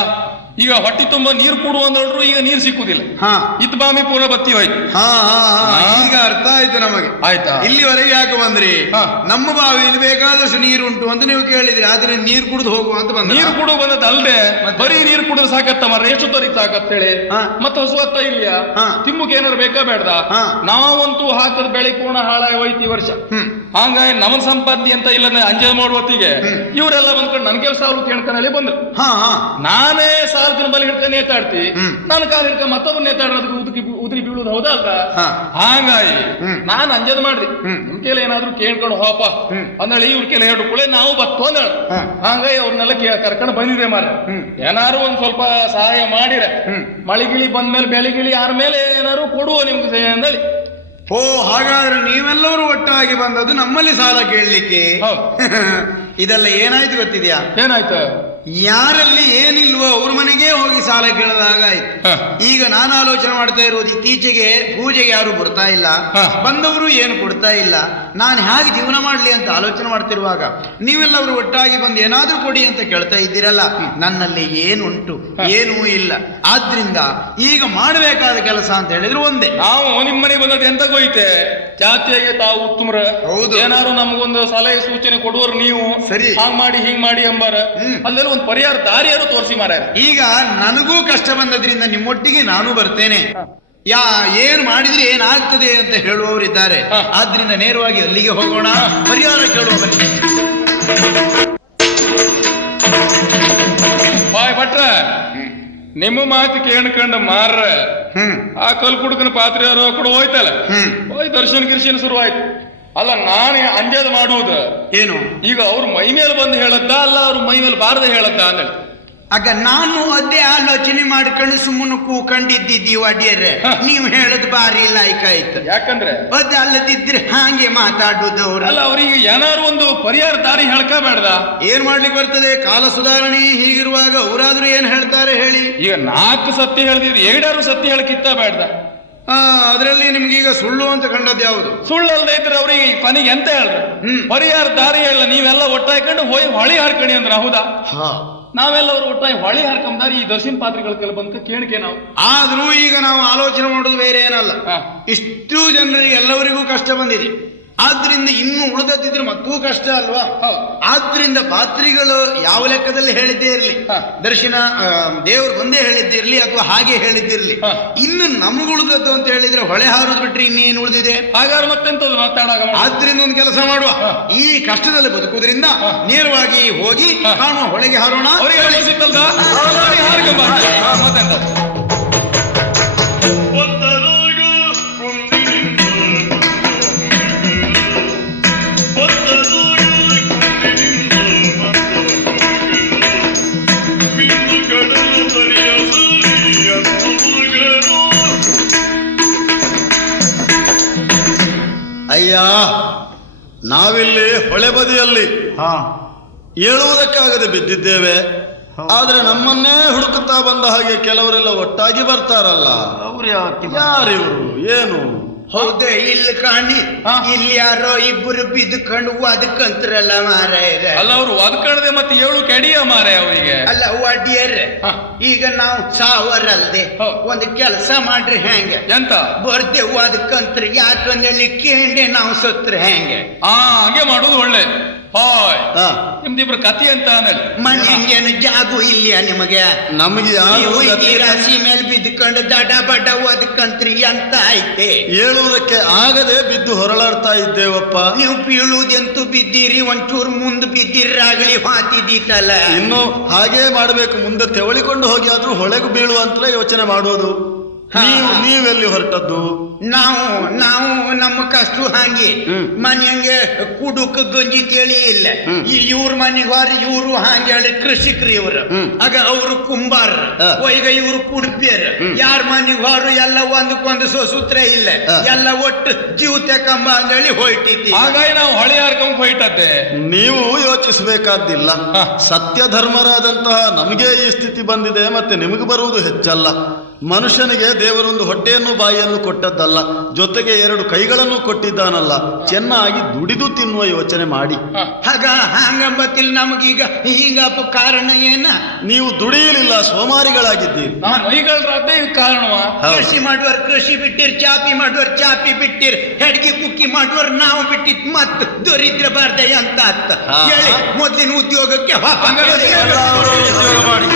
ಈಗ ಹೊಟ್ಟಿ ತುಂಬಾ ನೀರು ಕೊಡು ಅಂದ್ರೂ ಈಗ ನೀರು ಸಿಕ್ಕುದಿಲ್ಲ. ಹಾ, ಇತ್ ಬಾಮಿ ಪೂರ ಬತ್ತಿ ಹೋಯ್ತು. ಹಾ, ಹಾ, ಹಾ, ಈಗ ಅರ್ಥ ಆಯ್ತು ನಮಗೆ. ಆಯ್ತಾ? ಇಲ್ಲಿವರೆಗೆ ಯಾಕೆ ಬಂದ್ರಿ? ಹಾ. ನಮ್ಮ ಬಾವಿಯಲ್ಲಿ ಬೇಕಾದಷ್ಟು ನೀರುಂಟು ಅಂತ ನೀವು ಕೇಳಿದ್ರಿ, ಆದ್ರೆ ನೀರು ಕುಡಿದು ಹೋಗುವ ಅಂತ ಬಂದ. ನೀರು ಕುಡು ಬಂದದ್ದು ಅಲ್ದೆ, ಬರೀ ನೀರು ಕುಡಿದ್ರೆ ಸಾಕತ್ತ ಮಾರ್ರೆ. ಎಷ್ಟು ತೊರಿಕ್ ಸಾಕತ್ ಹೇಳಿ. ಹಾ. ಮತ್ತೆ ಹೊಸತ್ತ ಇಲ್ಯ ಹಾ. ತಿಮ್ಮಕ್ಕೆ ಏನಾರು ಬೇಕಾ ಬೇಡ್ದ? ಹಾ. ನಾವಂತೂ ಹಾಕದ ಬೆಳೆ ಪೂರ್ಣ ಹಾಳಾಗಿ ಹೋಯ್ತು ಈ ವರ್ಷ. ಹಂಗಾಗಿ ನಮ್ಮ ಸಂಪಾದ್ಯ ಅಂತ ಇಲ್ಲ ಅಂಜಲ್ ಮಾಡುವತ್ತಿಗೆ ಇವರೆಲ್ಲ ಬಂದ್ಕೊಂಡು ನನ್ ಕೆಲಸ ಅವ್ರು ಕೇಳ್ಕೊಂಡಲ್ಲಿ ಬಂದ್ರು. ಹಾ, ಹಾ, ನಾನೇ ಸಾಲ ದಿನ ಬಲಿ ಹಿಡ್ಕೊಂಡು ನೇತಾಡ್ತಿ, ನನ್ನ ಕಾಲ ಹಿಡ್ಕೊಂಡು ಮತ್ತೊಬ್ಬ ನೇತಾಡೋದಕ್ಕೆ ಉದುರಿ ಬೀಳುದು ಹೌದಾ ಅಲ್ಲ? ಹಾಗಾಗಿ ನಾನು ಅಂಜದ್ ಮಾಡ್ದಿ, ನಿಮ್ ಕೇಳಿ ಏನಾದ್ರು ಕೇಳ್ಕೊಂಡು ಹೋಪ ಅಂದೇಳಿ ಇವ್ರ ಕೇಳಿ ಹೇಳು ಕುಳೆ ನಾವು ಬತ್ತು ಅಂದೇಳ. ಹಾಗಾಗಿ ಅವ್ರನ್ನೆಲ್ಲ ಕರ್ಕೊಂಡು ಬಂದಿದೆ ಮಾರ. ಏನಾರು ಒಂದ್ ಸ್ವಲ್ಪ ಸಹಾಯ ಮಾಡಿರ, ಮಳಿಗಿಳಿ ಬಂದ್ಮೇಲೆ ಬೆಳಿಗಿಳಿ ಯಾರ ಮೇಲೆ ಏನಾರು ಕೊಡುವ ನಿಮ್ಗೆ ಅಂದೇಳಿ. ಓ, ಹಾಗಾದ್ರೆ ನೀವೆಲ್ಲರೂ ಒಟ್ಟಾಗಿ ಬಂದದ್ದು ನಮ್ಮಲ್ಲಿ ಸಾಲ ಕೇಳಲಿಕ್ಕೆ. ಹೌದು. ಇದೆಲ್ಲ ಏನಾಯ್ತು ಗೊತ್ತಿದ್ಯಾ? ಏನಾಯ್ತು? ಯಾರಲ್ಲಿ ಏನಿಲ್ವೋ ಅವ್ರ ಮನೆಗೆ ಹೋಗಿ ಸಾಲ ಕೇಳದಾಗ ಆಯ್ತು. ಈಗ ನಾನು ಆಲೋಚನೆ ಮಾಡ್ತಾ ಇರೋದು, ಇತ್ತೀಚೆಗೆ ಪೂಜೆಗೆ ಯಾರು ಬರ್ತಾ ಇಲ್ಲ, ಬಂದವರು ಏನು ಕೊಡ್ತಾ ಇಲ್ಲ, ನಾನು ಹೇಗೆ ಜೀವನ ಮಾಡ್ಲಿ ಅಂತ ಆಲೋಚನೆ ಮಾಡ್ತಿರುವಾಗ ನೀವೆಲ್ಲವರು ಒಟ್ಟಾಗಿ ಬಂದು ಏನಾದ್ರೂ ಕೊಡಿ ಅಂತ ಕೇಳ್ತಾ ಇದ್ದೀರಲ್ಲ. ನನ್ನಲ್ಲಿ ಏನುಂಟು? ಏನೂ ಇಲ್ಲ. ಆದ್ರಿಂದ ಈಗ ಮಾಡಬೇಕಾದ ಕೆಲಸ ಅಂತ ಹೇಳಿದ್ರೆ ಒಂದೇ. ನಾವು ನಿಮ್ಮ ಮನೆಗೆ ಬಂದದ್ದು ಎಂತ ಹೋಯ್ತೆ? ಜಾತಿಯಾಗಿ ತಾವು ಉತ್ತಮರ. ಹೌದು. ಏನಾರು ನಮಗೊಂದು ಸಲಹೆ ಸೂಚನೆ ಕೊಡುವರು ನೀವು. ಸರಿ. ಹಾಂಗ್ ಮಾಡಿ ಹಿಂಗ್ ಮಾಡಿ ಎಂಬಾರ. ಅಲ್ಲೆಲ್ಲ ಒಂದು ಪರಿಹಾರ ದಾರಿಯಾರು ತೋರಿಸಿ ಮಾರ. ಈಗ ನನಗೂ ಕಷ್ಟ ಬಂದದ್ರಿಂದ ನಿಮ್ಮೊಟ್ಟಿಗೆ ನಾನು ಬರ್ತೇನೆ. ಏನ್ ಮಾಡಿದ್ರೆ ಏನಾಗ್ತದೆ ಅಂತ ಹೇಳುವವರಿದ್ದಾರೆ. ಆದ್ರಿಂದ ನೇರವಾಗಿ ಅಲ್ಲಿಗೆ ಹೋಗೋಣ, ಪರಿಹಾರ ಕೇಳುವ ಬನ್ನಿ. ಬಾಯ್ ಭಟ್ರ, ನಿಮ್ಮ ಮಾತು ಕೇಳ್ಕೊಂಡ ಮಾರ್ರ ಆ ಕಲ್ ಕುಡುಕನ ಪಾತ್ರೆ ಯಾರೋ ಕೂಡ ಹೋಯ್ತಲ್ಲ, ಹೋಯ್ ದರ್ಶನ ಗಿರ್ಶನ ಶುರು ಆಯ್ತು. ಅಲ್ಲ, ನಾನು ಅಂಜಾದ ಮಾಡುವುದು ಏನು? ಈಗ ಅವ್ರ ಮೈ ಮೇಲೆ ಬಂದು ಹೇಳದ್ದ ಅಲ್ಲ ಅವ್ರ ಮೈ ಮೇಲೆ ಬಾರದೆ ಹೇಳದ್ದ ಅಂದೇಳಿ. ಆಗ ನಾನು ಅದೇ ಆಲೋಚನೆ ಮಾಡ್ಕೊಂಡು ಸುಮ್ಮನೆ ಕೂಕೊಂಡಿದ್ದೀವಿ ಅಡಿಯರ್ರೆ. ನೀವು ಹೇಳದ್ ಬಾರಿ ಲಾಯ್ಕಾಯ್ತು. ಯಾಕಂದ್ರೆ ಅದೇ ಅಲ್ಲದಿದ್ರೆ ಹಾಗೆ ಮಾತಾಡುದು ಅವ್ರು. ಅಲ್ಲ, ಅವ್ರಿಗೆ ಏನಾರು ಒಂದು ಪರಿಹಾರ ದಾರಿ ಹೇಳ್ಕಬೇಡ್ದ? ಏನ್ ಮಾಡ್ಲಿಕ್ಕೆ ಬರ್ತದೆ? ಕಾಲ ಸುಧಾರಣೆ ಹೀಗಿರುವಾಗ ಅವರಾದ್ರೂ ಏನ್ ಹೇಳ್ತಾರೆ ಹೇಳಿ? ಈಗ 4 ಸತ್ಯ ಹೇಳ್ದಿದ್ರು 7 ಸತ್ಯ ಹೇಳಕ್ಕಿತ್ತ ಬೇಡ್ದ? ಅದರಲ್ಲಿ ನಿಮ್ಗೀಗ ಸುಳ್ಳು ಅಂತ ಕಂಡದ್ದು ಯಾವುದು? ಸುಳ್ಳಲ್ದೇ ಇದ್ರೆ ಅವ್ರಿಗೆ ಕೊನೆಗೆ ಎಂತ ಹೇಳ್ರಿ? ಪರಿಹಾರ ದಾರಿ ಹೇಳ, ನೀವೆಲ್ಲ ಒಟ್ಟಾಯ್ಕೊಂಡು ಹೋಗಿ ಹೊಳಿ ಹಾರ್ಕಣಿ ಅಂದ್ರ ಹೌದಾ? ನಾವೆಲ್ಲವರು ಒಟ್ಟಾಗಿ ಹೊಳಿ ಹಾರ್ಕೊಂಡಾರ ಈ ದರ್ಶನ ಪಾತ್ರೆಗಳ ಕೆಲ ಬಂತ ಕೇಳಿಕೆ ನಾವು. ಆದ್ರೂ ಈಗ ನಾವು ಆಲೋಚನೆ ಮಾಡೋದು ಬೇರೆ ಏನಲ್ಲ. ಇಷ್ಟು ಜನರಿಗೆ ಎಲ್ಲವರಿಗೂ ಕಷ್ಟ ಬಂದಿದೆ. ಆದ್ರಿಂದ ಇನ್ನು ಉಳಿದತ್ತಿದ್ರೆ ಮತ್ತೂ ಕಷ್ಟ ಅಲ್ವಾ? ಆದ್ರಿಂದ ಪಾತ್ರಿಗಳು ಯಾವ ಲೆಕ್ಕದಲ್ಲಿ ಹೇಳಿದ್ದೇ ಇರ್ಲಿ, ದರ್ಶನ ದೇವರು ಒಂದೇ ಹೇಳಿದ್ದಿರ್ಲಿ ಅಥವಾ ಹಾಗೆ ಹೇಳಿದ್ದಿರ್ಲಿ, ಇನ್ನು ನಮಗುಳಿದದ್ದು ಅಂತ ಹೇಳಿದ್ರೆ ಹೊಳೆ ಹಾರೋದು ಬಿಟ್ರೆ ಇನ್ನೇನು ಉಳಿದಿದೆ? ಹಾಗಾದ್ರೆ ಮತ್ತೆಂತದ್ದು ಮಾತಾಡಾಗ. ಆದ್ರಿಂದ ಒಂದು ಕೆಲಸ ಮಾಡುವ, ಈ ಕಷ್ಟದಲ್ಲಿ ಬದುಕುವುದರಿಂದ ನೇರವಾಗಿ ಹೋಗಿ ಕಾಣುವ ಹೊಳೆಗೆ ಹಾರೋಣ. ಅಯ್ಯ, ನಾವಿಲ್ಲಿ ಹೊಳೆ ಬದಿಯಲ್ಲಿ ಏಳುವುದಕ್ಕಾಗದೆ ಬಿದ್ದಿದ್ದೇವೆ. ಆದ್ರೆ ನಮ್ಮನ್ನೇ ಹುಡುಕುತ್ತಾ ಬಂದ ಹಾಗೆ ಕೆಲವರೆಲ್ಲ ಒಟ್ಟಾಗಿ ಬರ್ತಾರಲ್ಲ, ಯಾರಿವರು? ಏನು? ಹೌದೇ, ಇಲ್ಲಿ ಕಾಣಿ, ಇಲ್ಲಿ ಯಾರೋ ಇಬ್ಬರು ಬಿದ್ದುಕೊಂಡು ಅದಕ್ಕಂತ್ರಲ್ಲ ಮಾರಾಯ. ಅಲ್ಲ, ಅವ್ರು ಒದ್ಕಣದೆ ಮತ್ತೆ 7 ಕೆಡಿಯ ಮಾರ ಅವರಿಗೆ. ಅಲ್ಲ ಅಡಿಯರ್, ಈಗ ನಾವು ಸಾವರಲ್ದೆ ಒಂದು ಕೆಲಸ ಮಾಡ್ರಿ ಹೆಂಗೆ? ಎಂತ ಬರ್ದೇವು ಅದಕ್ಕಂತ್ರ ಯಾಕಂದೇಳಿ ಕೇಂಡೆ ನಾವು ಸತ್ರ ಹೆಂಗೆ? ಹಂಗೆ ಮಾಡುದು ಒಳ್ಳೆ. ನಿಮ್ದಿಬ್ರು ಕತಿ ಅಂತ ಮನೇನು ಜಾಗು ಇಲ್ಲ ನಿಮಗೆ? ನಮಗೆ ರಾಶಿ ಮೇಲೆ ಬಿದ್ದುಕೊಂಡು ದಡ ಬಡ ಅದಕ್ಕಂತ್ರಿ ಅಂತ ಐತೆ. ಹೇಳುವುದಕ್ಕೆ ಆಗದೆ ಬಿದ್ದು ಹೊರಳಾಡ್ತಾ ಇದ್ದೇವಪ್ಪ. ನೀವು ಬೀಳುವುದೆಂತೂ ಬಿದ್ದೀರಿ, ಒಂಚೂರು ಮುಂದೆ ಬಿದ್ದಿರಾಗಲಿ ಹಾತಿದ್ದೀತಲ್ಲ. ಇನ್ನು ಹಾಗೇ ಮಾಡಬೇಕು, ಮುಂದೆ ತೆವಳಿಕೊಂಡು ಹೋಗಿ ಆದ್ರೂ ಹೊಳೆಗೂ ಬೀಳುವಂತಲೇ ಯೋಚನೆ ಮಾಡೋದು. ನೀವೆಲ್ಲಿ ಹೊರಟದ್ದು? ನಾವು ನಮ್ಮ ಕಷ್ಟು ಹಾಗೆ ಮನೆಯಂಗೆ ಕುಡುಕ ಗಂಜಿ ತೇಳಿ ಇಲ್ಲ. ಇವ್ರ ಮನೆಗೆ ಹೊರ ಇವ್ರು ಹಾಗೆ ಹೇಳಿ ಕೃಷಿಕರು ಇವ್ರು. ಆಗ ಅವರು ಕುಂಬಾರ, ಈಗ ಇವ್ರು ಕುಡುಪಿಯರ್. ಯಾರ ಮನೆಗೆ ಹೊರ ಎಲ್ಲ ಒಂದಕ್ಕೊಂದು ಸೂತ್ರ ಇಲ್ಲ, ಎಲ್ಲ ಒಟ್ಟು ಜೀವತೆ ಕಂಬ ಅಂತೇಳಿ ಹೊಯ್ತೈತಿ. ಹಾಗಾಗಿ ನಾವು ಹೊಳೆ ಹಾರ್ಕೊಂಡ್ ಹೊಯ್ಟದ್ದೆ. ನೀವು ಯೋಚಿಸಬೇಕಾದ್ದಿಲ್ಲ. ಸತ್ಯ ಧರ್ಮರಾದಂತಹ ನಮಗೆ ಈ ಸ್ಥಿತಿ ಬಂದಿದೆ, ಮತ್ತೆ ನಿಮಗೆ ಬರುವುದು ಹೆಚ್ಚಲ್ಲ. ಮನುಷ್ಯನಿಗೆ ದೇವರೊಂದು ಹೊಟ್ಟೆಯನ್ನು ಬಾಯಿಯನ್ನು ಕೊಟ್ಟದ್ದಲ್ಲ, ಜೊತೆಗೆ 2 ಕೈಗಳನ್ನು ಕೊಟ್ಟಿದ್ದಾನಲ್ಲ. ಚೆನ್ನಾಗಿ ದುಡಿದು ತಿನ್ನುವ ಯೋಚನೆ ಮಾಡಿ. ಹಂಗಂಬತ್ತಿಲ್ ನಮಗೀಗ ಹೀಗಪ್ಪ ಕಾರಣ ಏನ? ನೀವು ದುಡಿಯಲಿಲ್ಲ, ಸೋಮಾರಿಗಳಾಗಿದ್ದೀರಿ. ಮೈಗಳರದ್ದೇ ಕಾರಣವಾ? ಕೃಷಿ ಮಾಡುವರ್ ಕೃಷಿ ಬಿಟ್ಟಿರ್, ಚಾಪಿ ಮಾಡುವರ್ ಚಾಪಿ ಬಿಟ್ಟಿರ್, ಹೆಡ್ಗಿ ಕುಕ್ಕಿ ಮಾಡುವರ್ ನಾವು ಬಿಟ್ಟಿದ್ ಮತ್ ದೊರಿದ್ರ ಬಾರ್ದೆ ಅಂತ ಅತ್ತ ಹೇಳಿ ಮೊದ್ಲಿನ ಉದ್ಯೋಗಕ್ಕೆ ಉದ್ಯೋಗ ಮಾಡಿ.